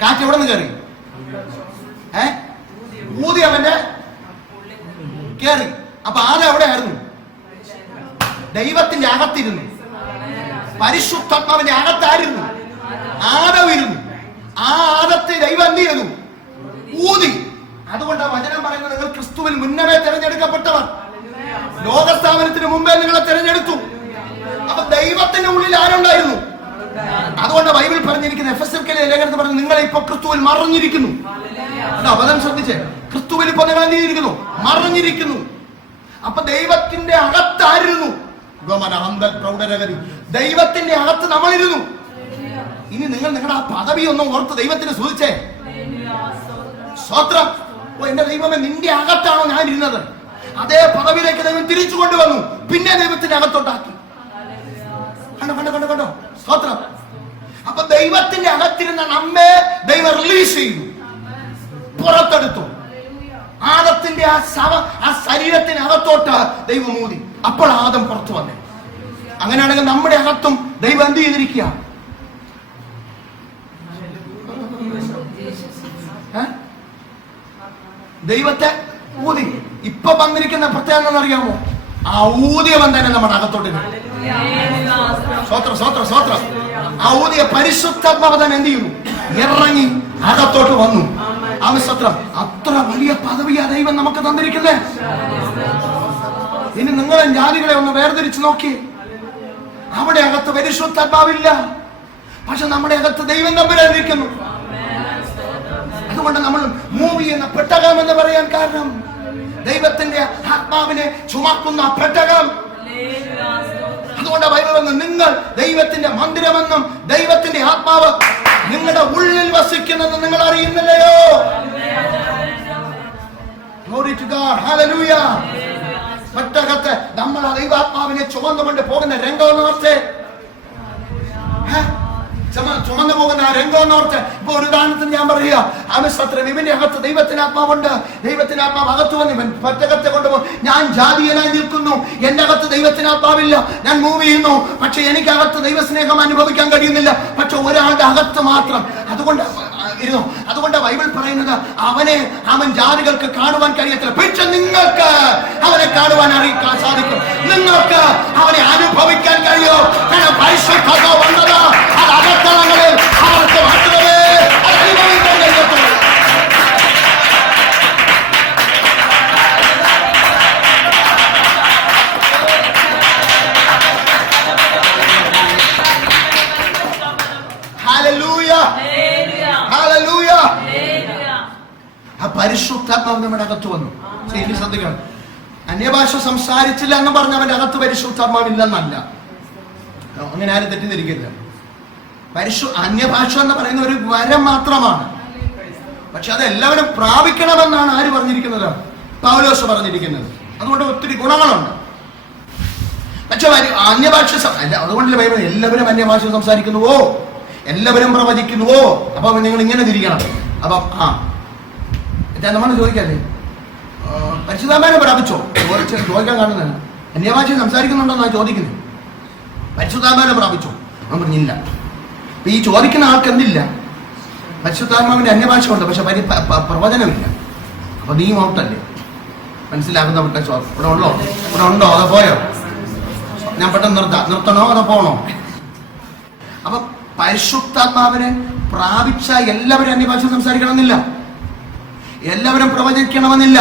കാറ്റ് എവിടെ നിന്ന് കയറി? ഊതി അവന്റെ കയറി. അപ്പൊ ആദ്യം എവിടെയായിരുന്നു? ദൈവത്തിന്റെ അകത്തിരുന്നു, പരിശുദ്ധാത്മാവിന്റെ അകത്തായിരുന്നു ആദം ഇരുന്നു. ആ ആദത്തെ ദൈവം എന്ത് ചെയ്തു? ഊതി. അതുകൊണ്ടാണ് വചനം പറയുന്നത്, നിങ്ങൾ ക്രിസ്തുവിൽ മുന്നമേ തിരഞ്ഞെടുക്കപ്പെട്ടവർ, ലോകസ്ഥാപനത്തിന് മുമ്പേ നിങ്ങളെ തിരഞ്ഞെടുത്തു. അപ്പൊ ദൈവത്തിന്റെ ഉള്ളിൽ ആരുണ്ടായിരുന്നു? അതുകൊണ്ട് ബൈബിൾ പറഞ്ഞിരിക്കുന്ന എഫെസ്യർക്കെതിരെ ലേഖനത്തിൽ പറഞ്ഞു, നിങ്ങൾ ഇപ്പൊ ക്രിസ്തുവിൽ മറഞ്ഞിരിക്കുന്നു. വചനം ശ്രദ്ധിച്ചേ, ക്രിസ്തുവിൽ ഇപ്പൊ നിങ്ങൾ എന്ത് ചെയ്തിരിക്കുന്നു? മറഞ്ഞിരിക്കുന്നു. അപ്പൊ ദൈവത്തിന്റെ അകത്തായിരുന്നു. ദൈവത്തിന്റെ അകത്ത് നമ്മളിരുന്നു. ഇനി നിങ്ങൾ നിങ്ങളുടെ ആ പദവി ഒന്നും ഓർത്ത് ദൈവത്തിന് സ്തുതിച്ചേ. സ്തോത്രം. എന്റെ ദൈവമേ, നിന്റെ അകത്താണോ ഞാൻ ഇരുന്നത്? അതേ പദവിയിലേക്ക് ദൈവം തിരിച്ചു കൊണ്ടുവന്നു, പിന്നെ ദൈവത്തിന്റെ അകത്തോട്ടാക്കി. കണ്ടോ? സ്തോത്രം. അപ്പൊ ദൈവത്തിന്റെ അകത്തിരുന്ന നമ്മെ ദൈവം റിലീസ് ചെയ്തു, പുറത്തെടുത്തു. ആദത്തിന്റെ ആ ശരീരത്തിനകത്തോട്ട് ദൈവം മൂടി. അപ്പോൾ ആദം പുറത്തു വന്നേ. അങ്ങനെയാണെങ്കിൽ നമ്മുടെ അകത്തും ദൈവം എന്ത് ചെയ്തിരിക്കുക? ദൈവത്തെ ഊതി. ഇപ്പൊ വന്നിരിക്കുന്ന പ്രത്യേകത എന്നറിയാമോ? ആ ഊതിയവൻ തന്നെ നമ്മുടെ അകത്തോട്ട്. സ്വത്രം. ആ ഊതിയ പരിശുദ്ധാത്മാവ് തന്നെ എന്ത് ചെയ്യുന്നു? ഇറങ്ങി അകത്തോട്ട് വന്നു. ആവശ്യത്രം. അത്ര വലിയ പദവിയാ ദൈവം നമുക്ക് തന്നിരിക്കുന്നേ. ഇനി നിങ്ങളെ ജാതികളെ ഒന്ന് വേർതിരിച്ചു നോക്കി. അവിടെ അകത്ത് പരിശുദ്ധാത്മാവില്ല, പക്ഷെ നമ്മുടെ അകത്ത് ദൈവം തമ്പുരാനിരിക്കുന്നു. അതുകൊണ്ട് നമ്മൾ മൂവി എന്ന പെട്ടകം എന്ന് പറയാൻ കാരണം, ദൈവത്തിന്റെ ആത്മാവിനെ ചുമക്കുന്ന പെട്ടകം. അതുകൊണ്ട് ബൈബിൾ വന്ന്, നിങ്ങൾ ദൈവത്തിന്റെ മന്ദിരമെന്നും ദൈവത്തിന്റെ ആത്മാവ് നിങ്ങളുടെ ഉള്ളിൽ വസിക്കുന്നെന്ന് നിങ്ങൾ അറിയുന്നില്ലയോ? Glory to God. Hallelujah. പെട്ടകത്ത് നമ്മൾ ദൈവാത്മാവിനെ ചുമന്നുകൊണ്ട് പോകുന്ന രംഗമെന്നോർത്ത്, ചുമന്നു പോകുന്ന ആ രംഗമെന്നോർത്ത്. ഇപ്പൊ ഒരു ഉദാഹരണത്തിന് ഞാൻ പറയുക, ആമസ്ത്രം ഇവന്റെ അകത്ത് ദൈവത്തിന് ആത്മാവുണ്ട്. ദൈവത്തിന് ആത്മാവ് അകത്ത് വന്ന് ഇവൻ പെട്ടകത്തെ കൊണ്ടുപോകും. ഞാൻ ജാതീയനായി നിൽക്കുന്നു, എന്റെ അകത്ത് ദൈവത്തിന് ആത്മാവില്ല, ഞാൻ മൂവ് ചെയ്യുന്നു, പക്ഷെ എനിക്കകത്ത് ദൈവസ്നേഹം അനുഭവിക്കാൻ കഴിയുന്നില്ല. പക്ഷെ ഒരാളുടെ അകത്ത് മാത്രം. അതുകൊണ്ട് ബൈബിൾ പറയുന്നത് അവൻ ജാതികൾക്ക് കാണുവാൻ കഴിയത്തില്ല, പക്ഷെ നിങ്ങൾക്ക് അവനെ കാണുവാൻ അറിയിക്കാൻ സാധിക്കും. നിങ്ങൾക്ക് അവനെ അനുഭവിക്കാൻ കഴിയും. പരിശുദ്ധത വന്നത് അത് അകത്തളങ്ങളിൽ അവർക്ക് മാത്രമേ അത് അനുഭവിക്കാൻ കഴിയത്തുള്ളൂ. പരിശുദ്ധാത്മാവ് നമ്മുടെ അകത്ത് വന്നു. ഇനി ശ്രദ്ധിക്കണം, അന്യഭാഷ സംസാരിച്ചില്ല എന്ന് പറഞ്ഞ അവന്റെ അകത്ത് പരിശുദ്ധാത്മാവില്ലെന്നല്ല. അങ്ങനെ ആരും തെറ്റിദ്ധരിക്കരുത്. അന്യഭാഷ എന്ന് പറയുന്ന ഒരു വരം മാത്രമാണ്. പക്ഷെ അത് എല്ലാവരും പ്രാപിക്കണമെന്നാണ് ആര് പറഞ്ഞിരിക്കുന്നത്? പൗലോസ് പറഞ്ഞിരിക്കുന്നത്. അതുകൊണ്ട് ഒത്തിരി ഗുണങ്ങളുണ്ട്. പക്ഷെ അന്യഭാഷ അതുകൊണ്ടല്ലേ ബൈബിൾ എല്ലാവരും അന്യഭാഷ സംസാരിക്കുന്നുവോ, എല്ലാവരും പ്രവചിക്കുന്നുവോ? അപ്പൊ നിങ്ങൾ ഇങ്ങനെ തിരിക്കണം. അപ്പം നമ്മൾ ചോദിക്കാല്ലേ, പരിശുദ്ധാത്മാവിനെ പ്രാപിച്ചോ? ചോദിക്കാൻ കാണുന്നതല്ല, അന്യഭാഷ സംസാരിക്കുന്നുണ്ടോന്നാണ് ചോദിക്കുന്നത്. പരിശുദ്ധാത്മാവിനെ പ്രാപിച്ചോ? അവൻ പറഞ്ഞില്ല. അപ്പൊ ഈ ചോദിക്കുന്ന ആൾക്ക് എന്തില്ല? പരിശുദ്ധാത്മാവിന്റെ അന്യഭാഷ ഉണ്ട്, പക്ഷെ പ്രവചനമില്ല. അപ്പൊ നീ ഔട്ടല്ലേ? മനസ്സിലാക്കുന്ന ഇവിടെ ഉണ്ടോ അതോ പോയോ? ഞാൻ പെട്ടെന്ന് നിർത്തണോ അതോ പോണോ? അപ്പൊ പരിശുദ്ധാത്മാവിനെ പ്രാപിച്ച എല്ലാവരും അന്യഭാഷ സംസാരിക്കണമെന്നില്ല, എല്ലാവരും പ്രവചിക്കണമെന്നില്ല.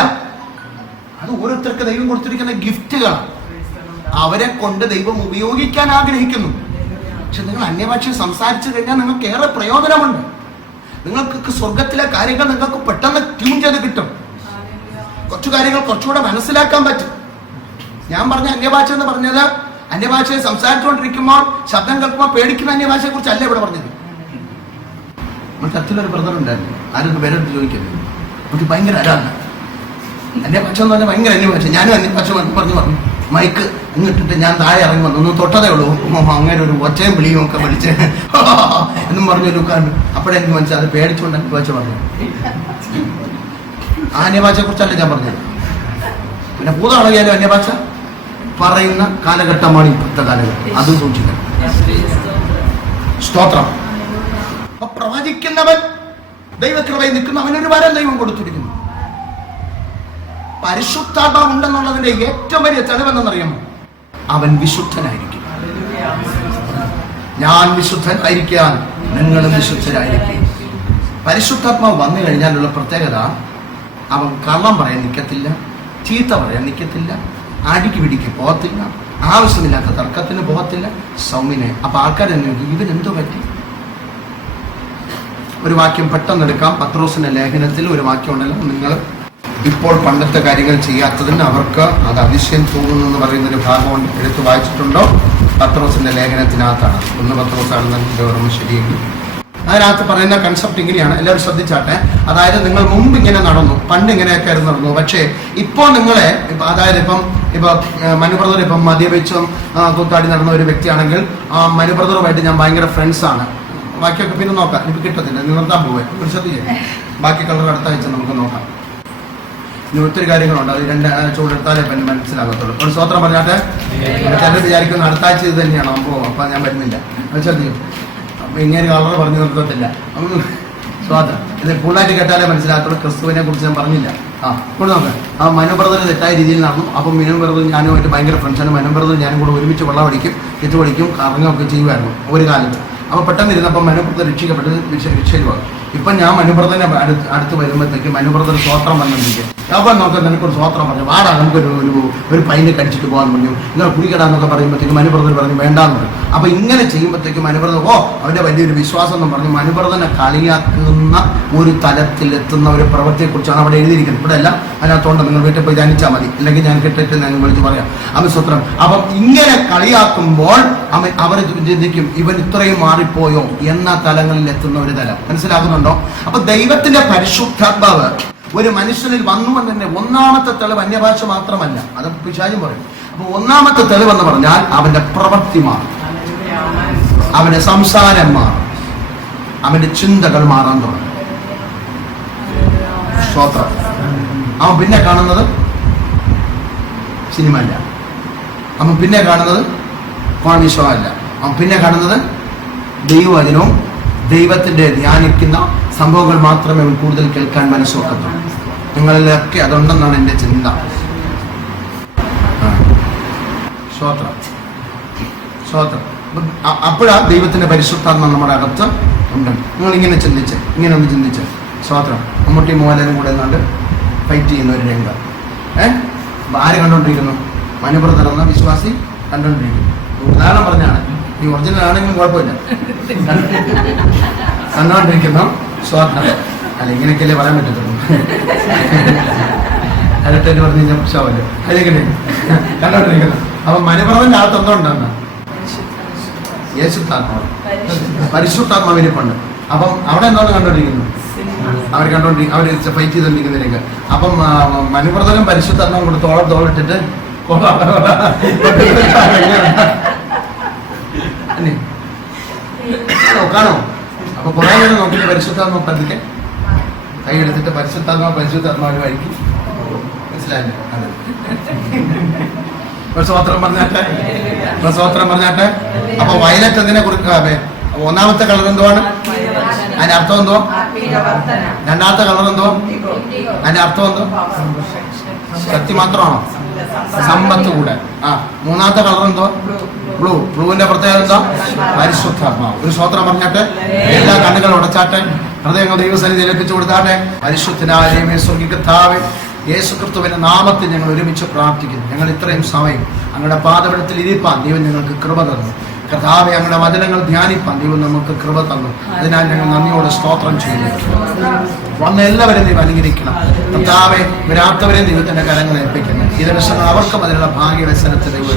അത് ഓരോരുത്തർക്ക് ദൈവം കൊടുത്തിരിക്കുന്ന ഗിഫ്റ്റുകളാണ്. അവരെ കൊണ്ട് ദൈവം ഉപയോഗിക്കാൻ ആഗ്രഹിക്കുന്നു. പക്ഷെ നിങ്ങൾ അന്യഭാഷ സംസാരിച്ചു കഴിഞ്ഞാൽ നിങ്ങൾക്ക് ഏറെ പ്രയോജനമുണ്ട്. നിങ്ങൾക്ക് സ്വർഗത്തിലെ കാര്യങ്ങൾ നിങ്ങൾക്ക് പെട്ടെന്ന് ട്യൂൺ ചെയ്ത് കിട്ടും. കുറച്ചു കാര്യങ്ങൾ കുറച്ചുകൂടെ മനസ്സിലാക്കാൻ പറ്റും. ഞാൻ പറഞ്ഞ അന്യഭാഷ എന്ന് പറഞ്ഞത് അന്യഭാഷയെ സംസാരിച്ചുകൊണ്ടിരിക്കുമ്പോൾ ശബ്ദം കേൾക്കുമ്പോൾ പേടിക്കുന്ന അന്യഭാഷയെ കുറിച്ചല്ല ഇവിടെ പറഞ്ഞത്. നമ്മുടെ ചർച്ചിലൊരു ബ്രദർ ഉണ്ടായിരുന്നു, ആരൊന്ന് പേരെടുത്ത് ചോദിക്കരുത്. നമുക്ക് ഭയങ്കര ആരാണ് അന്യഭാഷ എന്ന് പറഞ്ഞാൽ, ഭയങ്കര അന്യഭാഷ. ഞാനും അന്യഭാഷ പറഞ്ഞു മൈക്ക് ഇങ്ങിട്ടിട്ട് ഞാൻ താഴെ ഇറങ്ങി വന്നു, ഒന്ന് തൊട്ടതേ ഉള്ളൂ. അങ്ങനെ ഒരു ഒച്ചയും വിളിയും ഒക്കെ വിളിച്ച് എന്നും പറഞ്ഞൊരു അപ്പോഴെനിക്ക് മനസ്സിലായി അത് പേടിച്ചുകൊണ്ട് അന്യഭാഷ പറഞ്ഞു. ആ അന്യഭാഷയെ കുറിച്ചല്ല ഞാൻ പറഞ്ഞത്. പിന്നെ ഭൂതമാണെങ്കിലും അന്യഭാഷ പറയുന്ന കാലഘട്ടമാണ് ഇപ്പോഴത്തെ കാലഘട്ടം. അതും സൂക്ഷിക്കണം. സ്തോത്രം. അപ്പൊ പ്രവചിക്കുന്നവൻ ദൈവകൃപയിൽ നിൽക്കുന്ന അവനൊരു വരം ദൈവം കൊടുത്തിരിക്കുന്നു. പരിശുദ്ധാത്മാവ് ഉണ്ടെന്നുള്ളതിന്റെ ഏറ്റവും വലിയ തെളിവെന്നറിയാമോ? അവൻ വിശുദ്ധനായിരിക്കും. ഞാൻ വിശുദ്ധനായിരിക്കാൻ നിങ്ങളും വിശുദ്ധരായിരിക്കും. പരിശുദ്ധാത്മാവ് വന്നു കഴിഞ്ഞാലുള്ള പ്രത്യേകത, അവൻ കള്ളം പറയാൻ നിൽക്കത്തില്ല, ചീത്ത പറയാൻ നിൽക്കത്തില്ല, അടിക്ക് പിടിക്ക് പോകത്തില്ല, ആവശ്യമില്ലാത്ത തർക്കത്തിന് പോകത്തില്ല, സൗമ്യനെ. അപ്പൊ ആൾക്കാർ ഇവനെന്തോ പറ്റി? ഒരു വാക്യം പെട്ടെന്ന് എടുക്കാം. പത്രോസിന്റെ ലേഖനത്തിൽ ഒരു വാക്യം ഉണ്ടല്ലോ, നിങ്ങൾ ഇപ്പോൾ പണ്ടത്തെ കാര്യങ്ങൾ ചെയ്യാത്തതിന് അവർക്ക് അത് അതിശയം തോന്നുന്നു എന്ന് പറയുന്ന ഒരു ഭാഗം എടുത്ത് വായിച്ചിട്ടുണ്ടോ? പത്രോസിന്റെ ലേഖനത്തിനകത്താണ്. 1 പത്രോസാണെന്ന് എൻ്റെ ഓർമ്മ ശരിയെങ്കിൽ. അതിനകത്ത് പറയുന്ന കൺസെപ്റ്റ് ഇങ്ങനെയാണ്, എല്ലാവരും ശ്രദ്ധിച്ചാട്ടെ. അതായത് നിങ്ങൾ മുമ്പ് ഇങ്ങനെ നടന്നു, പണ്ട് ഇങ്ങനെയൊക്കെ ആയിരുന്നു നടന്നു. പക്ഷേ ഇപ്പോൾ നിങ്ങളെ അതായത് ഇപ്പൊ മനുബ്രദർ ഇപ്പം മദ്യപിച്ചും കൂത്താടി നടന്ന ഒരു വ്യക്തിയാണെങ്കിൽ ആ മനുബ്രദറുമായിട്ട് ഞാൻ ഭയങ്കര ഫ്രണ്ട്സാണ്. ബാക്കിയൊക്കെ പിന്നെ നോക്കാം, എനിക്ക് കിട്ടത്തില്ല, നിർത്താൻ പോവേ. ഒരു ശ്രദ്ധിച്ചേ, ബാക്കി കളർ അടുത്ത ആഴ്ച നമുക്ക് നോക്കാം. ഇനി ഒത്തിരി കാര്യങ്ങളുണ്ട്, അത് 2 ചൂടെടുത്താലേ പിന്നെ മനസ്സിലാകത്തുള്ളൂ. ഒരു സ്വത്രം പറഞ്ഞാട്ടെ. ചിലർ വിചാരിക്കുന്ന അടുത്ത ആഴ്ച ഇത് തന്നെയാണ് സംഭവം, അപ്പം ഞാൻ വരുന്നില്ല. അത് ശ്രദ്ധിക്കും. അപ്പം ഇങ്ങനെ കളർ പറഞ്ഞു നിർത്തത്തില്ല. സ്വാതന്ത്ര്യം ഇത് ഫുള്ളായിട്ട് കേട്ടാലേ മനസ്സിലാകത്തുള്ളൂ. ക്രിസ്തുവിനെ കുറിച്ച് ഞാൻ പറഞ്ഞില്ല. ഇപ്പോൾ നോക്കാം. ആ മനുബ്രദർ തെറ്റായ രീതിയിൽ നടന്നു. അപ്പം മനുബ്രദർ ഞാനുമായിട്ട് ഭയങ്കര ഫ്രണ്ട്സാണ്. മനുബ്രദർ ഞാനും കൂടെ ഒരുമിച്ച് വെള്ളം അടിക്കും, ചുറ്റു പഠിക്കും, കറങ്ങുകയൊക്കെ ചെയ്യുമായിരുന്നു ഒരു കാലത്ത്. അപ്പോൾ പെട്ടെന്ന് ഇരുന്നപ്പോൾ മനുബ്രദർ രക്ഷിക്കപ്പെട്ടത് രക്ഷയുമാണ്. ഇപ്പം ഞാൻ മനുബ്രദറിനെ അടുത്ത് വരുമ്പോഴത്തേക്ക് മനുബ്രദർ സ്വോത്രം വന്നിരിക്കും. അപ്പോൾ നോക്കാം, നിനക്കൊരു സ്വോത്രം പറഞ്ഞു, വാടാ നമുക്കൊരു പൈന് കടിച്ചിട്ട് പോകാൻ പറഞ്ഞു, നിങ്ങൾ കുടിക്കടാന്നൊക്കെ പറയുമ്പോഴത്തേക്ക് മനുബ്രദർ പറഞ്ഞു വേണ്ടാന്ന് പറയും. അപ്പോൾ ഇങ്ങനെ ചെയ്യുമ്പോഴത്തേക്ക് മനുബ്രദർ അവൻ്റെ വലിയൊരു വിശ്വാസം എന്ന് പറഞ്ഞ് മനുബ്രദറിനെ കളിയാക്കുന്ന ഒരു തലത്തിലെത്തുന്ന ഒരു പ്രവൃത്തിയെക്കുറിച്ചാണ് അവിടെ എഴുതിയിരിക്കുന്നത്. ഇവിടെ എല്ലാം അതിനകത്തോണ്ട് നിങ്ങൾ വീട്ടിൽ പോയി ധ്യാനിച്ചാൽ മതി, അല്ലെങ്കിൽ ഞാൻ കിട്ടിയിട്ട് ഞാൻ വിളിച്ച് പറയാം. അവൻ സ്വത്രം. അപ്പം ഇങ്ങനെ കളിയാക്കുമ്പോൾ അവർ ചിന്തിക്കും ഇവൻ ഇത്രയും മാറിപ്പോയോ എന്ന തലങ്ങളിൽ എത്തുന്ന ഒരു തലം. മനസ്സിലാകുന്നുണ്ടോ? അപ്പൊ ദൈവത്തിന്റെ പരിശുദ്ധാത്മാവ് ഒരു മനുഷ്യനിൽ വന്നു എന്നതിന്റെ ഒന്നാമത്തെ തെളിവ് അന്യഭാഷ മാത്രമല്ല, അത് പിശാചും പറയും. അപ്പൊ ഒന്നാമത്തെ തെളിവെന്ന് പറഞ്ഞാൽ അവന്റെ പ്രവൃത്തി മാറും, അവന്റെ സംസാരം മാറും, അവന്റെ ചിന്തകൾ മാറാൻ തുടങ്ങും. സ്തോത്രം. അവൻ പിന്നെ കാണുന്നത് സിനിമ അല്ല, അവൻ പിന്നെ കാണുന്നത് കോൺവിഷമല്ല, അവൻ പിന്നെ കാണുന്നത് ദൈവവചനവും ദൈവത്തിന്റെ ധ്യാനിക്കുന്ന സംഭവങ്ങൾ മാത്രമേ അവൻ കൂടുതൽ കേൾക്കാൻ മനസ്സോക്കത്തുള്ളൂ. നിങ്ങളിലൊക്കെ അതുണ്ടെന്നാണ് എൻ്റെ ചിന്ത. സ്തോത്രം, സ്തോത്രം. അപ്പോഴാ ദൈവത്തിന്റെ പരിശുദ്ധാത്മ നമ്മുടെ അകത്ത് ഉണ്ട്. നിങ്ങൾ ഇങ്ങനെ ചിന്തിച്ച്, ഇങ്ങനെ ഒന്ന് ചിന്തിച്ച്. സ്തോത്രം. മമ്മൂട്ടി മോഹൻലാലും കൂടെ എന്നാണ്ട് ഫൈറ്റ് ചെയ്യുന്ന ഒരു രംഗം. ആര് കണ്ടോണ്ടിരിക്കുന്നു? മനുപ്രദർ എന്ന വിശ്വാസി കണ്ടോണ്ടിരിക്കുന്നു. ഉദാഹരണം പറഞ്ഞാണ്, ഈ ഒറിജിനൽ ആണെങ്കിലും കുഴപ്പമില്ല, കണ്ടോണ്ടിരിക്കുന്നു. സ്തോത്രം. അല്ല, ഇങ്ങനെയൊക്കെയല്ലേ പറയാൻ പറ്റത്തുള്ളൂ. അടുത്തേക്ക് പറഞ്ഞു കഴിഞ്ഞാൽ പ്രശ്നമല്ലോ. അല്ലെങ്കിൽ കണ്ടോണ്ടിരിക്കുന്നു. അപ്പൊ മനുപ്രദന്റെ അകത്ത് എന്തോ ഉണ്ടെന്ന് യേശുത്താത്മാവ്, പരിശുദ്ധാത്മാവിനിപ്പുണ്ട്. അപ്പം അവിടെ എന്തോന്ന് കണ്ടോണ്ടിരിക്കുന്നു? അവർ ഫൈറ്റ് ചെയ്തോണ്ടിരിക്കുന്നതിലേക്ക്. അപ്പം മനുപ്രദനും പരിശുദ്ധാത്മാവും കൂടെ തോളിട്ടിട്ട് കാണോ? അപ്പൊ കുറെ നേരം നോക്കിയിട്ട് പരിശുദ്ധാത്മാ പതുക്കെ കൈ എടുത്തിട്ട് പരിശുദ്ധാത്മാവിന് വഴിക്ക്. മനസ്സിലായില്ലേ? സ്വോത്രം പറഞ്ഞാട്ടെ. അപ്പൊ വയലറ്റ് എന്തിനെ കുറിച്ച്? ഒന്നാമത്തെ കളർ എന്തുവാണ്? അതിന്റെ അർത്ഥം എന്തോ? രണ്ടാമത്തെ കളർ എന്തോ? അതിന്റെ അർത്ഥം എന്തോ? ശക്തി മാത്രമാണോ? സമ്പത്ത് കൂടെ. മൂന്നാമത്തെ കളർ എന്തോ? ബ്ലൂ. ബ്ലൂവിന്റെ പ്രത്യേകത എന്താ? പരിശുദ്ധാത്മാവ്. ഒരു സ്വോത്രം പറഞ്ഞാട്ടെ. എല്ലാ കണ്ണുകളും ഉടച്ചാട്ടെ, ഹൃദയങ്ങൾ ദൈവസന്നിധി ഏൽപ്പിച്ചു കൊടുത്താട്ടെ. പരിശുദ്ധനായ സ്വർഗ്ഗപിതാവേ, യേശുക്രിസ്തുവിന്റെ നാമത്തിൽ ഞങ്ങൾ ഒരുമിച്ച് പ്രാർത്ഥിക്കുന്നു. ഞങ്ങൾ ഇത്രയും സമയം അങ്ങയുടെ പാദപീഠത്തിൽ ഇരിപ്പാൻ ദൈവം ഞങ്ങൾക്ക് കൃപ തന്നു. കർത്താവേ, അങ്ങയുടെ വചനങ്ങൾ ധ്യാനിപ്പാൻ ദൈവം നമുക്ക് കൃപ തന്നു. അതിനാൽ ഞങ്ങൾ നന്ദിയോടെ സ്തോത്രം ചെയ്യുന്നു. വന്ന എല്ലാവരും ദൈവം അനുഗ്രഹിക്കണം. കർത്താവേ, വരാത്തവരെയും ദൈവത്തിന്റെ കരങ്ങൾ ഏൽപ്പിക്കുന്നു. ഈ ദിവസങ്ങൾ അവർക്കും അതിനുള്ള ഭാഗ്യവസനത്തിൽ ദൈവം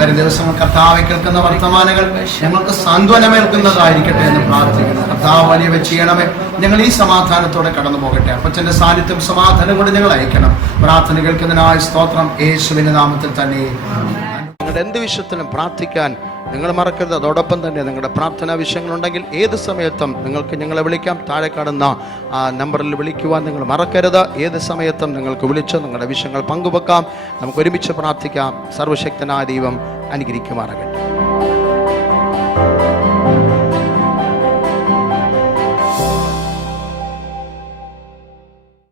വരും ദിവസങ്ങൾ കർത്താവെ കേൾക്കുന്ന വർത്തമാനങ്ങൾ ഞങ്ങൾക്ക് സാന്ത്വനമേൽക്കുന്നതായിരിക്കട്ടെ എന്ന് പ്രാർത്ഥിക്കുന്നു. കർത്താവ് വലിയ ചെയ്യണമേ. ഞങ്ങൾ ഈ സമാധാനത്തോടെ കടന്നു പോകട്ടെ. അപ്പച്ചന്റെ സാന്നിധ്യം സമാധാനം കൊണ്ട് ഞങ്ങൾ അയക്കണം. പ്രാർത്ഥന കേൾക്കുന്നതിനായി സ്തോത്രം, യേശുവിന്റെ നാമത്തിൽ തന്നെ. നിങ്ങളുടെ എന്ത് വിഷയത്തിലും പ്രാർത്ഥിക്കാൻ നിങ്ങൾ മറക്കരുത്. അതോടൊപ്പം തന്നെ നിങ്ങളുടെ പ്രാർത്ഥനാ വിഷയങ്ങളുണ്ടെങ്കിൽ ഏത് സമയത്തും നിങ്ങൾക്ക് ഞങ്ങളെ വിളിക്കാം. താഴെ കാണുന്ന നമ്പറിൽ വിളിക്കുവാൻ നിങ്ങൾ മറക്കരുത്. ഏത് സമയത്തും നിങ്ങൾക്ക് വിളിച്ച് നിങ്ങളുടെ വിഷയങ്ങൾ പങ്കുവെക്കാം. നമുക്ക് ഒരുമിച്ച് പ്രാർത്ഥിക്കാം. സർവശക്തനായ ദൈവം അനുഗ്രഹിക്കുമാറാകട്ടെ.